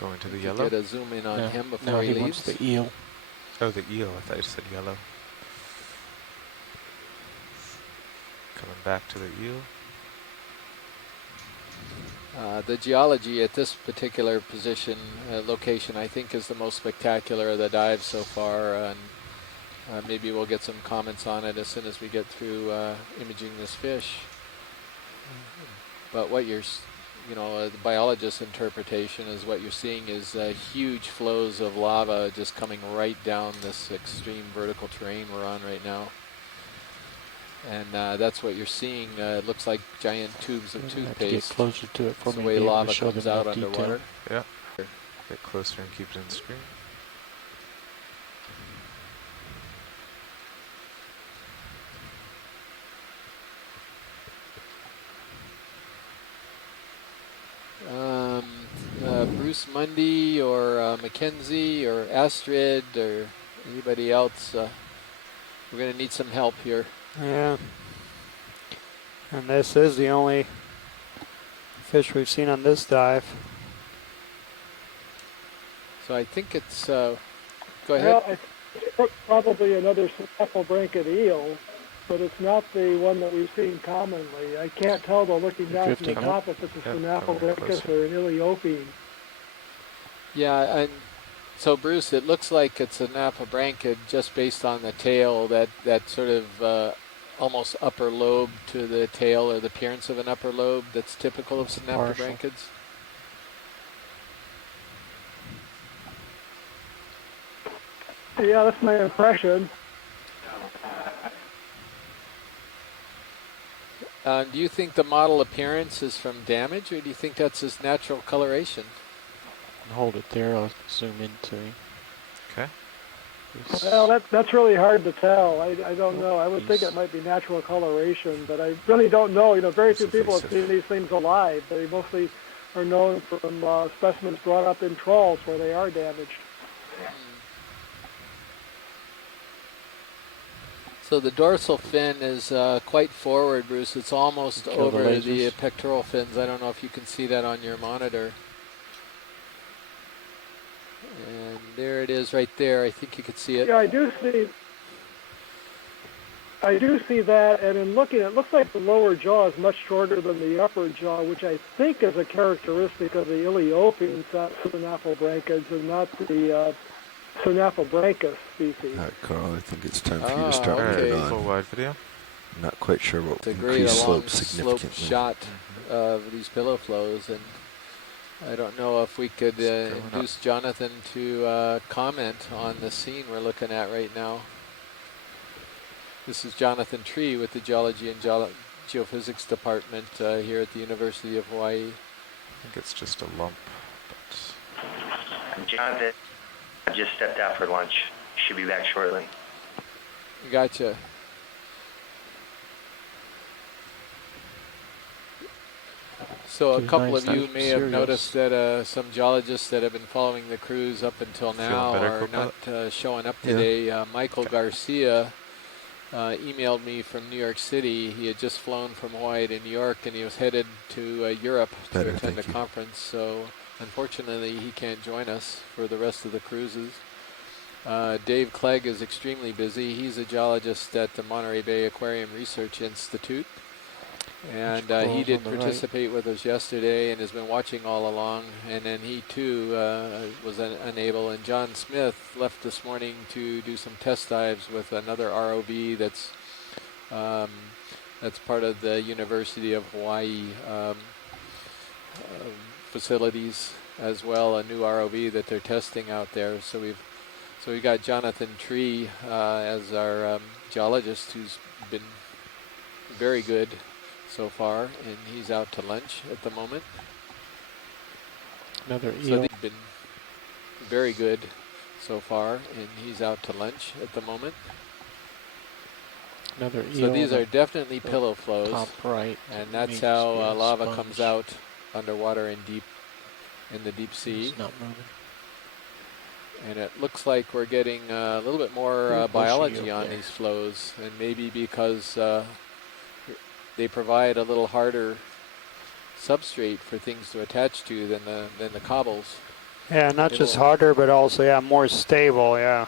Going to the Could yellow? you get a zoom in on him before no, he leaves? wants the eel. Oh, the eel. I thought you said yellow. Coming back to the eel. The geology at this particular position, location, I think is the most spectacular of the dives so far, and maybe we'll get some comments on it as soon as we get through imaging this fish. But what the biologist's interpretation is what you're seeing is huge flows of lava just coming right down this extreme vertical terrain we're on right now. And that's what you're seeing. It looks like giant tubes of toothpaste. Get closer to it for That's me. the way to be able lava to show comes them out that detail. underwater. Yeah. Get closer and keep it in screen. Bruce Mundy or Mackenzie or Astrid or anybody else, we're going to need some help here. Yeah. And this is the only fish we've seen on this dive. So I think it's, go ahead. Well, I think it's probably another snaffle-branched eel, but it's not the one that we've seen commonly. I can't tell though, looking down from the top, if it's a snaffle-branched or an Iliopine. Yeah, and so Bruce, it looks like it's an aphabranchid just based on the tail, that sort of almost upper lobe to the tail, or the appearance of an upper lobe that's typical of snaphobranchids. Yeah, that's my impression. Do you think the model appearance is from damage, or do you think that's his natural coloration? Hold it there. I'll zoom into him. Okay. Well, that's really hard to tell. I don't know. I would think it might be natural coloration, but I really don't know. You know, very few people have seen these things alive. They mostly are known from specimens brought up in trawls where they are damaged. So the dorsal fin is quite forward, Bruce. It's almost over the pectoral fins. I don't know if you can see that on your monitor. And there it is right there. I think you can see it. Yeah, I do see that, and in looking, it looks like the lower jaw is much shorter than the upper jaw, which I think is a characteristic of the Iliopine snaffle-branchids and not the Snaffle-branchus species. All right, Carl, I think it's time for you to start okay. moving on. Full wide video. I'm not quite sure what It's a will great increase long slope slope significantly. shot of these pillow flows, and I don't know if we could induce Jonathan to comment on the scene we're looking at right now. This is Jonathan Tree with the Geology and Geophysics Department here at the University of Hawaii. I think it's just a lump. But Jonathan, I just stepped out for lunch. Should be back shortly. Gotcha. So a couple of you may have noticed that some geologists that have been following the cruise up until now are not showing up today. Michael Garcia emailed me from New York City. He had just flown from Hawaii to New York, and he was headed to Europe to attend a conference. So unfortunately, he can't join us for the rest of the cruises. Dave Clegg is extremely busy. He's a geologist at the Monterey Bay Aquarium Research Institute. And he did participate with us yesterday and has been watching all along. And then he too was unable. And John Smith left this morning to do some test dives with another ROV that's part of the University of Hawaii facilities as well. A new ROV that they're testing out there. So we got Jonathan Tree as our geologist, who's been very good so far, and he's out to lunch at the moment. Another eel. So they've been very good so far, and he's out to lunch at the moment. Another eel. So these are definitely pillow flows, top right, and that's how lava comes out underwater in the deep sea. It's not moving. And it looks like we're getting a little bit more biology on these flows, and maybe because they provide a little harder substrate for things to attach to than the cobbles. Yeah, not just harder, but also more stable. Yeah.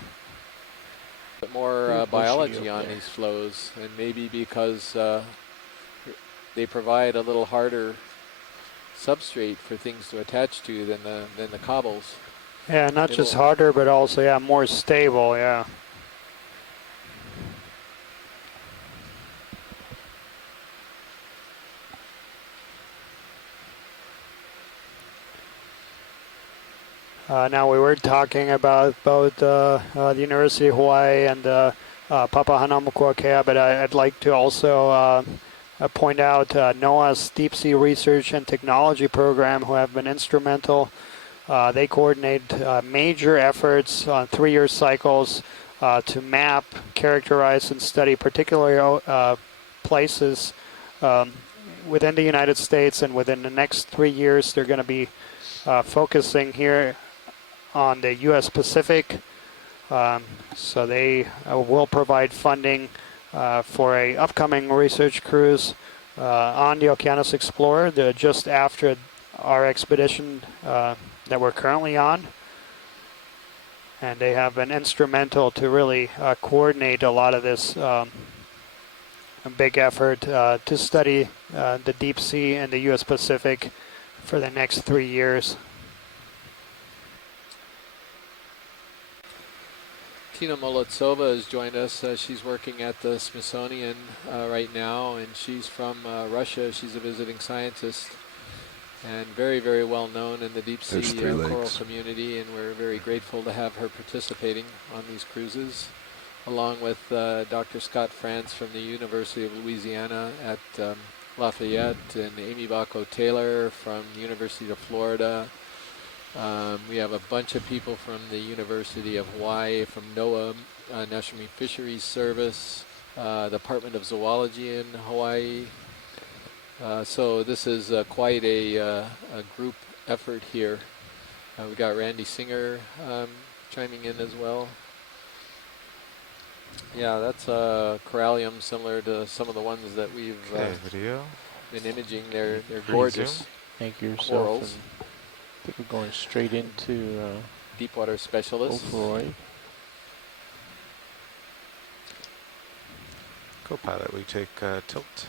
But more biology on these flows, and maybe because they provide a little harder substrate for things to attach to than the cobbles. Yeah, not just harder, but also more stable. Yeah. Now we were talking about both the University of Hawaii and Papahanaumokuakea, but I'd like to also point out NOAA's Deep Sea Research and Technology Program, who have been instrumental. They coordinate major efforts on 3-year cycles to map, characterize, and study particular places within the United States. And within the next 3 years, they're going to be focusing here on the U.S. Pacific. So they will provide funding for a upcoming research cruise on the Okeanos Explorer, just after our expedition that we're currently on. And they have been instrumental to really coordinate a lot of this big effort to study the deep sea and the U.S. Pacific for the next 3 years. Tina Molodtsova has joined us. She's working at the Smithsonian right now, and she's from Russia. She's a visiting scientist and very, very well known in the deep sea coral community, and we're very grateful to have her participating on these cruises, along with Dr. Scott France from the University of Louisiana at Lafayette, and Amy Bacco Taylor from the University of Florida. We have a bunch of people from the University of Hawaii, from NOAA, National Marine Fisheries Service, Department of Zoology in Hawaii. So this is quite a group effort here. We got Randy Singer chiming in as well. Yeah, that's a corallium similar to some of the ones that we've been imaging. They're gorgeous. Thank you yourself. Corals. I think we're going straight into Deepwater Specialists. Ophiroi. Co-pilot, we take tilt.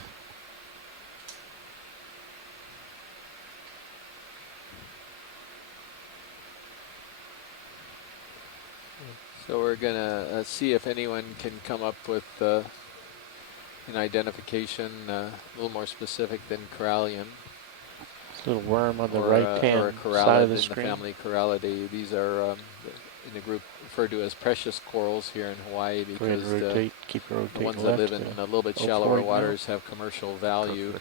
So we're going to see if anyone can come up with an identification a little more specific than corallium. Little worm on the right-hand side of the screen. In the family Corallidae. These are in the group referred to as precious corals here in Hawaii because the ones that live in a little bit shallower waters have commercial value.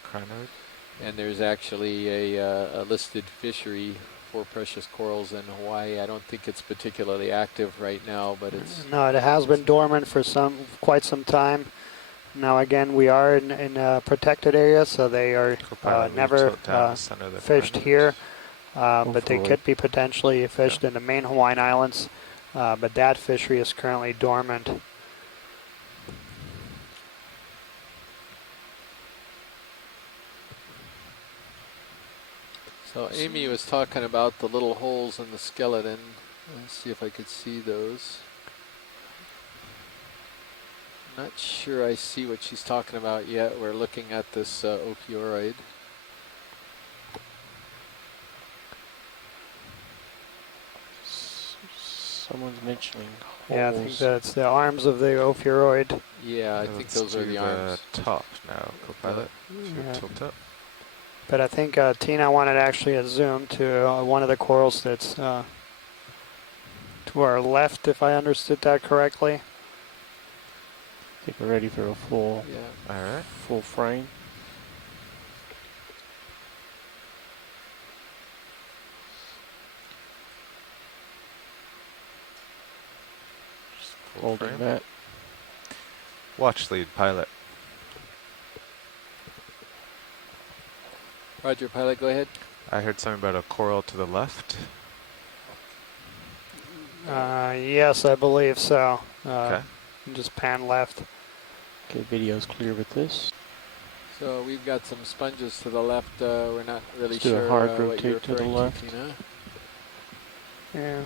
And there's actually a listed fishery for precious corals in Hawaii. I don't think it's particularly active right now, but it's... No, it has been dormant for quite some time. Now again, we are in a protected area, so they are never fished here, but they could be potentially fished in the main Hawaiian Islands, but that fishery is currently dormant. So Amy was talking about the little holes in the skeleton. Let's see if I could see those. Not sure I see what she's talking about yet. We're looking at this ophiuroid. Someone's mentioning holes. Yeah, I think that's the arms of the ophiuroid. Yeah, I think those are the arms. Top now, Copilot. Yeah. Tilt up. But I think Tina wanted actually a zoom to one of the corals that's to our left, if I understood that correctly. I think we're ready for a full, All right. full frame. Full Holding frame. that. Watch lead, pilot. Roger, pilot, go ahead. I heard something about a coral to the left. Yes, I believe so. Okay. Just pan left. Okay, video's clear with this. So we've got some sponges to the left. We're not really Let's do a sure hard what you're rotate to the referring left. Tina. Yeah.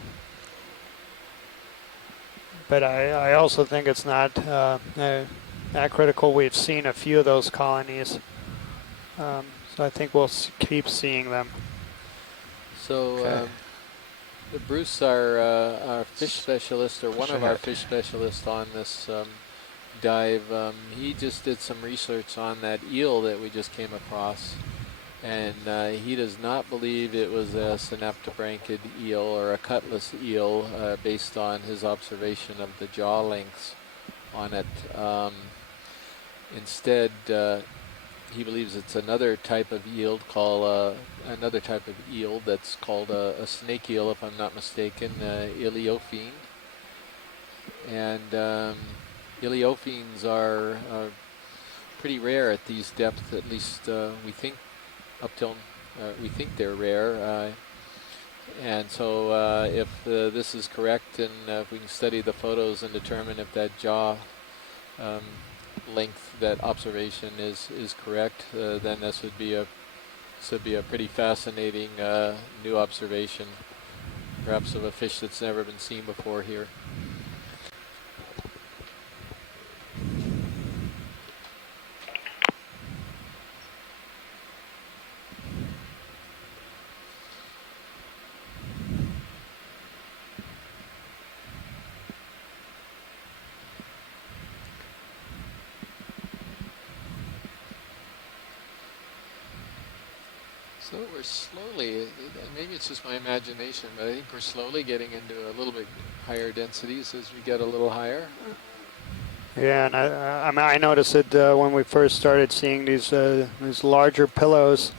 But I also think it's not that critical. We've seen a few of those colonies. So I think we'll keep seeing them. So Bruce, our fish specialist, or one of our fish specialists on this dive, he just did some research on that eel that we just came across. And he does not believe it was a synaptobranchid eel or a cutlass eel based on his observation of the jaw lengths on it. Instead, he believes it's another type of eel called that's called a snake eel, if I'm not mistaken, Iliophene. And Iliophenes are pretty rare at these depths. At least we think up till we think they're rare. And so if this is correct, and if we can study the photos and determine if that jaw length, that observation is correct, then this would be a pretty fascinating new observation, perhaps of a fish that's never been seen before here. So we're slowly, maybe it's just my imagination, but I think we're slowly getting into a little bit higher densities as we get a little higher. Yeah, and I noticed it when we first started seeing these larger pillows.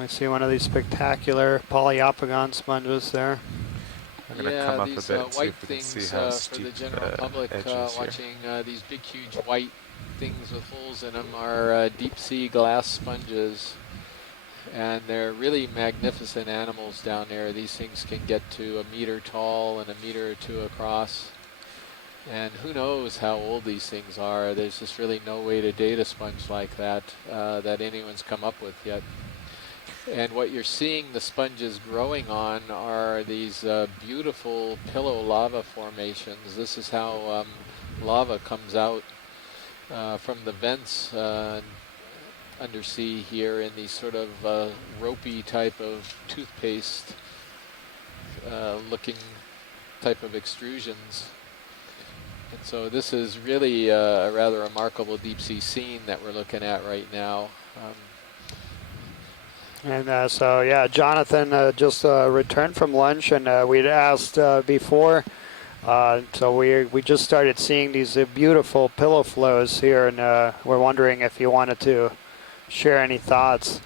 We see one of these spectacular Poliopogon sponges there. I'm going to come up a bit and see white if we can things see how for steep the general public edge is here. watching these big, huge white things with holes in them are deep sea glass sponges, and they're really magnificent animals down there. These things can get to 1 meter tall and 1 meter or 2 across, and who knows how old these things are. There's just really no way to date a sponge like that that anyone's come up with yet. And what you're seeing the sponges growing on are these beautiful pillow lava formations. This is how lava comes out from the vents undersea here in these sort of ropey type of toothpaste looking type of extrusions. And so this is really a rather remarkable deep sea scene that we're looking at right now. And so, yeah, Jonathan just returned from lunch, and we'd asked before. So we just started seeing these beautiful pillow flows here, and we're wondering if you wanted to share any thoughts.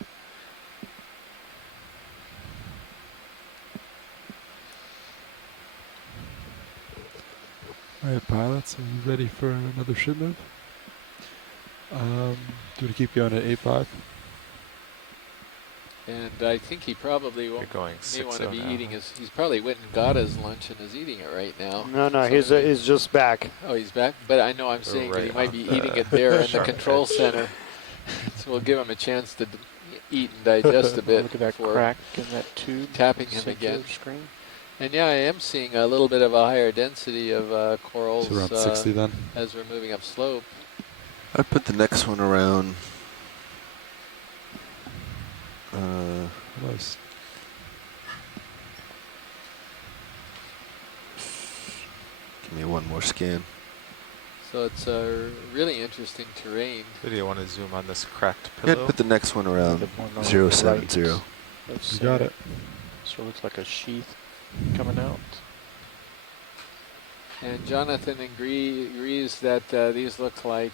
All right, pilots, are you ready for another ship move? Do you want to keep going at 8.5? And I think he probably may want to be eating his. He's probably went and got his lunch and is eating it right now. No, so he's just back. Oh, he's back. But I know I'm saying that he might be eating it there in the control center. So we'll give him a chance to eat and digest a bit Look at that before crack in that tube. tapping him Center again. Screen. And yeah, I am seeing a little bit of a higher density of corals So around 60 then? as we're moving up slope. I'd put the next one around. Give me one more scan. So it's a really interesting terrain. Do you want to zoom on this cracked Yeah, pillow? I'd put the next one around 070. You got it. So it looks like a sheath coming out. And Jonathan agrees that these look like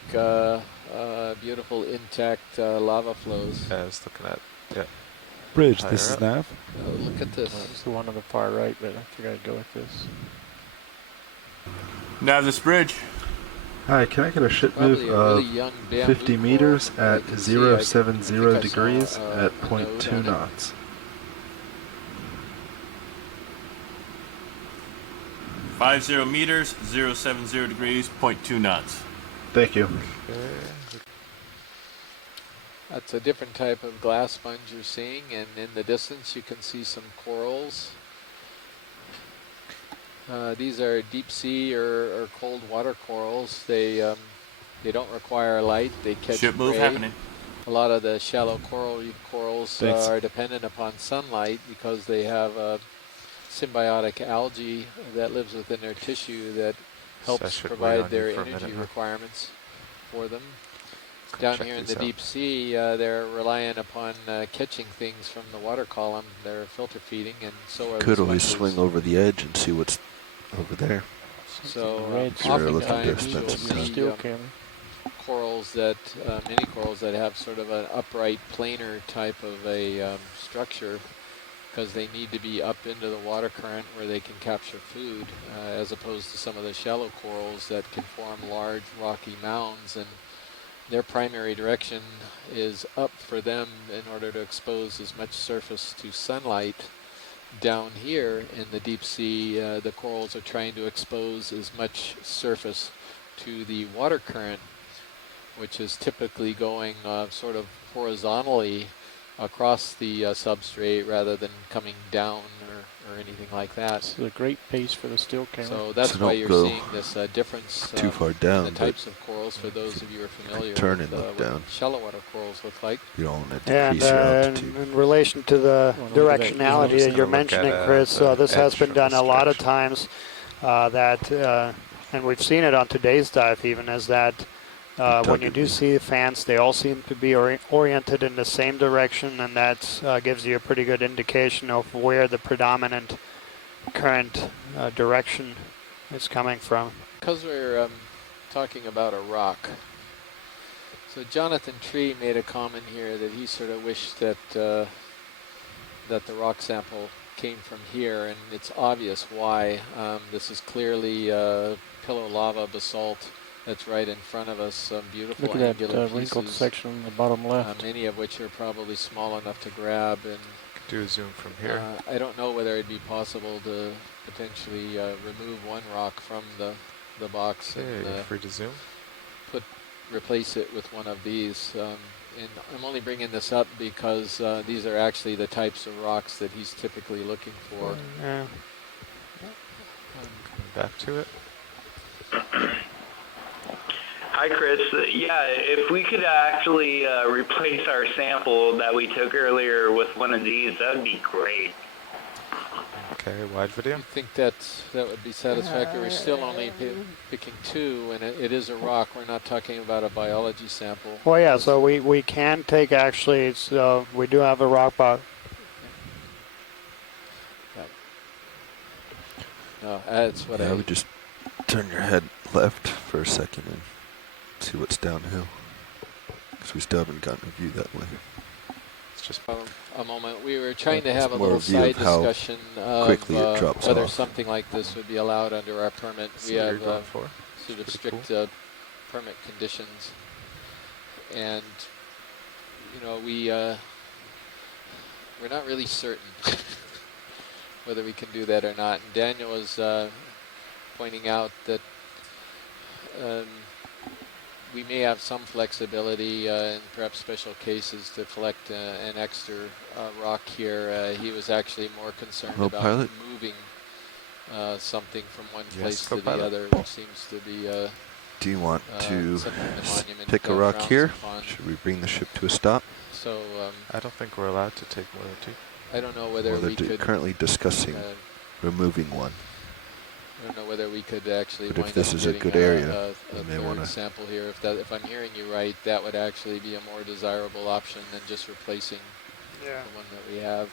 beautiful intact lava flows. Yeah, I was looking at, yeah. Bridge, Higher this is up. Nav. Look at this. It's the one on the far right, but I figured I'd go with this. Now this bridge. Hi, can I get a ship move Probably a of really young bamboo 50 meters coral. at I can see, I 070 think I saw, degrees at a note 0.2 on it. knots? 50 meters, 070 degrees, 0.2 knots. Thank you. That's a different type of glass sponge you're seeing, and in the distance you can see some corals. These are deep sea or cold water corals. They don't require light. They catch Ship move prey. happening. A lot of the shallow coral reef corals Thanks. are dependent upon sunlight because they have a symbiotic algae that lives within their tissue that helps provide their energy requirements for them. Down here in the deep sea, they're reliant upon catching things from the water column. They're filter feeding, and so are Could the always sponges. swing over the edge and see what's over there. So oftentimes you'll see corals that, many corals that have sort of an upright planar type of a structure because they need to be up into the water current where they can capture food, as opposed to some of the shallow corals that can form large rocky mounds, and their primary direction is up for them in order to expose as much surface to sunlight. Down here in the deep sea, the corals are trying to expose as much surface to the water current, which is typically going sort of horizontally across the substrate rather than coming down or anything like that. It's a great pace for the still camera. So that's So why don't you're go seeing this difference too far in down, the but types of corals. For those of you who are familiar turn with and look what down. shallow water corals look like. You don't want to And decrease your altitude. in relation to the directionality that you're mentioning, Chris, this has been done a lot of times. And we've seen it on today's dive even, is that when you do see the fans, they all seem to be oriented in the same direction, and that gives you a pretty good indication of where the predominant current direction is coming from. Because we're talking about a rock, so Jonathan Tree made a comment here that he sort of wished that that the rock sample came from here, and it's obvious why. This is clearly pillow lava basalt that's right in front of us. Some beautiful Look at angular that wrinkled pieces, section on the bottom left. many of which are probably small enough to grab. And do a zoom from here. I don't know whether it'd be possible to potentially remove one rock from the box and you're free to zoom. replace it with one of these. And I'm only bringing this up because these are actually the types of rocks that he's typically looking for. Yeah. Coming back to it. Hi, Chris. Yeah, if we could actually replace our sample that we took earlier with one of these, that would be great. Okay, wide video. I think that would be satisfactory. We're still only picking two, and it is a rock. We're not talking about a biology sample. Well, yeah, so we can take actually, we do have a rock box. No, that's what I would just turn your head left for a second and see what's downhill, because we still haven't gotten a view that way. It's just a moment. We were trying to have a more little a view side of how discussion of quickly it drops whether off. something like this would be allowed under our permit. So We you're have going for? sort of Pretty strict permit conditions, and you know we're not really certain whether we can do that or not. And Daniel was pointing out that we may have some flexibility in perhaps special cases to collect an extra rock here. He was actually more concerned Hello, about pilot. moving something from one Yes, place to the co-pilot. other, which seems to be Do you want to something the monument pick a rock frowns here? upon. Should we bring the ship to a stop? So I don't think we're allowed to take more than 2. I don't know whether Well, they're we could currently discussing removing one. I don't know whether we could actually But wind if this up is a getting good area, a we may third want to. sample here. If I'm hearing you right, that would actually be a more desirable option than just replacing the one that we have.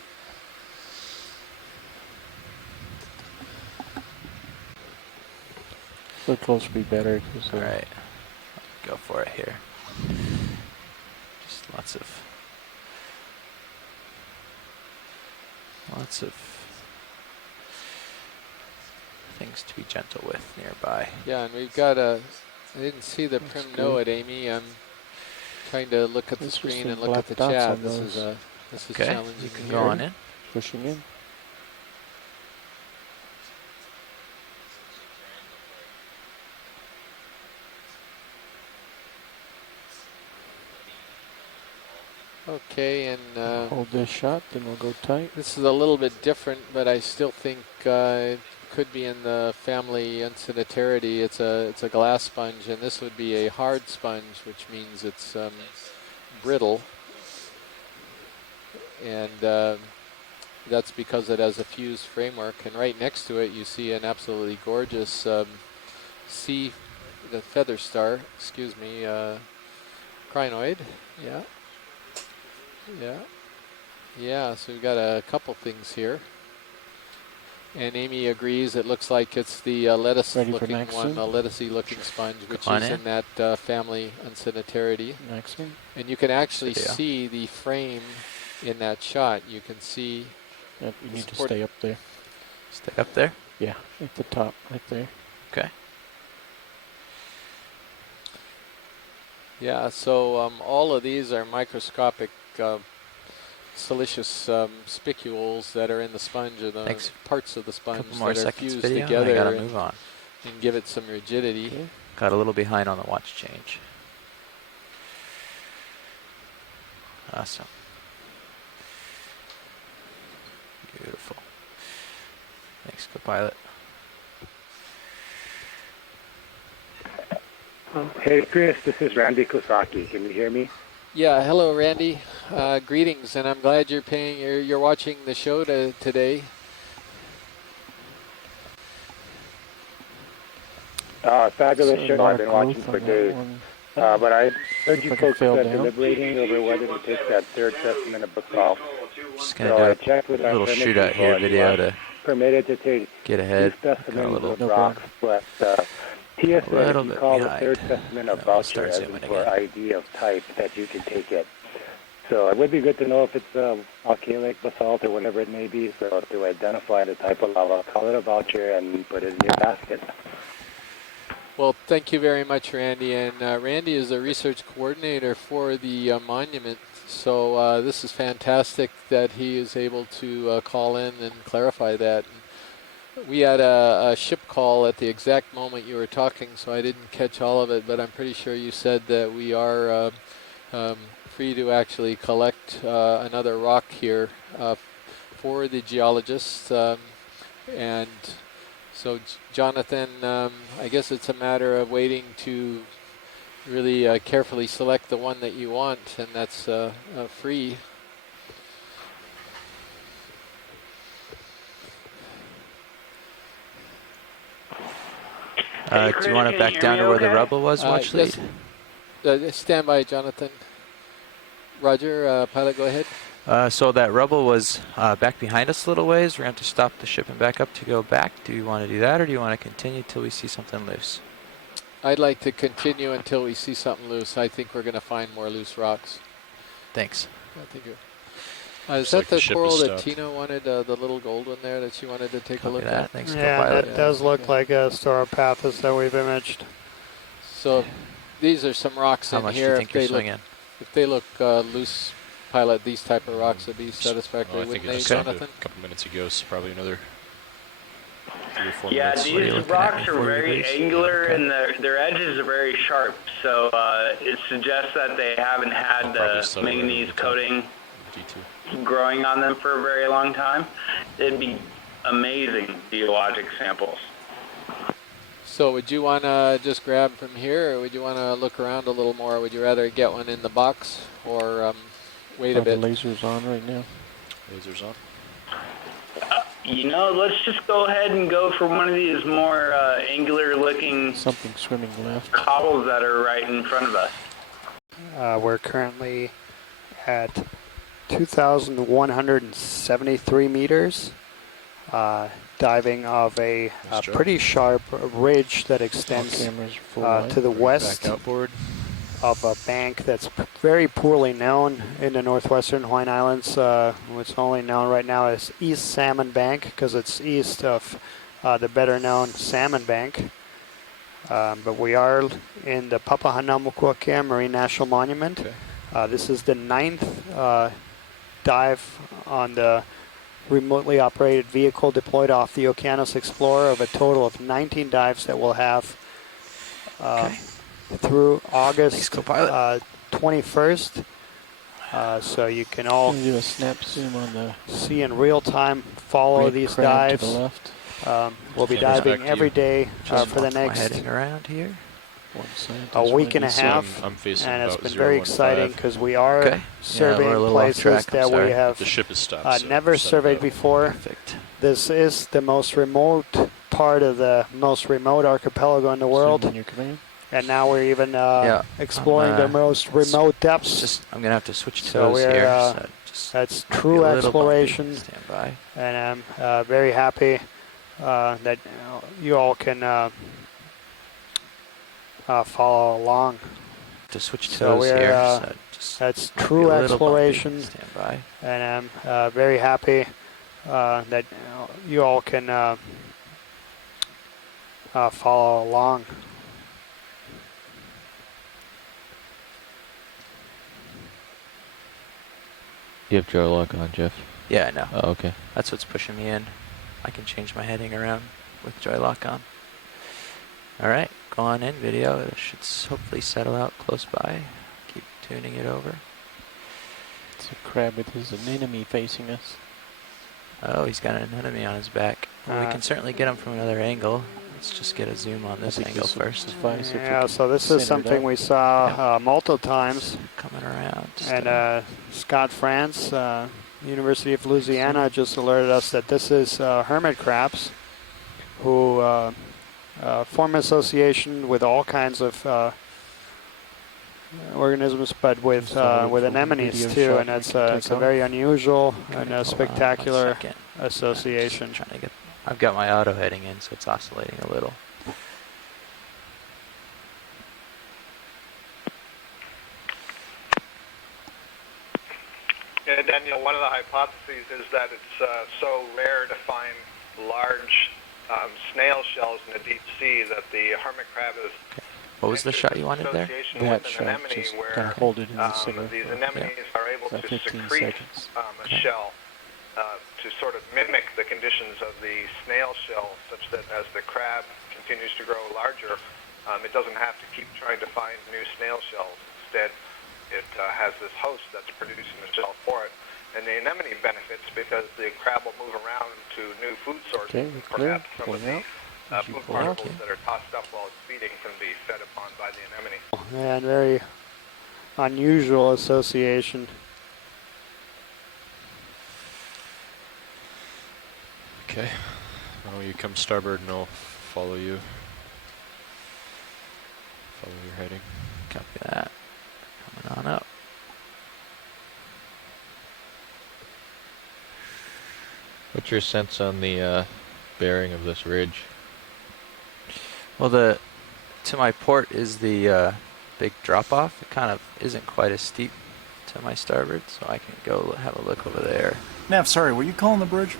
So close would be better. All right, go for it here. Just lots of things to be gentle with nearby. Yeah, and we've got a. I didn't see the prim note, Amy. I'm trying to look at the screen and look at the chat. This is Okay, challenging. you can here. go on in. Pushing in. Okay, and hold this shot, then we'll go tight. this is a little bit different, but I still think it could be in the family unsanitary. It's a glass sponge, and this would be a hard sponge, which means it's brittle, and that's because it has a fused framework. And right next to it, you see an absolutely gorgeous the feather star. Excuse me, crinoid. Yeah. Yeah, so we've got a couple things here. And Amy agrees it looks like it's the lettuce-looking one, a lettucey looking sponge, which is in that family unsanitary. Next one. And you can actually see the frame in that shot. You can see... Yep, you need to stay up there. Stay up there? Yeah, at the top, right there. Okay. Yeah, so all of these are microscopic siliceous spicules that are in the sponge, or the parts of the sponge that are fused together I gotta move on. And give it some rigidity. Okay. Got a little behind on the watch change. Awesome. Beautiful. Thanks, co-pilot. Hey Chris, this is Randy Kosaki. Can you hear me? Yeah, hello Randy. Greetings, and I'm glad you're watching the show today. Fabulous show. I've been watching for days. But I heard you folks deliberating over whether to take that third specimen of Basalt. Just gonna do a little shootout here video to permitted to take get ahead. Specimens of rocks, but TSA can call the third specimen of voucher as for ID of type that you can take it. So it would be good to know if it's alkalic basalt or whatever it may be, so to identify the type of lava, call it a voucher and put it in your basket. Well, thank you very much, Randy. And Randy is a research coordinator for the monument. So this is fantastic that he is able to call in and clarify that. We had a ship call at the exact moment you were talking, so I didn't catch all of it, but I'm pretty sure you said that we are free to actually collect another rock here for the geologists. And so, Jonathan, I guess it's a matter of waiting to really carefully select the one that you want, and that's free. Do you want to back down to where the rubble was, watch lead? Stand by, Jonathan. Roger, pilot, go ahead. So that rubble was back behind us a little ways. We're going to have to stop the ship and back up to go back. Do you want to do that, or do you want to continue till we see something loose? I'd like to continue until we see something loose. I think we're going to find more loose rocks. Thanks. Thank you. Is that the coral that Tina wanted, the little gold one there that she wanted to take a look at? Thanks, yeah, that does look like a Stauropathus that we've imaged. So these are some rocks in here. Do you think you're swinging? If they look loose, pilot, these type of rocks would be satisfactory, I think wouldn't they, it's Jonathan? a couple minutes ago, so probably another 3 or 4 Yeah, minutes. these rocks are very angular and their edges are very sharp, so it suggests that they haven't had the manganese coating growing on them for a very long time. It'd be amazing geologic samples. So would you want to just grab from here, or would you want to look around a little more? Would you rather get one in the box, or wait a bit? The laser's on right now. Laser's on. You know, let's just go ahead and go for one of these more angular-looking something swimming left cobbles that are right in front of us. We're currently at 2,173 meters, diving of a pretty sharp ridge that extends to the west of a bank that's very poorly known in the northwestern Hawaiian Islands. It's only known right now as East Salmon Bank because it's east of the better known Salmon Bank. But we are in the Papahanaumokuakea Marine National Monument. This is the 9th dive on the remotely operated vehicle deployed off the Okeanos Explorer of a total of 19 dives that we'll have through August 21st. So you can all do a snap zoom on the see in real time, follow these dives. To the left. We'll be diving every day for the next heading around here. a week and a half, I'm facing and it's about been very 015. exciting because we are Okay. surveying we're a little off places track, I'm that we sorry. have The ship is stopped, so never set surveyed up. before. Perfect. This is the most remote part of the most remote archipelago in the world. Zoom in your command. And now we're even exploring the most it's remote depths. I'm gonna have to switch So toes we're, here. So just that's might be true a little exploration. bumpy. Stand by. And I'm very happy that you all can follow along. To switch So toes we're, here. So just that's might be true a little exploration. bumpy. Stand by. And I'm very happy that you all can follow along. You have Joe lock on, Jeff? Yeah, I know. Oh, okay. That's what's pushing me in. I can change my heading around with joy lock on. Alright, go on in video. It should hopefully settle out close by. Keep tuning it over. It's a crab with his anemone facing us. Oh, he's got an anemone on his back. Well, we can certainly get him from another angle. Let's just get a zoom on this angle first. Yeah, so this is something we saw multiple times. Coming around. And Scott France, University of Louisiana, just alerted us that this is hermit crabs who form association with all kinds of organisms, but with anemones too, and it's a very unusual and spectacular association. I've got my auto heading in, so it's oscillating a little. Yeah, Daniel, one of the hypotheses is that it's so rare to find large snail shells in the deep sea that the hermit crab is. What was the shot you wanted there? That shot, just kind of hold it in the center. These anemones are able to secrete a shell to sort of mimic the conditions of the snail shell, such that as the crab continues to grow larger, it doesn't have to keep trying to find new snail shells. Instead, it has this host that's producing the shell for it. And the anemone benefits because the crab will move around to new food sources. Perhaps some of the food particles that are tossed up while it's feeding can be fed upon by the anemone. And very unusual association. Okay. Now you come starboard and I'll follow you. Follow your heading. Copy that. Coming on up. What's your sense on the bearing of this ridge? Well, to my port is the big drop-off. It kind of isn't quite as steep to my starboard, so I can go have a look over there. Nav, sorry, were you calling the bridge?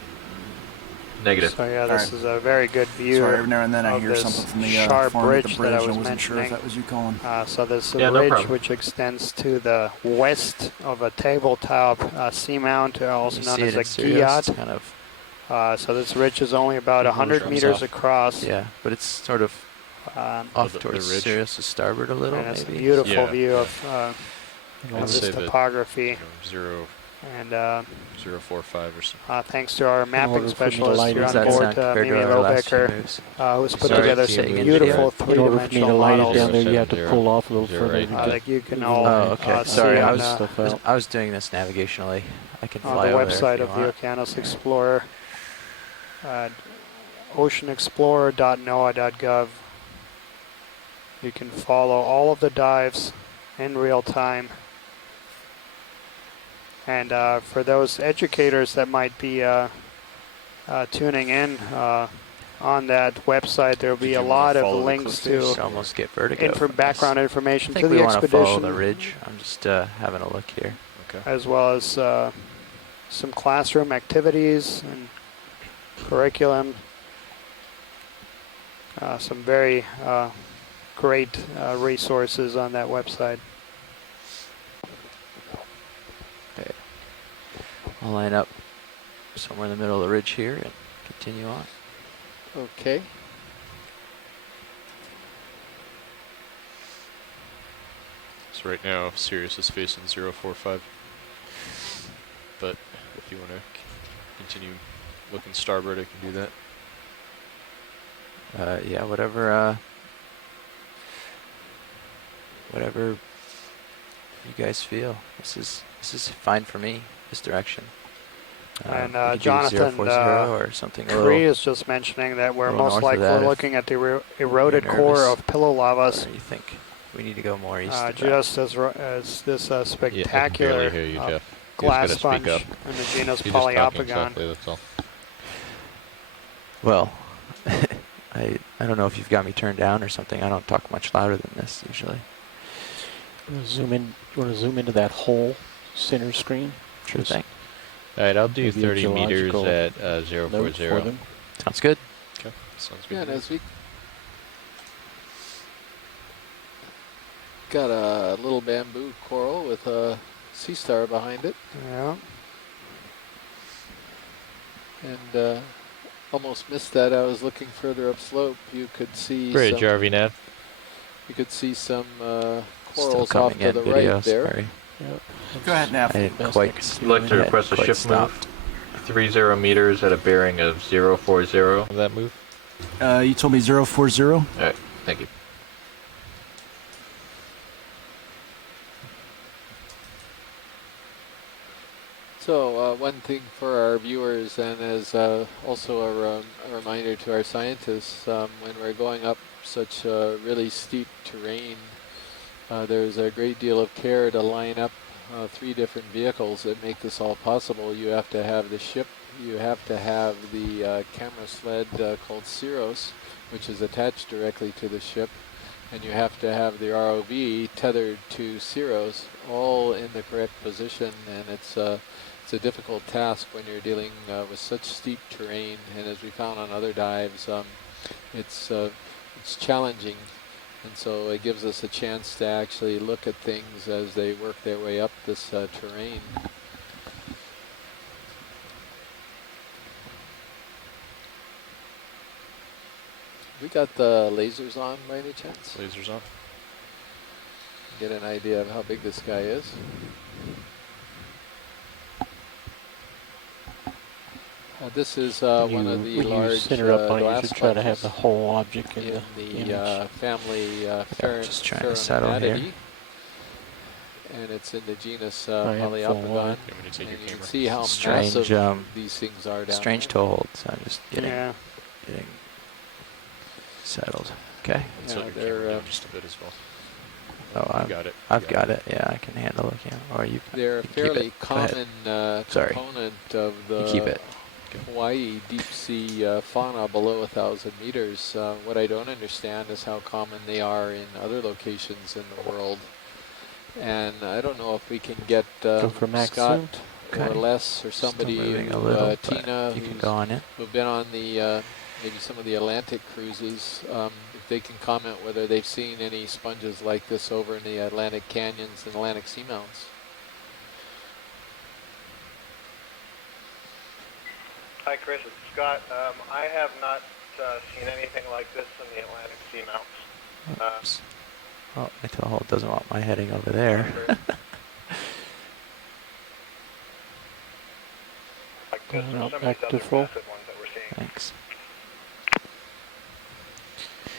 Negative. So yeah, this is a very good view. Sorry, every now and then I of hear this something from the sharp farm at the bridge bridge. that I I was wasn't sure if mentioning. that was you calling. So this Yeah, no ridge problem. which extends to the west of a tabletop seamount, also You known see as it a in serious, guyot. it's kind of So this ridge is only about 100 meters across. Yeah, but it's sort of off towards Sirius's starboard a little, and it's maybe. a beautiful view of this topography. Zero and 045 or something. thanks to our mapping specialist here on Does that board, sound compared Mimi to our last few Lobecker, moves? who's put Sorry, together keep some saying it beautiful again. In order for me to three-dimensional light it models down there, you have to pull off a little further to get that you can all okay. see Sorry, on, I was doing this navigationally. I can on fly the over there website if you of the want. Okeanos Explorer, oceanexplorer.noaa.gov. You can follow all of the dives in real time. And for those educators that might be tuning in on that website, there will be a lot of links to almost get vertigo background information I think to we the want to expedition. follow the ridge. I'm just having a look here. Okay. As well as some classroom activities and curriculum. Some very great resources on that website. Okay. I'll line up somewhere in the middle of the ridge here and continue on. Okay. So right now, Sirius is facing 045. But if you want to continue looking starboard, I can do that. Yeah, whatever you guys feel. This is fine for me, this direction. And we could do Jonathan 040 or something a little, Cree is just mentioning that we're most likely looking at the eroded core of pillow lavas. Or you think we need to go more east of just as this spectacular hear you, Jeff. glass You just gotta sponge speak up. in the genus You're just talking Poliopogon. softly, that's all. Well, I don't know if you've got me turned down or something. I don't talk much louder than this usually. Zoom in. You want to zoom into that whole center screen? Sure thing. All right, I'll do Maybe a 30 meters geological at note for 040. them. Sounds good. Okay, sounds good. Yeah, next week. Got a little bamboo coral with a sea star behind it. Yeah. And almost missed that. I was looking further upslope. You could see Bridge, some, RV nav. You could see some Still corals coming off to in the video, right there. sorry. Yep. Go ahead, Nav. I didn't quite I'd like to request a shift move. 30 meters at a bearing of 040. That move? You told me 040? All right, thank you. So one thing for our viewers, and as also a reminder to our scientists, when we're going up such really steep terrain, there's a great deal of care to line up 3 different vehicles that make this all possible. You have to have the ship, you have to have the camera sled called Ceros, which is attached directly to the ship, and you have to have the ROV tethered to Ceros, all in the correct position, and it's a difficult task when you're dealing with such steep terrain, and as we found on other dives, it's challenging, and so it gives us a chance to actually look at things as they work their way up this terrain. We got the lasers on by any chance? Lasers on. Get an idea of how big this guy is. This is one of the when large you center up on it, you glass should try to have sponges the whole object in the image. family just trying to settle here. Ferramatidae. And it's in the genus I am full Poliopogon. on. And you can see how Strange, massive these things are down strange there. toe hold. So I'm just getting settled. Okay. Let's hold your they're, camera down just a bit as well. Oh, You got it. I've got it. Yeah, I can handle it. Yeah. Or you. They're a you keep fairly it. Go ahead. common Sorry. component of the You keep it. Hawaii deep sea fauna below 1,000 meters. What I don't understand is how common they are in other locations in the world. And I don't know if we can get Go for max Scott zoom. or Okay. Les or Still somebody, moving a who, little, but Tina, you can go on it. who've been on the maybe some of the Atlantic cruises, if they can comment whether they've seen any sponges like this over in the Atlantic canyons and Atlantic seamounts. Hi, Chris. It's Scott. I have not seen anything like this in the Atlantic seamounts. Oops. Oh, my tow haul doesn't want my heading over there. Like this or some of back these to other full. method ones that we're seeing. Thanks.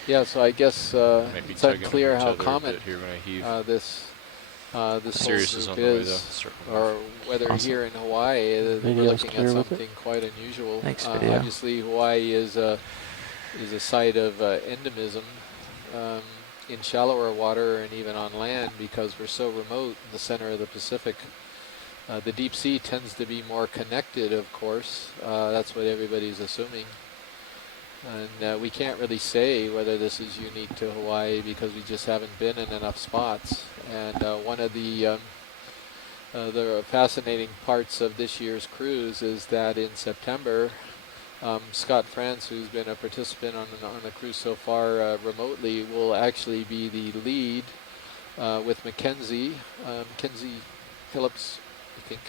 Yeah, so I guess Might be it's tugging unclear each how other a common bit here when I heave. this Sirius whole is group on the way, though. is, Circle or whether Awesome. here in Hawaii we're Video's looking at clear with something quite unusual. Thanks, video. Obviously, Hawaii is a site of endemism in shallower water and even on land because we're so remote in the center of the Pacific. The deep sea tends to be more connected, of course. That's what everybody's assuming. And we can't really say whether this is unique to Hawaii because we just haven't been in enough spots. And one of the fascinating parts of this year's cruise is that in September, Scott France, who's been a participant on the cruise so far remotely, will actually be the lead with Mackenzie Phillips, I think.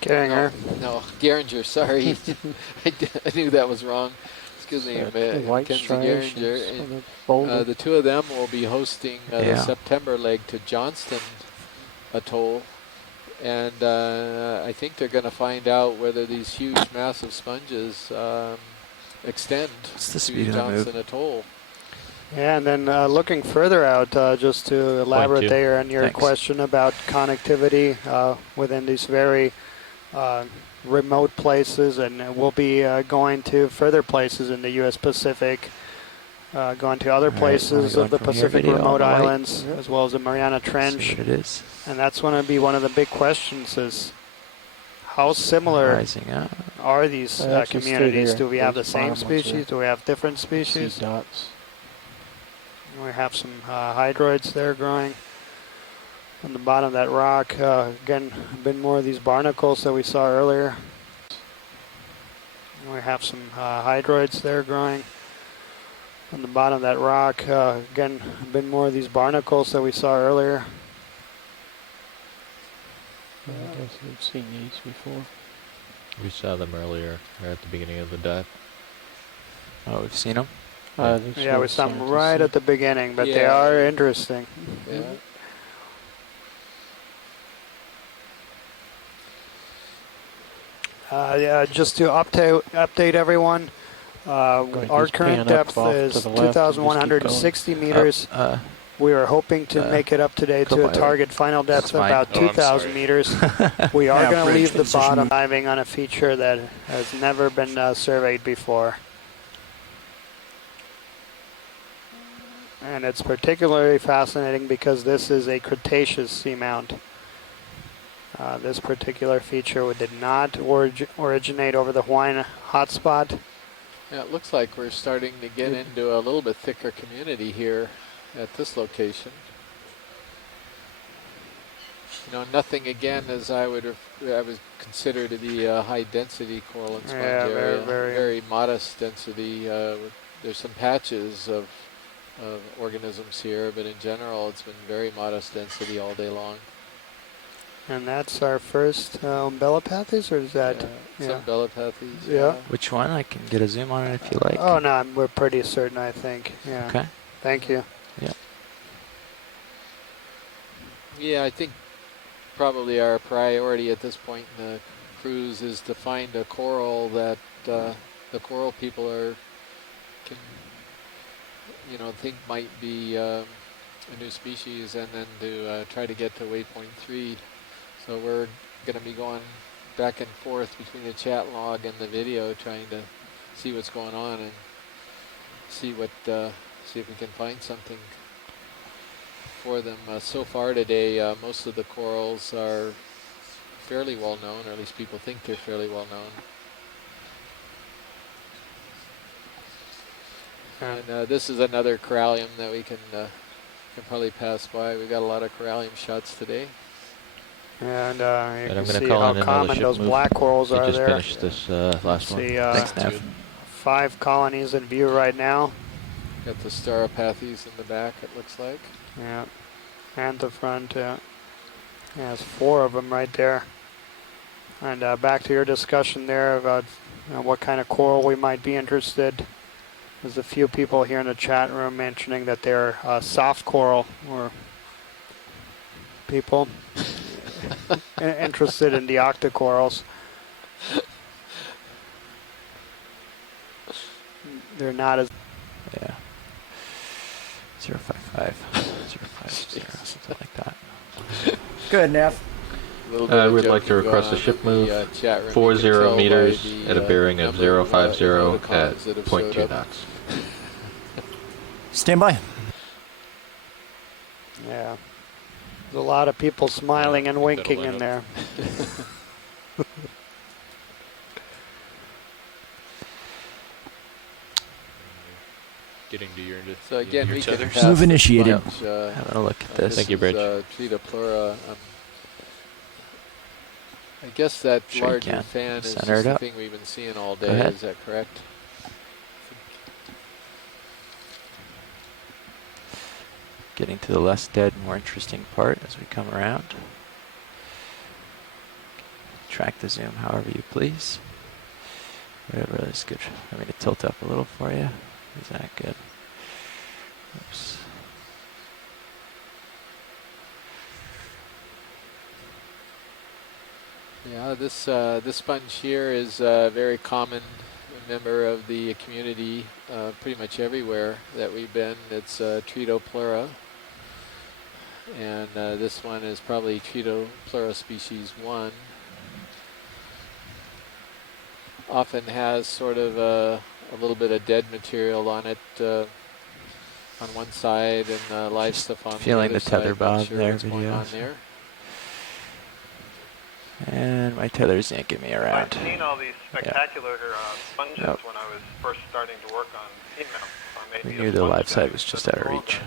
Geringer. No, Geringer, sorry. I knew that was wrong. Excuse me, Mackenzie Geringer. And, the two of them will be hosting the September leg to Johnston Atoll. And I think they're going to find out whether these huge, massive sponges extend to Johnston Atoll. Yeah, and then looking further out, just to elaborate there on your question about connectivity within these very remote places, and we'll be going to further places in the U.S. Pacific, going to other places of the Pacific remote islands, as well as the Mariana Trench. See what it is. And that's going to be one of the big questions: is how similar are these communities? Do we have the same species? Do we have different species? Dots. We have some hydroids there growing on the bottom of that rock. Again, a bit more of these barnacles that we saw earlier. We have some hydroids there growing on the bottom of that rock. Again, a bit more of these barnacles that we saw earlier. I guess we've seen these before. We saw them earlier, right at the beginning of the dive. Oh, we've seen them? Yeah, we saw them right at the beginning, but they are interesting. Yeah, just to update everyone, our current depth is 2,160 meters. We are hoping to make it up today to a target final depth of about 2,000 meters. We are going to leave the bottom diving on a feature that has never been surveyed before. And it's particularly fascinating because this is a Cretaceous seamount. This particular feature did not originate over the Hawaiian hotspot. Yeah, it looks like we're starting to get into a little bit thicker community here at this location. You know, nothing again as I would consider to be a high density coral and sponge area. Very modest density. There's some patches of organisms here, but in general it's been very modest density all day long. And that's our first umbellapathes, or is that? Some umbellapathes. Yeah. Which one? I can get a zoom on it if you like. Oh no, we're pretty certain, I think. Yeah. Okay. Thank you. Yeah. Yeah, I think probably our priority at this point in the cruise is to find a coral that the coral people can think might be a new species, and then to try to get to waypoint 3. So we're going to be going back and forth between the chat log and the video, trying to see what's going on and see if we can find something for them. So far today, most of the corals are fairly well known, or at least people think they're fairly well known. And this is another corallium that we can probably pass by. We got a lot of corallium shots today. And you can see call how common those black corals are just there. Finished this last one. See, Thanks, Nev. 5 colonies in view right now. Got the Staropathes in the back, it looks like. Yeah, and the front. Yeah, there's 4 of them right there. And back to your discussion there about what kind of coral we might be interested. There's a few people here in the chat room mentioning that they're soft coral or people interested in the octocorals. They're not as... Yeah. 055, 050, something like that. Good, Neff. We'd like to request a ship move 40 meters at a bearing of 050 at 0.2 knots. Stand by. Yeah. There's a lot of people smiling and winking in there. Getting to your so again, we can tethers. Move initiated. Having a look at this. Thank you, Bridge. Tritoplura. I guess that Sure you larger can. fan is Center just it the up. thing we've been seeing all Go day. ahead. Is that correct? Getting to the less dead, more interesting part as we come around. Track the zoom however you please. Whatever is good. I'm going to tilt up a little for you. Is that good? Oops. Yeah, this sponge here is a very common member of the community pretty much everywhere that we've been. It's Tritoplura. And this one is probably Tritoplura species 1. Often has sort of a little bit of dead material on it on one side and live stuff on the other side. Feeling the tether Not bob sure there, what's going on videos. there. And my tether's yanking me around. I've seen all these spectacular sponges Yep. when I was first starting to work on female. We knew the live side was just out of reach.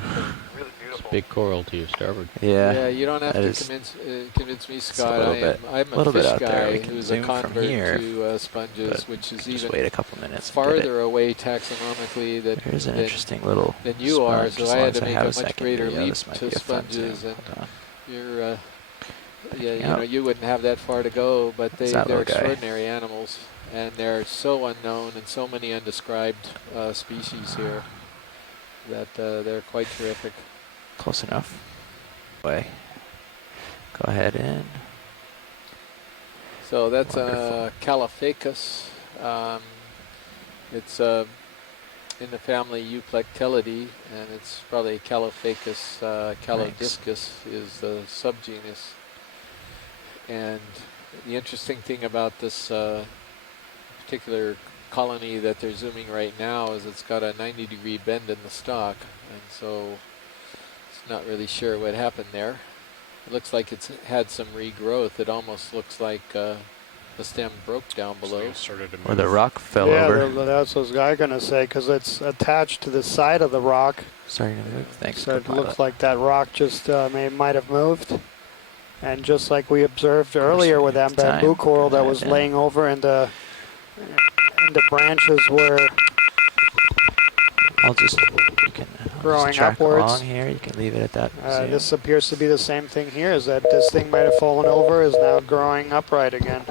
Really beautiful. Big coral to your starboard. Yeah, you don't have that to is- convince me, it's a Scott. little bit- I'm a little bit fish out there. guy We can who's zoom a from convert here, to sponges, but which is just even wait a couple minutes and get it. farther away taxonomically Here's an interesting little than you are. sponge, So as I long had as to I make have a a much second greater video, leap this might to be a fun sponges, zoom. and Hold on. you're yeah, you Yep. know, you wouldn't have that far to go, but What's that they're little guy? extraordinary animals, and they're so unknown and so many undescribed species here that they're quite terrific. Close enough. Way. Go ahead in. So that's Wonderful. Calophacus. It's in the family Euplectellidae, and it's probably Calophacus calodiscus is the subgenus. And the interesting thing about this particular colony that they're zooming right now is it's got a 90-degree bend in the stalk, and so it's not really sure what happened there. It looks like it's had some regrowth. It almost looks like the stem broke down below. Or the rock fell yeah, over. that's what I was going to say, because it's attached to the side of the rock. Starting to move. Thanks, So it co-pilot. looks like that rock just might have moved. And just like we observed earlier with that bamboo time. coral that Go was ahead, laying over in the branches were I'll just growing track upwards. along here. You can leave it at that. zoom. This appears to be the same thing here, is that this thing might have fallen over, is now growing upright again.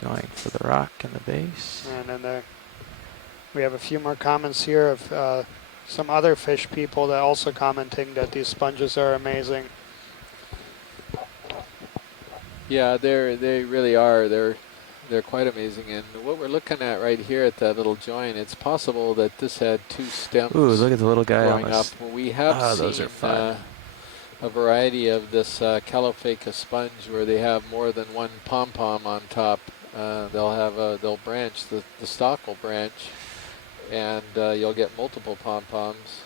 Going for the rock in the base. And then we have a few more comments here of some other fish people that also commenting that these sponges are amazing. Yeah, they really are. They're quite amazing. And what we're looking at right here at that little joint, it's possible that this had two stems. Ooh, look at the little guy on growing this. up. We have seen those are fun. a variety of this Calophacus sponge where they have more than one pom-pom on top. They'll branch, the stalk will branch, and you'll get multiple pom-poms.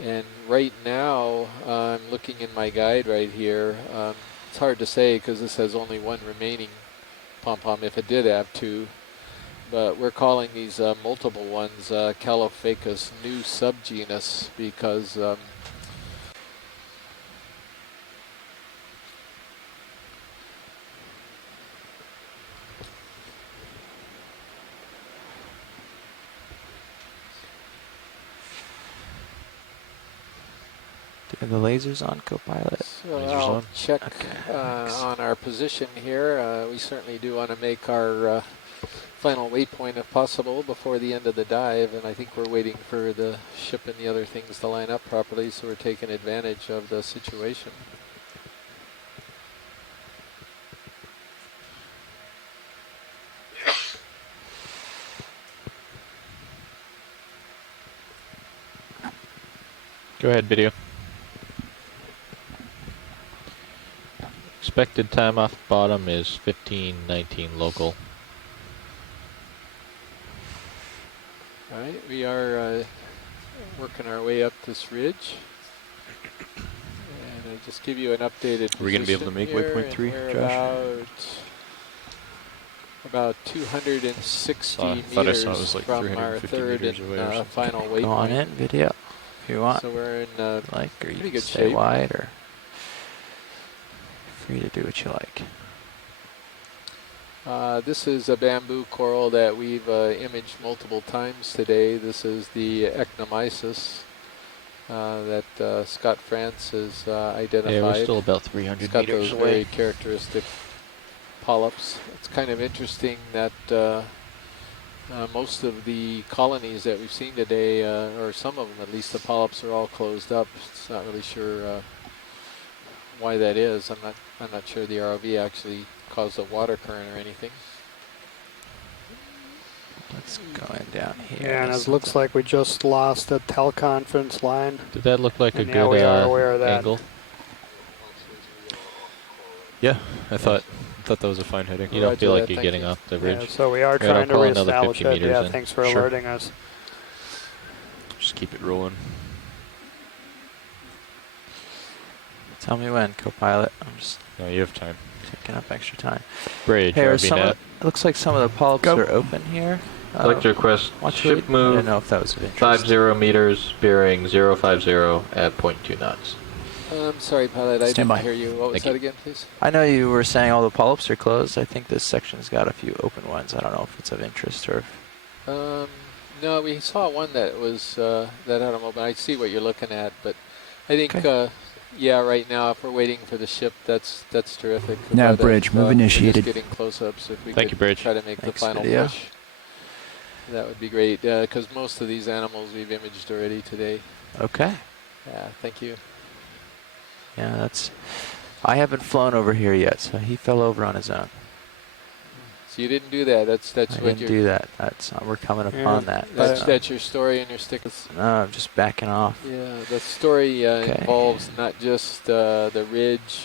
And right now, I'm looking in my guide right here. It's hard to say because this has only one remaining pom-pom if it did have two. But we're calling these multiple ones Calophacus new subgenus because Do the lasers on, Copilot? So I'll check on our position here. We certainly do want to make our final waypoint if possible before the end of the dive, and I think we're waiting for the ship and the other things to line up properly, so we're taking advantage of the situation. Go ahead, video. Expected time off bottom is 15:19 local. All right, we are working our way up this ridge. And I'll just give you an updated Are we going to be able to make waypoint 3, Josh? About 260 I thought I saw it meters was like from our 350 third meters and away or something. final waypoint. Go on in, video, if you want. So we're in like, or you pretty can good stay shape. wide, or free to do what you like. This is a bamboo coral that we've imaged multiple times today. This is the Ecnomyces that Scott France has identified. Yeah, we're still about 300 it's got meters those away. very characteristic polyps. It's kind of interesting that most of the colonies that we've seen today, or some of them at least, the polyps are all closed up. It's not really sure why that is. I'm not sure the ROV actually caused a water current or anything. Let's go in down here. Yeah, and it looks like we just lost the teleconference line. Did that look like a And yeah, we good are aware of that. angle? Yeah, I thought that was a fine heading. You don't Roger feel like that, you're thank getting you. off the Yeah, ridge? so we are Right, trying I'll to call another reestablish 50 it. meters Yeah, in. thanks for Sure. alerting us. Just keep it rolling. Tell me when, Copilot. I'm just No, you have time. taking up extra time. Bridge, Hey, are RV some of, net. it looks like some of the polyps Go. are open here. I'd like to request watch ship lead. I move didn't know if that was of interest. 50 meters, bearing 050 at 0.2 knots. I'm sorry, pilot, I Stand didn't by. hear you. What was Thank that you. again, please? I know you were saying all the polyps are closed. I think this section's got a few open ones. I don't know if it's of interest or if... No, we saw one that was that had them open. I see what you're looking at, but I think yeah, right now if we're waiting for the ship, that's terrific. Nav But, bridge, move we're initiated. just getting close-ups. If we Thank could you, Bridge. try to make Thanks, the final video. push, that would be great. Because most of these animals we've imaged already today. Okay. Yeah, thank you. Yeah, that's... I haven't flown over here yet, so he fell over on his own. So you didn't do that. That's I what didn't you're. do that. That's we're coming upon that. That's your story and your stickers. No, I'm just backing off. Yeah, the story involves not just the ridge,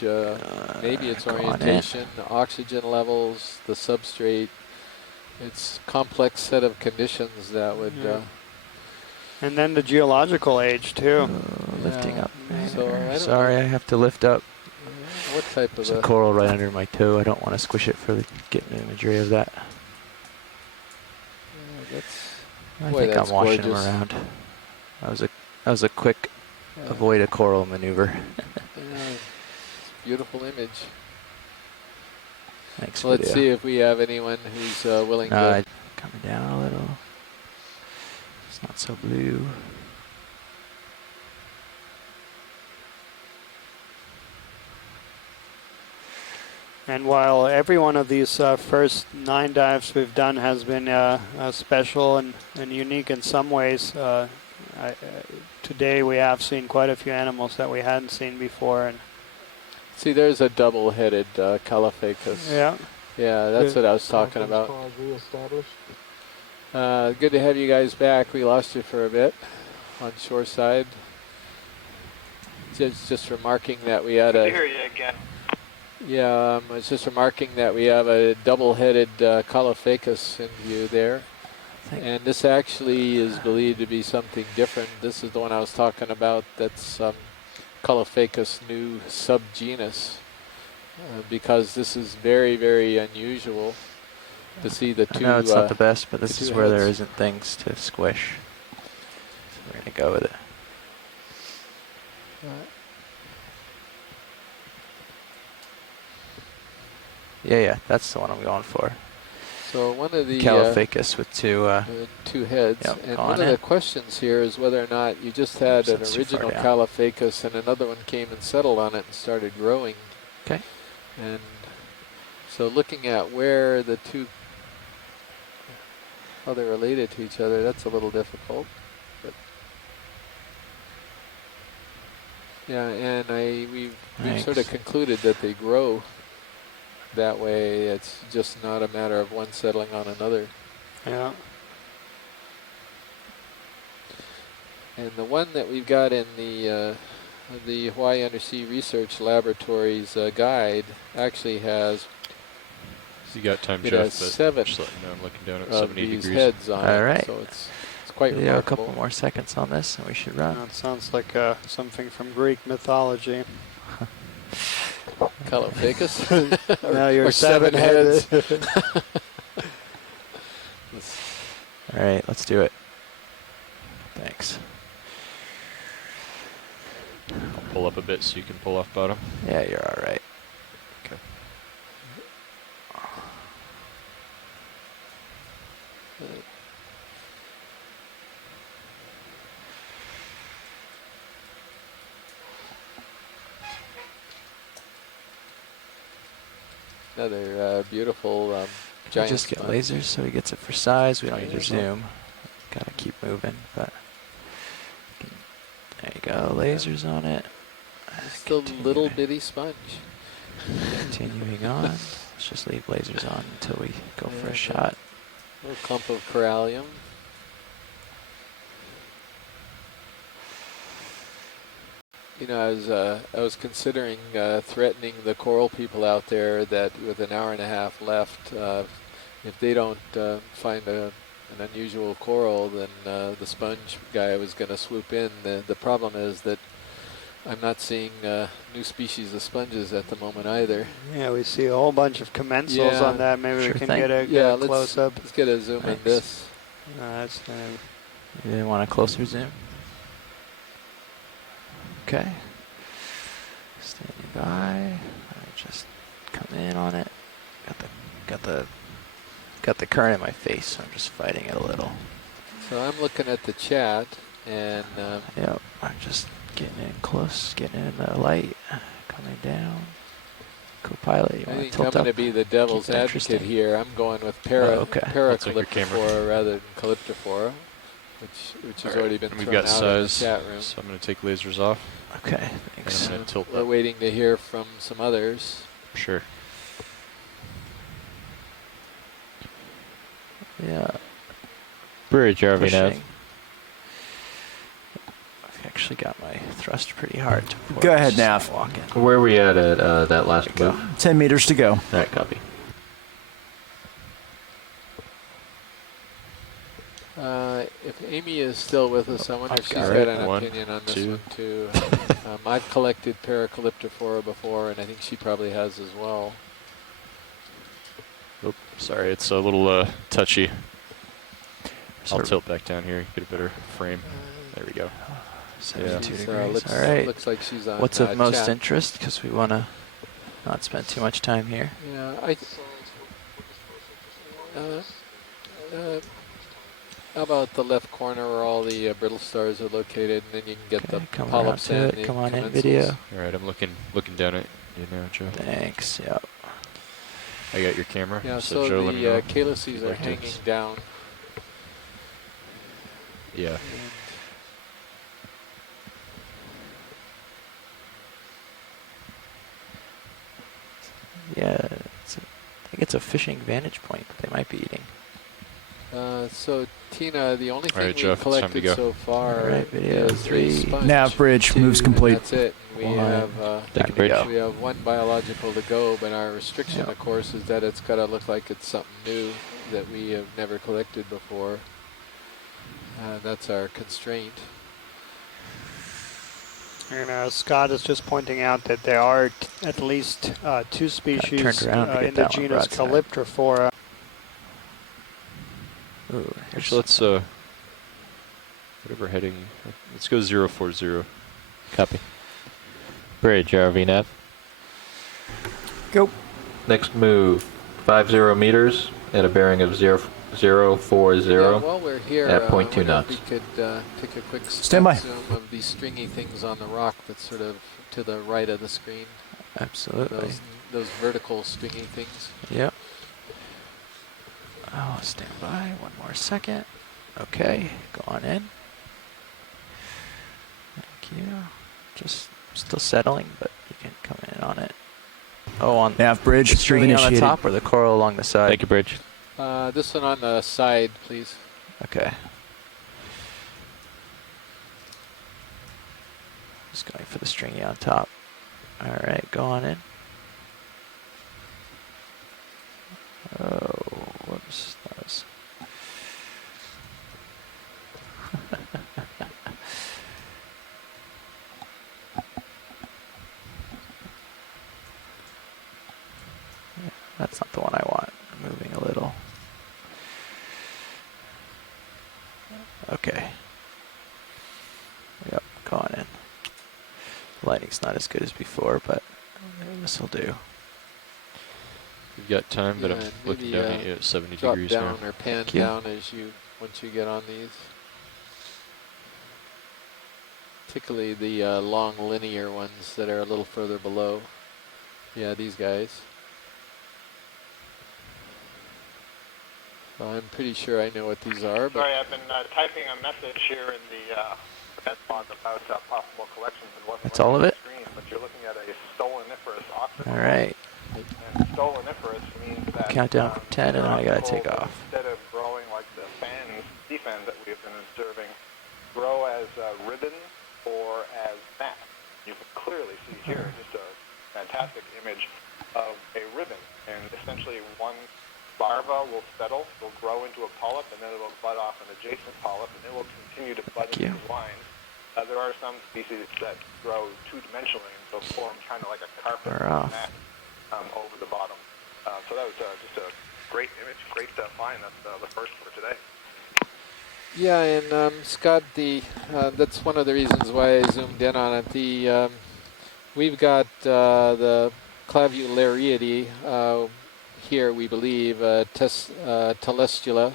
maybe its go on in. orientation, oxygen levels, the substrate. It's a complex set of conditions that would... And then the geological age, too. Lifting up. So I don't Sorry, know. I have to lift up. What type of There's a coral right under my toe. I don't want to squish it for the getting imagery of that. I boy, think that's I'm washing gorgeous. them around. That was a quick avoid a coral maneuver. beautiful image. Thanks. So let's video. see if we have anyone who's willing to... Coming down a little. It's not so blue. And while every one of these first 9 dives we've done has been special and unique in some ways, today we have seen quite a few animals that we hadn't seen before. And see, there's a double-headed Caliphacus. Yeah. Yeah, that's what I was talking about. Good to have you guys back. We lost you for a bit on shoreside. Just remarking that we had Good to hear you again. Yeah, I was just remarking that we have a double-headed Caulophacus in view there. And this actually is believed to be something different. This is the one I was talking about. That's Caulophacus new subgenus. Because this is very, very unusual to see the two. I know it's not the best, but this is where there heads. isn't things to squish. So we're going to go with it. Yeah, that's the one I'm going for. So one of the Caliphacus with two heads, yep, and one of the questions here is whether or not you just had an original Caliphacus and another one came and settled on it and started growing. Okay. And so looking at where the two, how they're related to each other, that's a little difficult. But yeah, and we've sort of concluded that they grow that way. It's just not a matter of one settling on another. Yeah. And the one that we've got in the Hawaii Undersea Research Laboratory's guide actually has. So you got time, it Jeff, has 7 just letting you know I'm looking down at of 70 these degrees. heads on All right. it, so it's quite yeah, remarkable. a couple more seconds on this, and we should run. That sounds like something from Greek mythology. Caliphacus? No, you're or 7 heads. All right, let's do it. Thanks. I'll pull up a bit so you can pull off bottom. Yeah, you're all right. Okay. Another beautiful giant Just get sponge. lasers so he gets it for size. We don't need to zoom. Gotta keep moving, but there you go. Lasers on it. Just a little bitty sponge. Continuing on. Let's just leave lasers on until we go for a shot. A little clump of corallium. You know, I was considering threatening the coral people out there that with an hour and a half left, if they don't find an unusual coral, then the sponge guy was going to swoop in. The problem is that I'm not seeing new species of sponges at the moment either. Yeah, we see a whole bunch of commensals on that. Maybe we can get a close-up. Let's get a zoom on this. That's You didn't want a closer zoom? Okay. Standing by. Just come in on it. Got the current in my face, so I'm just fighting it a little. So I'm looking at the chat, and yep, I'm just getting in close, getting in the light, coming down. Co-pilot, you I want to think tilt I'm going to up? be the devil's Keep it advocate interesting. here. I'm going with Paracalyptrophora rather than Calyptrophora, which has already been and we've thrown got out in the size, chat room. so I'm going to take lasers off. Okay, thanks. And I'm going to tilt We're up. waiting to hear from some others. Sure. Yeah. Bridge, RV Pushing. nav. I've actually got my thrust pretty hard. To Go ahead, Nav. Walking. Where are we at that last move? 10 meters to go. All right, copy. If Amy is still with us, I wonder if she's got an opinion on this one too. I've collected Paracalyptrophora before, and I think she probably has as well. Oh, sorry, it's a little touchy. I'll tilt back down here, get a better frame. There we go. 72 So degrees. All right. Looks like she's on. What's of most chat. interest? Because we want to not spend too much time here. Yeah, how about the left corner where all the brittle stars are located, and then you can get the Come polyps around and to the it. Come on in, commensals. video. All right, I'm looking down at you now, Joe. Thanks. Yep. I got your camera. Yeah, so so Joe, let me know the if calyces you'd are like to- hanging down. Yeah. Yeah, I think it's a fishing vantage point that they might be eating. So Tina, the only thing right, we've Jeff, it's time to collected go. so far All right, video is 3. a sponge. Nav bridge, 2, moves complete. and that's it. We have Take a bridge. we have 1 biological to go, but our restriction, of course, is that it's got to look like it's something new that we have never collected before. That's our constraint. And Scott is just pointing out that there are at least 2 species around to get in the that one genus broadside. Calyptrophora. Ooh, Actually, let's whatever heading. Let's go 040. Copy. Bridge, RV nav. Go. Next move, 50 meters, at a bearing of 040 Yeah, while we're here, at I 0.2 wonder knots. if we could take a quick Stand by. zoom of these stringy things on the rock that's sort of to the right of the screen. Absolutely. Those vertical stringy things. Yep. Oh, stand by. One more second. Okay, go on in. Thank you. Just still settling, but you can come in on it. Oh, on Nav bridge, the string on the initiated. top or the coral along the side? Thank you, Bridge. This one on the side, please. Okay. Just going for the stringy on top. All right, go on in. Oh, whoops. That was... yeah, that's not the one I want. I'm moving a little. Okay. Yep, go on in. The lighting's not as good as before, but this will do. We've got time, but Yeah, I'm looking down at 70 drop degrees down now. or pan down as once you get on these. Particularly the long linear ones that are a little further below. Yeah, these guys. I'm pretty sure I know what these are. But Sorry, I've been typing a message here in the event log about possible collections and what's That's all of it? screen, but you're looking at a stoloniferous oxygen. All right. And stoloniferous means that Countdown from 10, and then I gotta take off. instead of growing like the sea fans that we have been observing, grow as ribbons or as mats. You can clearly see here just a fantastic image of a ribbon, and essentially one larva will settle, will grow into a polyp, and then it will bud off an adjacent polyp, and it will continue to bud into these lines. There are some species that grow two-dimensionally and so form kind of like a carpet mat over the bottom. So that was just a great image, great find. That's the first for today. yeah, and Scott, that's one of the reasons why I zoomed in on it. We've got the Clavulariidae here, we believe, Telestula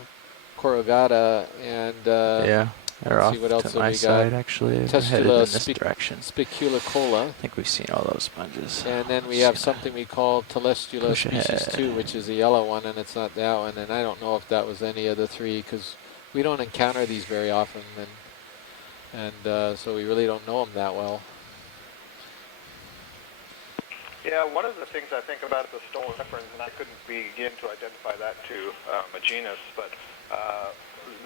corrugata, and yeah, they're off see what else to my we side, got. actually. They're Testula headed in this direction. Spiculicola. I think we've seen all those sponges. And then we have something we call Telestula species 2, which is the yellow one, and it's not that one. And I don't know if that was any of the three, because we don't encounter these very often, and so we really don't know them that well. Yeah, one of the things I think about the stoloniferans, and I couldn't begin to identify that to a genus, but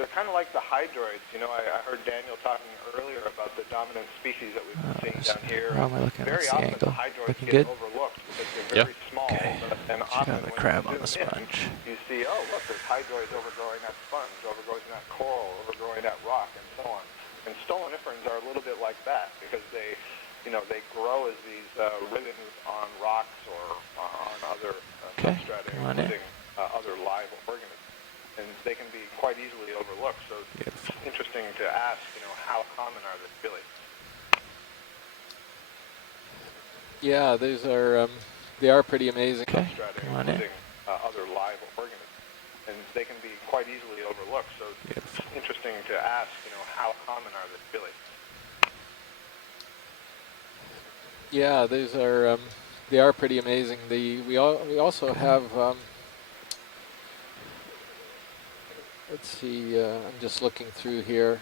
they're kind of like the hydroids. You know, I heard Daniel talking earlier about the dominant species that we've been seeing down here. How am I looking? Very What's the often angle? the hydroids Looking get good? overlooked because they're very small. Okay. And Should often have the when crab you on the zoom in, sponge. you see, oh, look, there's hydroids overgrowing that sponge, overgrowing that coral, overgrowing that rock, and so on. And stoloniferans are a little bit like that because they grow as these ribbons on rocks or on other substrata, including other live organisms. And they can be quite easily overlooked. So it's interesting to ask, how common are they really? Yeah, these are they are pretty amazing. Substrata, including other live organisms. And they can be quite easily overlooked. So it's interesting to ask, how common are they really? Yeah, these are they are pretty amazing. We also have let's see, I'm just looking through here.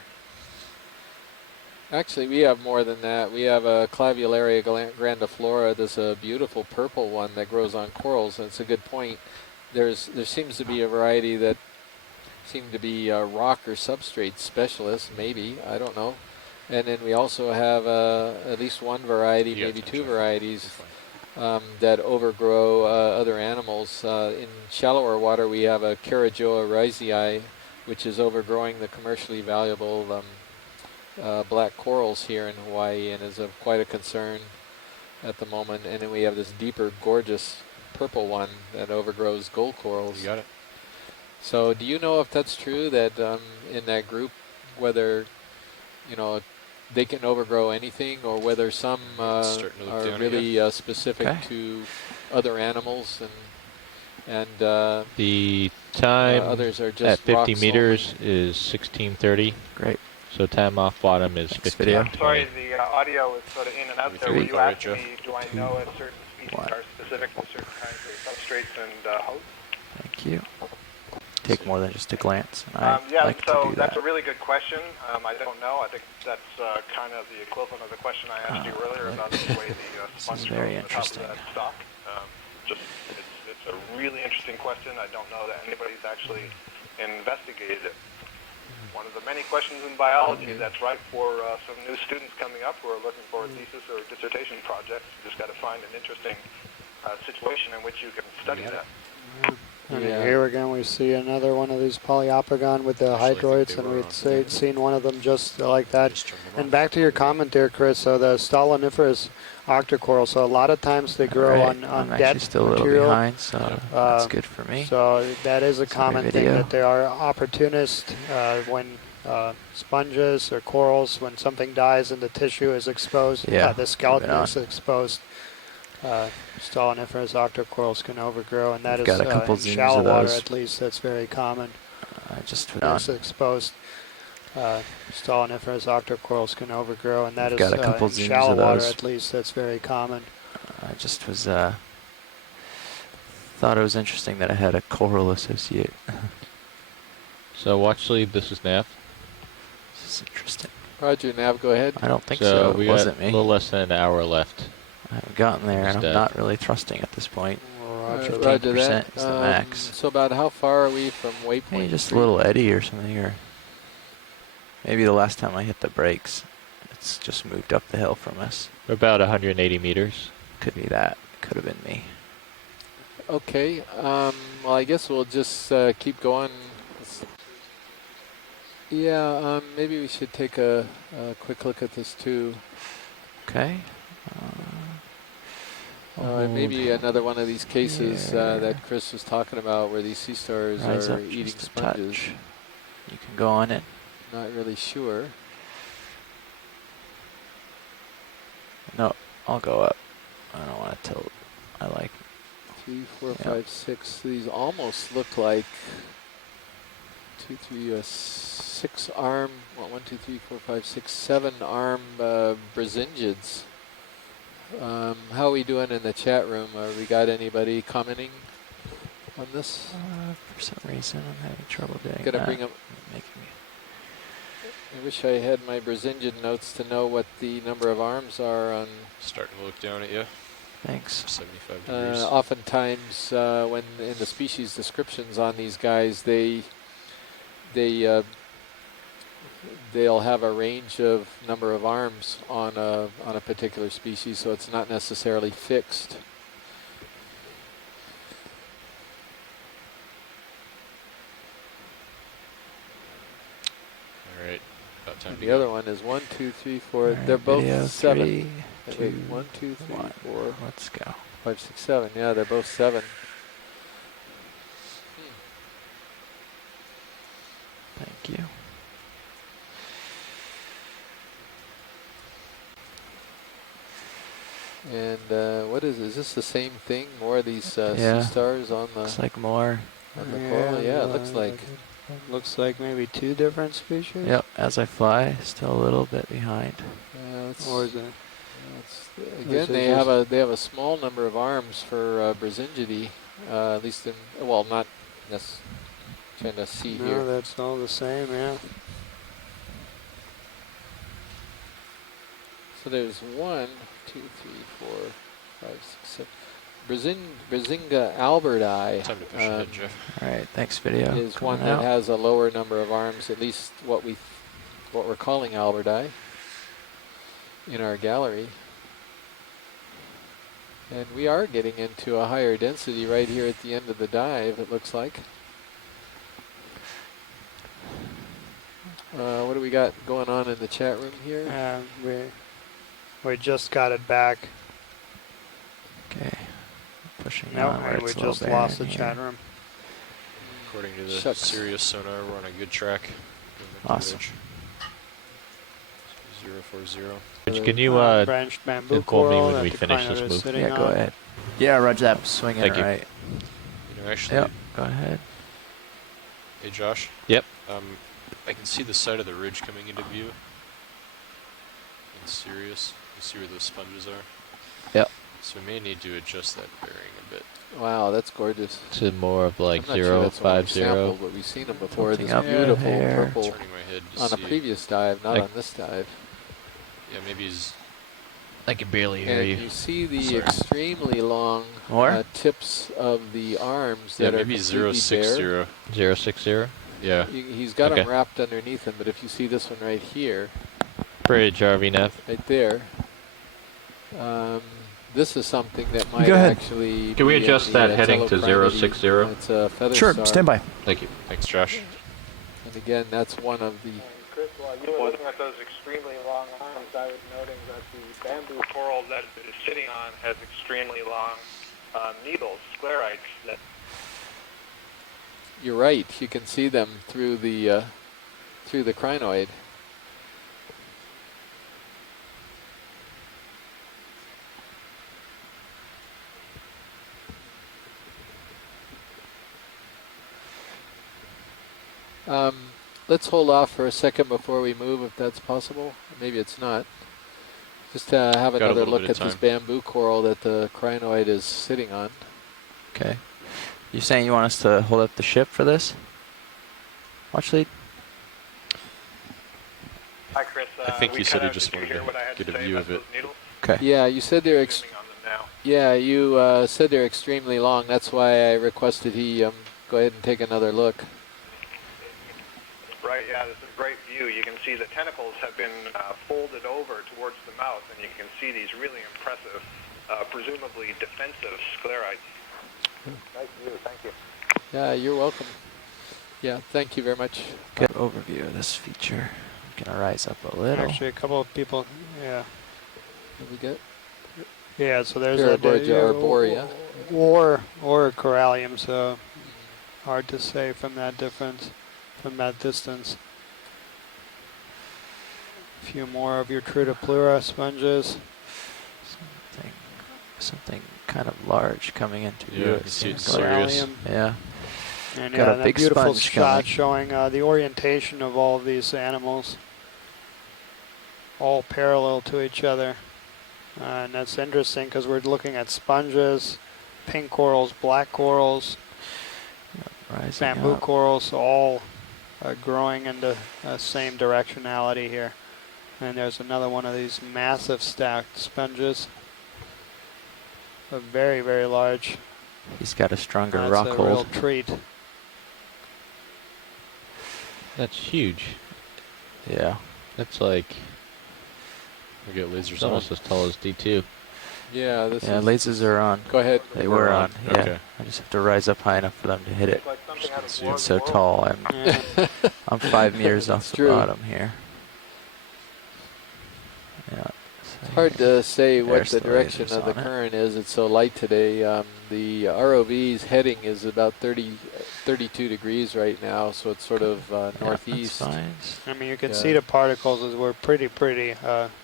Actually, we have more than that. We have a Clavularia grandiflora. There's a beautiful purple one that grows on corals, and it's a good point. There seems to be a variety that seem to be rock or substrate specialists, maybe, I don't know. And then we also have at least one variety, maybe two varieties, that overgrow other animals. In shallower water, we have a Carajoa rhizii, which is overgrowing the commercially valuable black corals here in Hawaii and is of quite a concern at the moment. And then we have this deeper, gorgeous purple one that overgrows gold corals. You got it. So do you know if that's true, that in that group, whether, they can overgrow anything, or whether some are really specific to other animals? And and The time others are at just 50 rocks meters is 16:30. Great. So time off bottom is 15. I'm sorry, the audio was sort of in and out there. Were you asking me, do I know if certain species are specific to certain kinds of substrates and hosts? Thank you. Take more than just a glance. And Yeah, like so to do that's that. a really good question. I don't know. I think that's kind of the equivalent of the question I asked you earlier about the way the sponge goes very on the top of interesting. that stock. It's a really interesting question. I don't know that anybody's actually investigated it. One of the many questions in biology that's ripe for some new students coming up who are looking for a thesis or a dissertation project. You just got to find an interesting situation in which you can study that. And here again we see another one of these polyopogon with the hydroids, and we'd seen one of them just like that. And back to your comment there, Chris, so the stoloniferous octocoral, so a lot of times they grow on I'm dead actually still a little material. behind, so that's good for me. So that is a common thing, video. that they are opportunist when sponges or corals, when something dies and the tissue is exposed, the skeleton is exposed. Stoloniferous octocorals can overgrow, and that is got a couple in zooms shallow of water those. at least. That's very common. Just It's exposed. Stoloniferous octocorals can overgrow, and that is got a couple in zooms shallow of water those. at least. That's very common. I just was thought it was interesting that I had a coral associate. So watch lead, this is Nav. This is interesting. Roger, Nav, go ahead. I don't think so. We It got wasn't a me. little less than an hour left. I haven't gotten there, and Just I'm dead. not really trusting at this point. Roger 15% that. is the max. So about how far are we from waypoint? Maybe just a 3? little eddy or something, or maybe the last time I hit the brakes, it's just moved up the hill from us. We're about 180 meters. Could be that. Could have been me. Okay. Well, I guess we'll just keep going. Yeah. Maybe we should take a quick look at this too. Okay. Maybe another one of these cases that Chris was talking about, where these sea stars Rise are up eating just a sponges. touch. You can go on it. Not really sure. No, I'll go up. I don't want to tilt. I like 3, 4, 5, 6. These almost look like 2, 3, 6 arm. Well, 1, 2, 3, 4, 5, 6, 7 arm Brazingids. How are we doing in the chat room? We got anybody commenting on this? for some reason I'm having trouble doing Gonna that. bring up. I wish I had my Brazingid notes to know what the number of arms are on. Starting to look down at you. Thanks. 75 degrees. Oftentimes, when in the species descriptions on these guys, they'll have a range of number of arms on a particular species, so it's not necessarily fixed. All right, about time And to the go. other one is 1, 2, 3, 4. All right, They're both video 7. 3, Wait, 2, 1, 2, 3, 1. 4. Let's go. 5, 6, 7. Yeah, they're both 7. Thank you. And what is this the same thing? More of these Yeah. sea stars on the. Looks like more. On the coral? Yeah, it looks like. Looks like maybe 2 different species. Yep, as I fly, still a little bit behind. Or is it? Again, they have a small number of arms for Brazingidae, at least in not. That's trying to see No, here. that's all the same. Yeah. So there's 1, 2, 3, 4, 5, 6, 7. Brazinga alberti. Time to push ahead, Jeff. All right, thanks, video. Is Coming one that out. has a lower number of arms, at least what we're calling alberti in our gallery. And we are getting into a higher density right here at the end of the dive, it looks like. What do we got going on in the chat room here? We just got it back. Okay. Pushing No, on where and we it's a little just lost the barren chat here. room. According to the Shucks. Sirius sonar, we're on a good track. Awesome. 040. Can you branched bamboo inform me coral when that we the finish climate this is move? sitting Yeah, go on. ahead. Yeah, roger that. Swinging Thank you. right. You Actually, Yep, go ahead. Hey Josh. Yep. I can see the side of the ridge coming into view. In Sirius, you see where those sponges are. Yep. So we may need to adjust that bearing a bit. Wow, that's gorgeous. To more of like I'm not sure that's what we've 050. sampled, but we've seen them before. Something This up beautiful there. purple Turning my head to on a see. previous dive, not Like- on this dive. Yeah, maybe he's. I can barely hear And you. you see the Sorry. extremely long tips of the arms Yeah, that are maybe completely 060. bare. 060? Yeah. He's got Okay. them wrapped underneath him, but if you see this one right here, Bridge, RV Neff. right there, this is something that might Go ahead. actually Can we be adjust in that the heading to teloprimity. 060? It's a feather Sure, star. stand by. Thank you. Thanks, Josh. And again, that's one of the... Chris, while you were looking at those extremely long arms, I was noting that the bamboo coral that it is sitting on has extremely long needles, sclerites. That You're right. You can see them through the crinoid. Let's hold off for a second before we move, if that's possible. Maybe it's not. Just have Got a another little look bit at of this time. bamboo coral that the crinoid is sitting on. Okay. You saying you want us to hold up the ship for this? Watch lead. Hi, Chris. I think we you said cut you out. just Did you wanted hear to what I had get to a say view about of it. those needles? Okay. Yeah, you said they're Zooming on them now. yeah, you said they're extremely long. That's why I requested he go ahead and take another look. Right, yeah, this is a great view. You can see the tentacles have been folded over towards the mouth, and you can see these really impressive, presumably defensive sclerites. Nice view, thank you. Yeah, you're welcome. Yeah, thank you very much. Good overview of this feature. I'm gonna rise up a little. Actually, a couple of people, yeah. What we get? Yeah, so there's Paraborgia arborea. or corallium, so hard to say from that difference, from that distance. A few more of your Trudopleura sponges. Something kind of large coming into view. Yeah, it you see seems it's like. serious. Yeah. And Got a that big beautiful sponge shot coming. showing the orientation of all of these animals, all parallel to each other. And that's interesting because we're looking at sponges, pink corals, black corals, Rising bamboo up. corals, all growing into same directionality here. And there's another one of these massive stacked sponges. A very, very large. He's got a stronger That's rock a hold. real treat. That's huge. Yeah. That's like We got lasers it's on. almost as tall as D2. Yeah, this Yeah, is... lasers are on. Go ahead. They were on. Yeah. Okay. I just have to rise up high enough for them to hit it. Like something out of see War It's of so the tall. Worlds. I'm 5 meters off the true. bottom here. Yeah. It's hard to say what There's the the direction lasers of the on it. current is. It's so light today. The ROV's heading is about 32 degrees right now, so it's sort of northeast. That's fine. I mean, you can Yeah. see the particles as we're pretty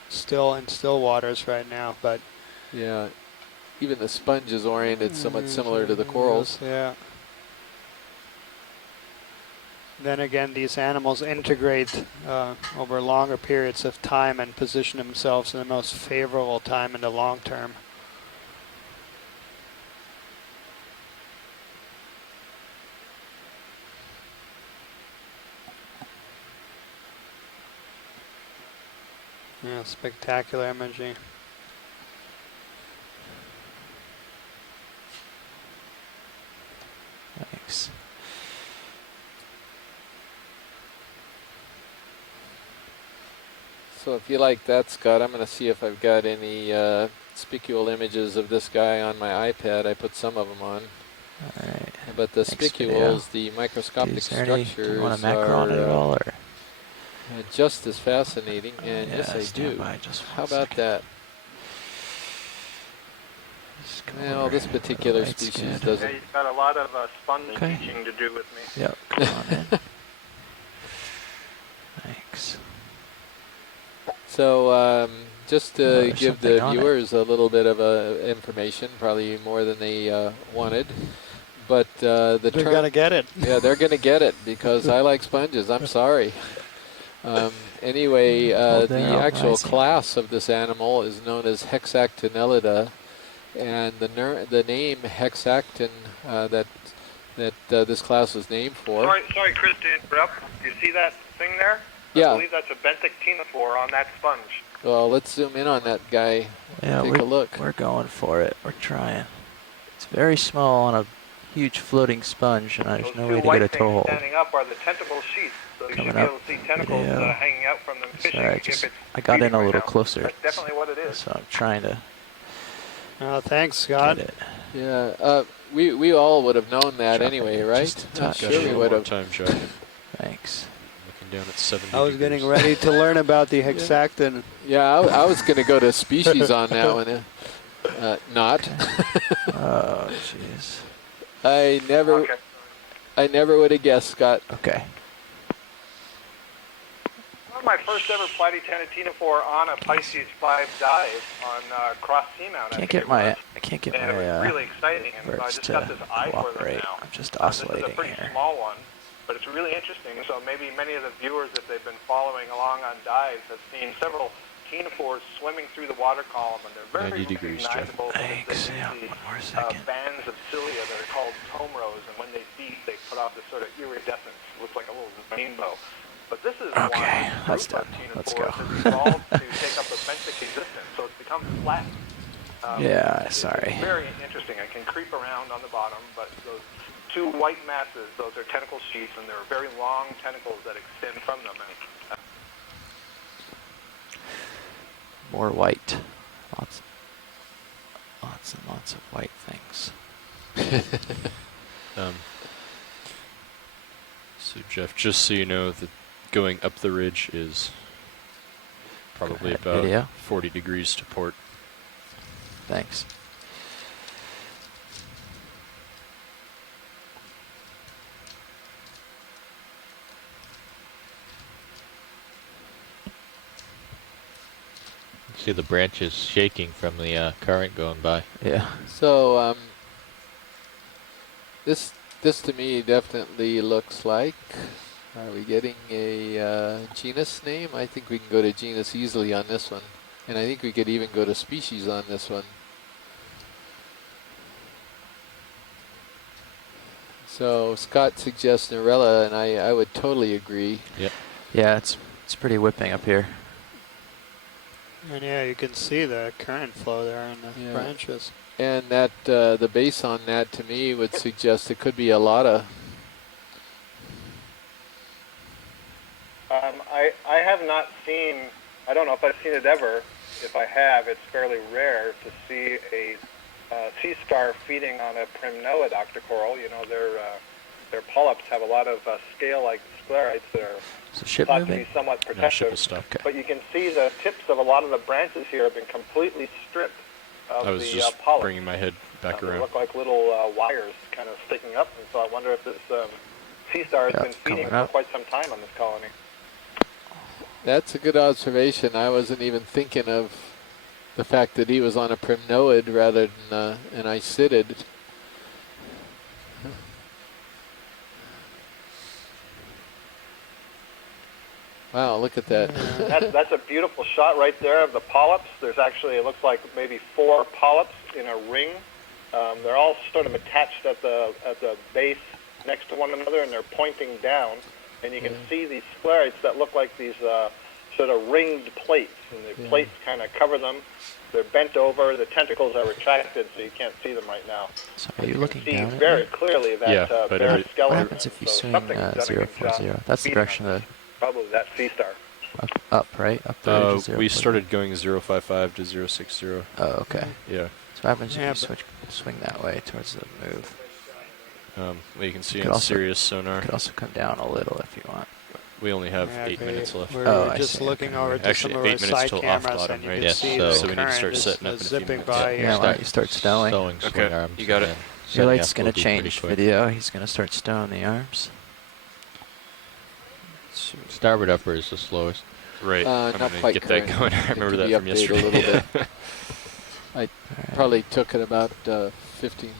still in still waters right now, but Yeah, even the sponge is oriented somewhat similar to the corals. Yeah. Then again, these animals integrate over longer periods of time and position themselves in the most favorable time in the long term. Yeah, spectacular imaging. Thanks. So if you like that, Scott, I'm going to see if I've got any spicule images of this guy on my iPad. I put some of them on. All right. But the Thanks, spicules, the microscopic Is there any, structures do you want a macro on it at all, or? just as fascinating. And Yeah, yes, I stand do. by just How one about second. that? Just go Well, over this the particular light's species good. Yeah, doesn't. you've got a lot of sponge Okay. teaching to do with me. Yep, come on in. Thanks. So just to there's give the something on it. viewers a little bit of information, probably more than they wanted, But they're gonna get it. Yeah, they're gonna get it because I like sponges. I'm sorry. Anyway, the actual class of this animal is known as Hexactinellida, and the name hexactin that this class was named for. Sorry, Chris, to interrupt. You see that thing there? Yeah. I believe that's a benthic ctenophore on that sponge. Well, let's zoom in on that guy. Yeah, Take a look. We're going for it. We're trying. It's very small on a huge floating sponge, and there's no way to get a toehold. Standing up are the tentacle sheaths, so you should be able to see tentacles hanging out from them fishing. I got in a little closer. That's definitely what it is. So I'm trying to. Thanks, Scott. Get it. Yeah, we all would have known that anyway, right? Just a touch. Sure we would have. Time, Jack. Thanks. Looking down at 70 I was getting ready to learn about the hexactin. Yeah, I was going to go to species on that one. Not. Oh, jeez. I never would have guessed, Scott. Okay. My first ever platytena ctenophore on a Pisces 5 dive on cross seamount. I can't get my and it was really exciting, and so I just got this eye for them now. I'm just oscillating This is a pretty here. small one, but it's really interesting. So maybe many of the viewers, if they've been following along on dives, have seen several ctenophores swimming through the water column, and they're very 90 degrees, Jeff. recognizable. Thanks. Yeah, one more second. Bands of cilia that are called tomrose, and when they feed, they put off this sort of iridescence. It looks like a little rainbow. But this is okay. That's done. Let's go. It's evolved to take up a benthic existence, so it's become flat. Yeah, sorry. It's very interesting. It can creep around on the bottom, but those two white masses, those are tentacle sheaths, and there are very long tentacles that extend from them. More white. Lots and lots of white things. So Jeff, just so you know, that going up the ridge is probably about 40 degrees to port. Thanks. See the branches shaking from the current going by. Yeah. So this to me definitely looks like. Are we getting a genus name? I think we can go to genus easily on this one, and I think we could even go to species on this one. So Scott suggests Narella, and I would totally agree. Yep. Yeah, it's pretty whipping up here. And yeah, you can see the current flow there in the branches. And that the base on that to me would suggest it could be a lot of. I have not seen, I don't know if I've seen it ever. If I have, it's fairly rare to see a sea star feeding on a primnoid octocoral. You know, their polyps have a lot of scale-like sclerites that are thought to be somewhat protective. But you can see the tips of a lot of the branches here have been completely stripped of I was the just polyps. bringing my head back They around. look like little wires kind of sticking up, and so I wonder if this sea star has been feeding for quite some time on this colony. That's a good observation. I wasn't even thinking of the fact that he was on a primnoid rather than an isidid. Wow, look at that. That's a beautiful shot right there of the polyps. There's actually, it looks like maybe 4 polyps in a ring. They're all sort of attached at the base next to one another, and they're pointing down. And you can see these sclerites that look like these sort of ringed plates, and the plates kind of cover them. They're bent over. The tentacles are retracted, so you can't see them right now. So are you looking see down very at me? clearly that bare skeleton. What happens if you swing 040? That's the direction of the... Probably that sea star. Up, right? Up the ridge of We 040. started going 055 to 060. Oh, okay. Yeah. So what happens if you swing that way towards the move? Well, you can see in Sirius sonar. You could also come down a little if you want. We only have 8 minutes left. We're just looking over to Actually, some of our 8 minutes side till off cameras, bottom, and you right? can see the so we need to start current setting up is in a few zipping minutes. by. Yeah, why don't you start stowing? Okay, you got it. Your light's going to change video. He's going to start stowing the arms. Starboard upper is the slowest. Right. I'm not going to quite get that going. I remember that from yesterday. A little bit. I probably took it about 15.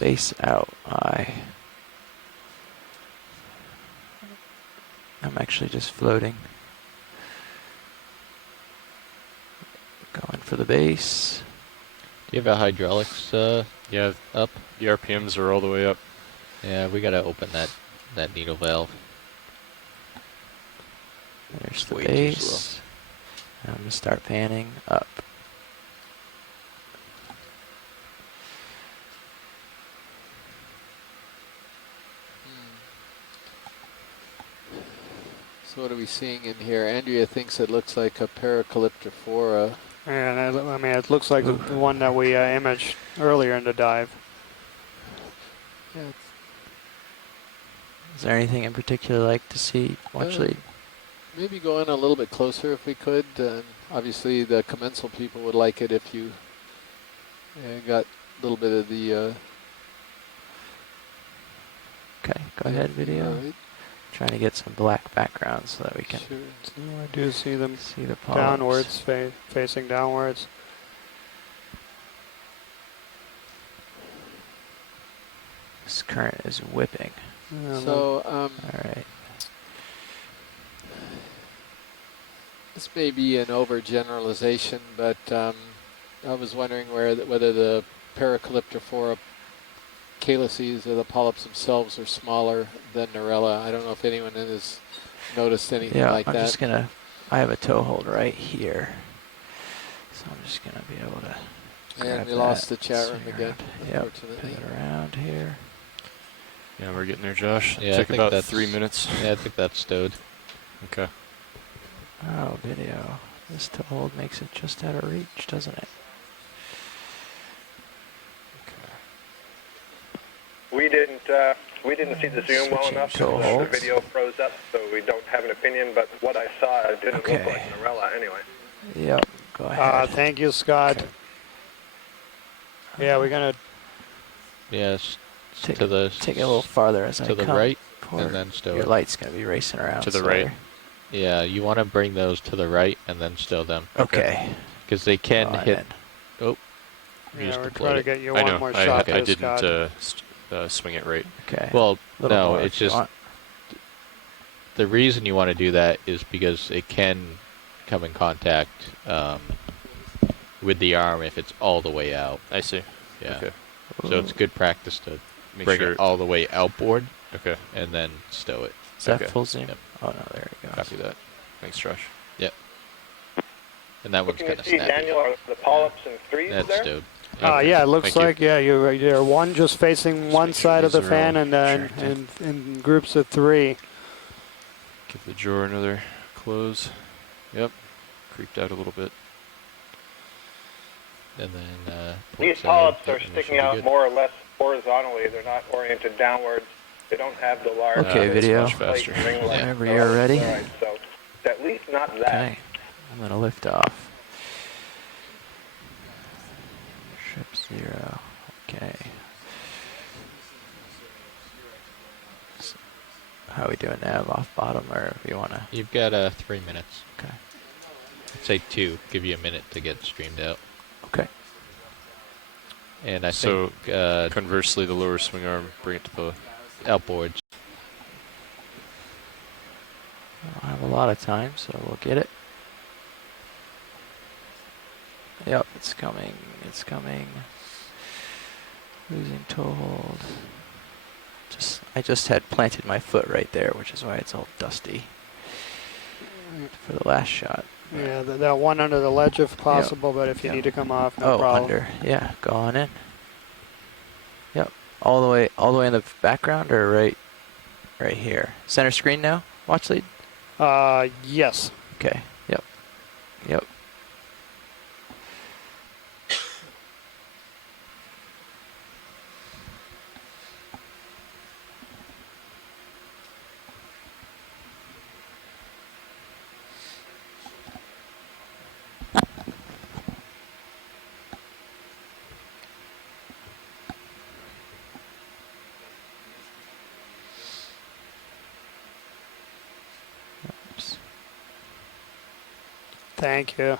base out. I'm actually just floating. Going for the base. Do you have a hydraulics yeah, up? The RPMs are all the way up. Yeah, we gotta open that needle valve. There's the Way too base. slow. I'm going to start panning up. So what are we seeing in here? Andrea thinks it looks like a Paracalyptrophora. And I mean, it looks like the one that we imaged earlier in the dive. Yeah, Is there anything in particular like to see? Watch lead. Maybe go in a little bit closer if we could. Obviously, the commensal people would like it if you got a little bit of the... Okay, go ahead, video. Right. Trying to get some black background so that we can So I do see them see the polyps. downwards, facing downwards. This current is whipping. So, all right. This may be an overgeneralization, but I was wondering whether the Paracalyptrophora calyces or the polyps themselves are smaller than Narella. I don't know if anyone has noticed anything like that. I'm just gonna. I have a toe hold right here, so I'm just gonna be able to. And we lost the chat room again. Yep. Pivot around here. Yeah, we're getting there, Josh. Yeah, Took about 3 minutes. Yeah, I think that's stowed. Okay. Oh, video. This toe hold makes it just out of reach, doesn't it? We didn't see the zoom well enough. The video froze up, so we don't have an opinion. But what I saw didn't look like Narella anyway. Yep. Go ahead. Thank you, Scott. Okay. Yeah, we're gonna. Yes. Take it a little farther as I come. To the right, forward. and then stow Your it. light's gonna be racing around. To the right. Yeah, you want to bring those to the right and then stow them. Okay. Because they can hit. Oh. Yeah, we're trying to get you one more I shot. I there, didn't Scott. swing it right. Okay. Well, no, more it's if you just want. the reason you want to do that is because it can come in contact with the arm if it's all the way out. I see. Yeah. Okay. So it's good practice to Make bring it all the way outboard. Okay. And then stow it. Is that full zoom? Yep. Oh no, there we go. Copy that. Thanks, Josh. Yep. And that one's Can kind you of see, snappy. Daniel, are the polyps and threes That's there? stowed. Yeah, it looks Thank like you're right there. One just facing one side of the these are all fan, and then in groups of 3. Give the drawer another close. Yep. Creeped out a little bit. And then These polyps are sticking out more or less horizontally. They're not oriented downwards. They don't have the large. Okay, video. Much faster. Whenever you're ready. Right, so it's at least not that. Okay. I'm gonna lift off. Ship 0. Okay. So how are we doing now? Off bottom, or if you wanna? You've got 3 minutes. Okay. I'd say 2. Give you a minute to get streamed out. Okay. And I So think conversely, the lower swing arm, bring it to the outboards. I don't have a lot of time, so we'll get it. Yep, it's coming. It's coming. Losing toe hold. I just had planted my foot right there, which is why it's all dusty for the last shot. Yeah, that one under the ledge if possible, but if you need to come off, no problem. Under. Yeah, go on in. Yep. All the way in the background, or right here. Center screen now. Watch lead. Yes. Okay. Yep. Yep. Thank you.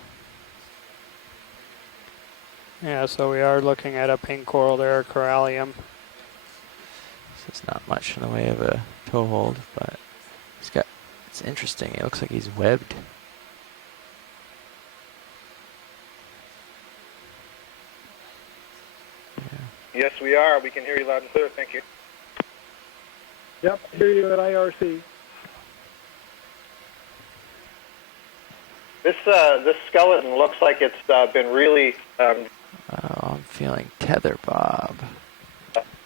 Yeah, so we are looking at a pink coral there, corallium. There's not much in the way of a toe hold, but it's interesting. It looks like he's webbed. Yes, we are. We can hear you loud and clear. Thank you. Yep, hear you at IRC. This skeleton looks like it's been really. I'm feeling tether bob.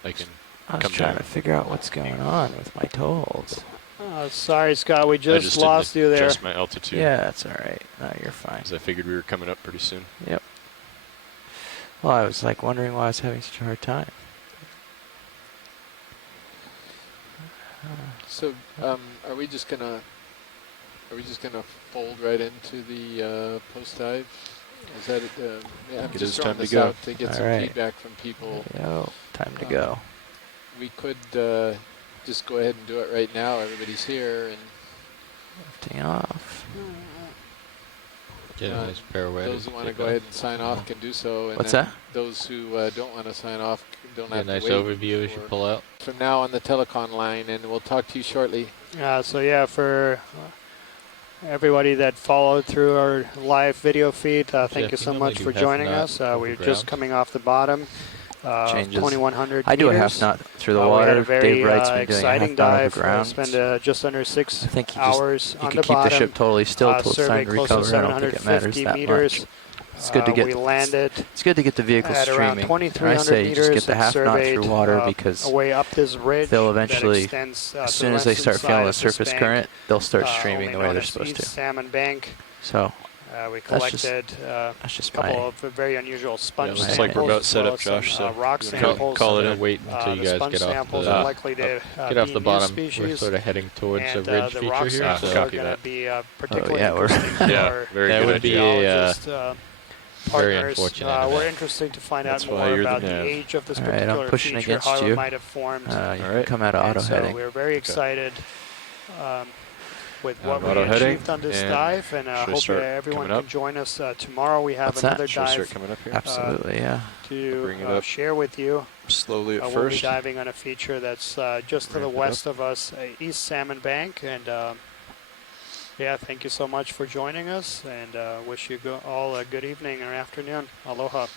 I can. I was trying to figure out what's going on with my toe holds. Sorry, Scott, we I just lost you there. Adjust my altitude. Yeah, that's all right. No, you're fine. Because I figured we were coming up pretty soon. Yep. Well, I was like wondering why I was having such a hard time. So, are we just gonna fold right into the post dive? Is that it? I'm It just is throwing time to this go. out to get All some right. feedback from people. Yo, time to go. We could just go ahead and do it right now. Everybody's here, and lifting off. Get a nice pirouette. Those who want to go ahead and sign off can do so. And What's then that? Those who don't want to sign off don't Get have a nice to wait. overview as you pull out. From now on the telecom line, and we'll talk to you shortly. So yeah, for everybody that followed through our live video feed, thank you so much for joining us. We're just coming off the bottom. Changes. 2,100 I do a meters. half knot through the We water. had a very Dave Wright's been doing a half exciting knot dive. over ground. Spend just under 6 I think hours he on could the keep bottom. the ship totally still till it's time to close to recover. I don't think it matters 750 that meters. much. It's good to get. We landed. It's good to get the vehicle at around streaming. 2,300 I say meters just get the and half knot through surveyed, water because away up this ridge they'll that eventually, extends, as to soon the as they western start feeling side the of this surface bank, current, they'll start streaming only the way known they're as supposed East to. Salmon Bank. So we collected a couple of very unusual sponge looks samples. like we're about as set well up, as some, Josh. So rock samples. call it in. Wait until you guys sponge get off samples the are likely to get off be the new bottom. We're species, sort of heading towards and a ridge the feature rock here. samples So are going to be particularly interesting yeah, very that good. would be geologist, very partners. unfortunate. We're interested to find out That's why more you're about the the nav. age of this All right, particular I'm pushing feature, against how you. it might have formed. You can come out of auto so heading. we're very excited with what we auto heading, achieved on this and dive, and should I hope start everyone coming can up? join us tomorrow. We have What's that? another Should I start dive coming up here? Absolutely, yeah. Bring it to up share with you. slowly at We'll be first. diving on a feature that's just to the Ramp it west of us, East Salmon Bank, and yeah, thank you so much for joining us, and wish you all a good evening or afternoon. Aloha.